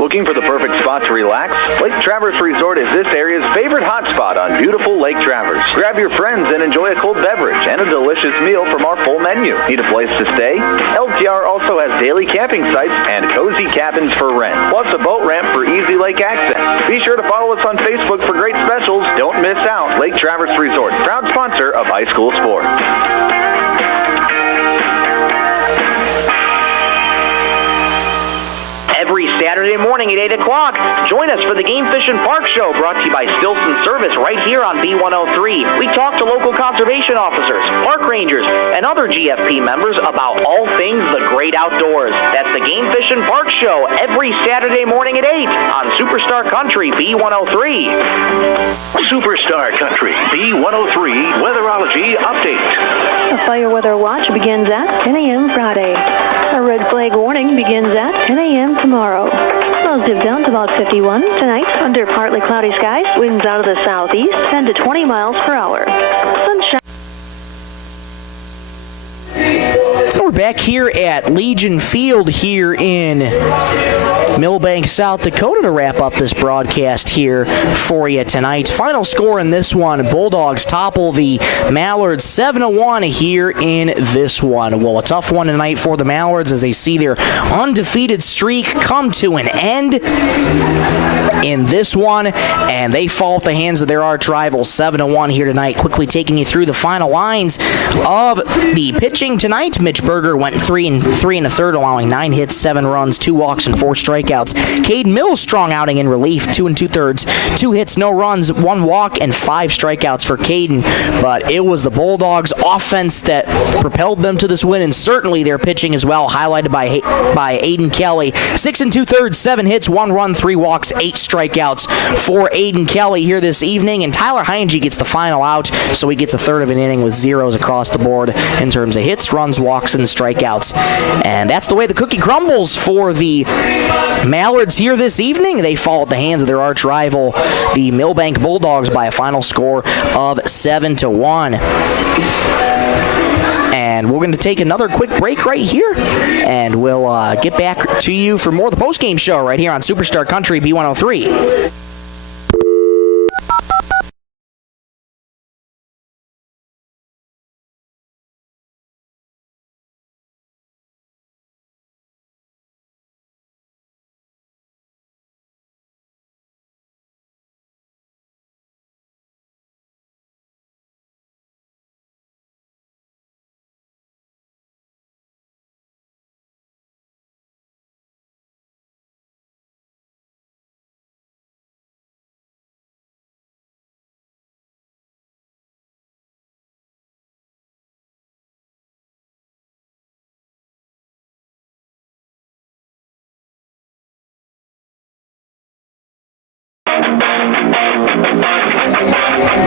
Looking for the perfect spot to relax? Lake Traverse Resort is this area's favorite hotspot on beautiful Lake Traverse. Grab your friends and enjoy a cold beverage and a delicious meal from our full menu. Need a place to stay? LTR also has daily camping sites and cozy cabins for rent, plus a boat ramp for easy lake access. Be sure to follow us on Facebook for great specials. Don't miss out. Lake Traverse Resort, proud sponsor of high school sports. Every Saturday Saturday morning at 8 o'clock. Join us for the Game Fishing Park Show, brought to you by Stilson Service right here on B103. We talk to local conservation officers, park rangers, and other GFP members about all things the great outdoors. That's the Game Fishing Park Show every Saturday morning at 8 on Superstar Country B103. Superstar Country B103 Weatherology Update. A fire weather watch begins at 10 a.m. Friday. A red flag warning begins at 10 a.m. tomorrow. Clouds dip down to about 51 tonight under partly cloudy skies. Winds out of the southeast 10 to 20 miles per hour. Sunshine. We're back here at Legion Field here in Milbank, South Dakota to wrap up this broadcast here for you tonight. Final score in this one, Bulldogs topple the Mallards 7-1 here in this one. Well, a tough one tonight for the Mallards as they see their undefeated streak come to an end in this one, and they fall at the hands of their arch rivals 7-1 here tonight. Quickly taking you through the final lines of the pitching tonight. Mitch Berger went 3 and 3 1/3, allowing 9 hits, 7 runs, 2 walks, and 4 strikeouts. Caden Mills strong outing in relief, 2 2/3, 2 hits, no runs, 1 walk, and 5 strikeouts for Caden. But it was the Bulldogs' offense that propelled them to this win, and certainly their pitching as well, highlighted by Aiden Kelly. 6 2/3, 7 hits, 1 run, 3 walks, 8 strikeouts for Aiden Kelly here this evening. And Tyler Heinge gets the final out, so he gets a third of an inning with zeros across the board in terms of hits, runs, walks, and strikeouts. And that's the way the cookie crumbles for the Mallards here this evening. They fall at the hands of their arch rival, the Milbank Bulldogs, by a final score of 7-1. And we're going to take another quick break right here, and we'll get back to you for more of the postgame show right here on Superstar Country B103.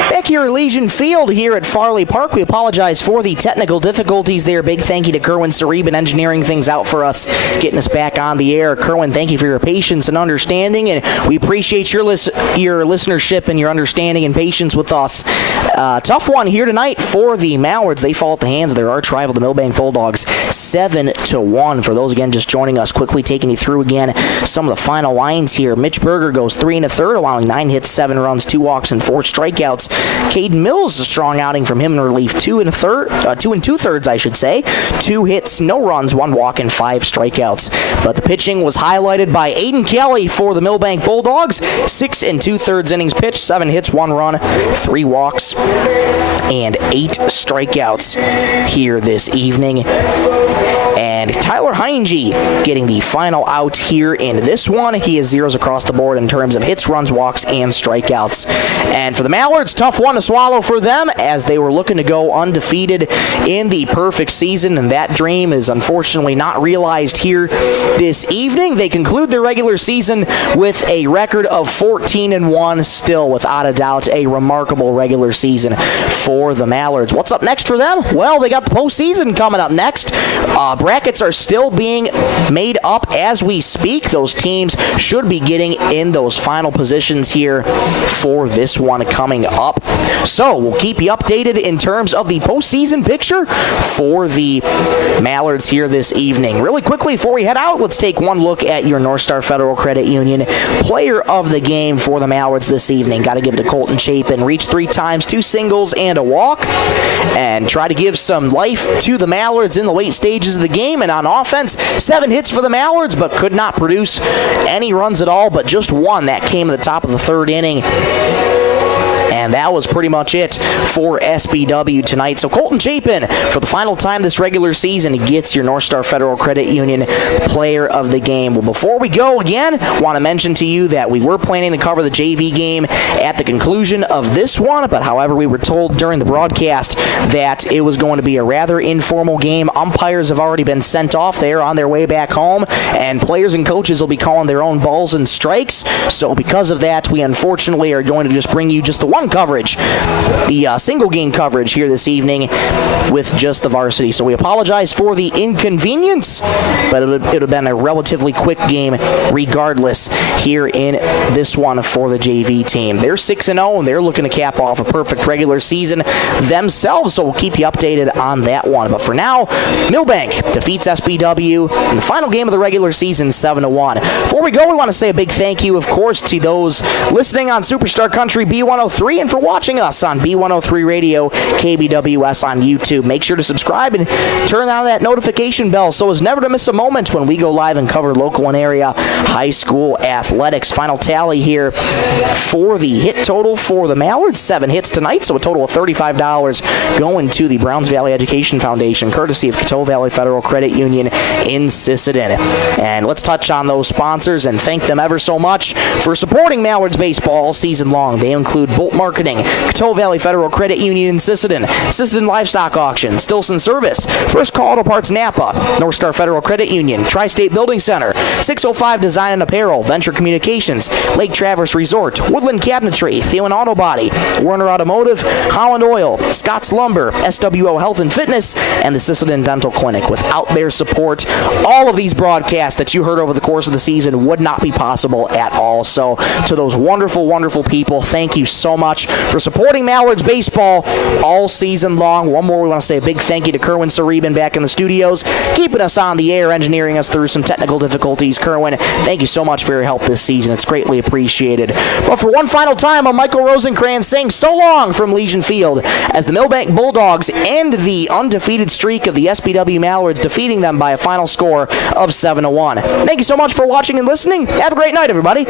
Back here at Legion Field here at Farley Park, we apologize for the technical difficulties there. Big thank you to Kerwin Sareben engineering things out for us, getting us back on the air. Kerwin, thank you for your patience and understanding, and we appreciate your listenership and your understanding and patience with us. Tough one here tonight for the Mallards. They fall at the hands of their arch rival, the Milbank Bulldogs, 7-1. For those, again, just joining us, quickly taking you through again some of the final lines here. Mitch Berger goes 3 1/3, allowing 9 hits, 7 runs, 2 walks, and 4 strikeouts. Caden Mills, a strong outing from him in relief, 2 2/3, I should say. 2 hits, no runs, 1 walk, and 5 strikeouts. But the pitching was highlighted by Aiden Kelly for the Milbank Bulldogs. 6 2/3 innings pitched, 7 hits, 1 run, 3 walks, and 8 strikeouts here this evening. And Tyler Heinge getting the final out here in this one. He has zeros across the board in terms of hits, runs, walks, and strikeouts. And for the Mallards, tough one to swallow for them as they were looking to go undefeated in the perfect season, and that dream is unfortunately not realized here this evening. They conclude their regular season with a record of 14-1, still without a doubt a remarkable regular season for the Mallards. What's up next for them? Well, they got the postseason coming up next. Brackets are still being made up as we speak. Those teams should be getting in those final positions here for this one coming up. So we'll keep you updated in terms of the postseason picture for the Mallards here this evening. Really quickly before we head out, let's take one look at your North Star Federal Credit Union player of the game for the Mallards this evening. Got to give it to Colton Chapin. Reached 3 times, 2 singles, and a walk, and try to give some life to the Mallards in the late stages of the game. And on offense, 7 hits for the Mallards, but could not produce any runs at all, but just 1 that came at the top of the 3rd inning. And And that was pretty much it for SBW tonight. So Colton Chapin, for the final time this regular season, gets your North Star Federal Credit Union Player of the Game. Well, before we go, again, want to mention to you that we were planning to cover the JV game at the conclusion of this one, but however, we were told during the broadcast that it was going to be a rather informal game. Umpires have already been sent off there on their way back home, and players and coaches will be calling their own balls and strikes. So because of that, we unfortunately are going to just bring you just the one coverage, the single game coverage here this evening with just the varsity. So we apologize for the inconvenience, but it would have been a relatively quick game regardless here in this one for the JV team. They're 6-0, and they're looking to cap off a perfect regular season themselves, so we'll keep you updated on that one. But for now, Milbank defeats SBW in the final game of the regular season, 7-1. Before we go, we want to say a big thank you, of course, to those listening on Superstar Country B103 and for watching us on B103 Radio, KBWS on YouTube. Make sure to subscribe and turn on that notification bell so as never to miss a moment when we go live and cover local and area high school athletics. Final tally here for the hit total for the Mallards, 7 hits tonight, so a total of $35 going to the Browns Valley Education Foundation, courtesy of Coteau Valley Federal Credit Union in Sisseton. And let's touch on those sponsors and thank them ever so much for supporting Mallards baseball all season long. They include Bolt Marketing, Coteau Valley Federal Credit Union in Sisseton, Sisseton Livestock Auction, Stilson Service, First Call Auto Parts Napa, North Star Federal Credit Union, Tri-State Building Center, 605 Design and Apparel, Venture Communications, Lake Traverse Resort, Woodland Cabinetry, Thielen Auto Body, Werner Automotive, Holland Oil, Scott's Lumber, SWO Health and Fitness, and the Sisseton Dental Clinic. Without their support, all of these broadcasts that you heard over the course of the season would not be possible at all. So to those wonderful, wonderful people, thank you so much for supporting Mallards baseball all season long. One more, we want to say a big thank you to Kerwin Sareben back in the studios, keeping us on the air, engineering us through some technical difficulties. Kerwin, thank you so much for your help this season. It's greatly appreciated. But for one final time, I'm Michael Rosencrantz saying so long from Legion Field as the Milbank Bulldogs end the undefeated streak of the SBW Mallards, defeating them by a final score of 7-1. Thank you so much for watching and listening. Have a great night, everybody.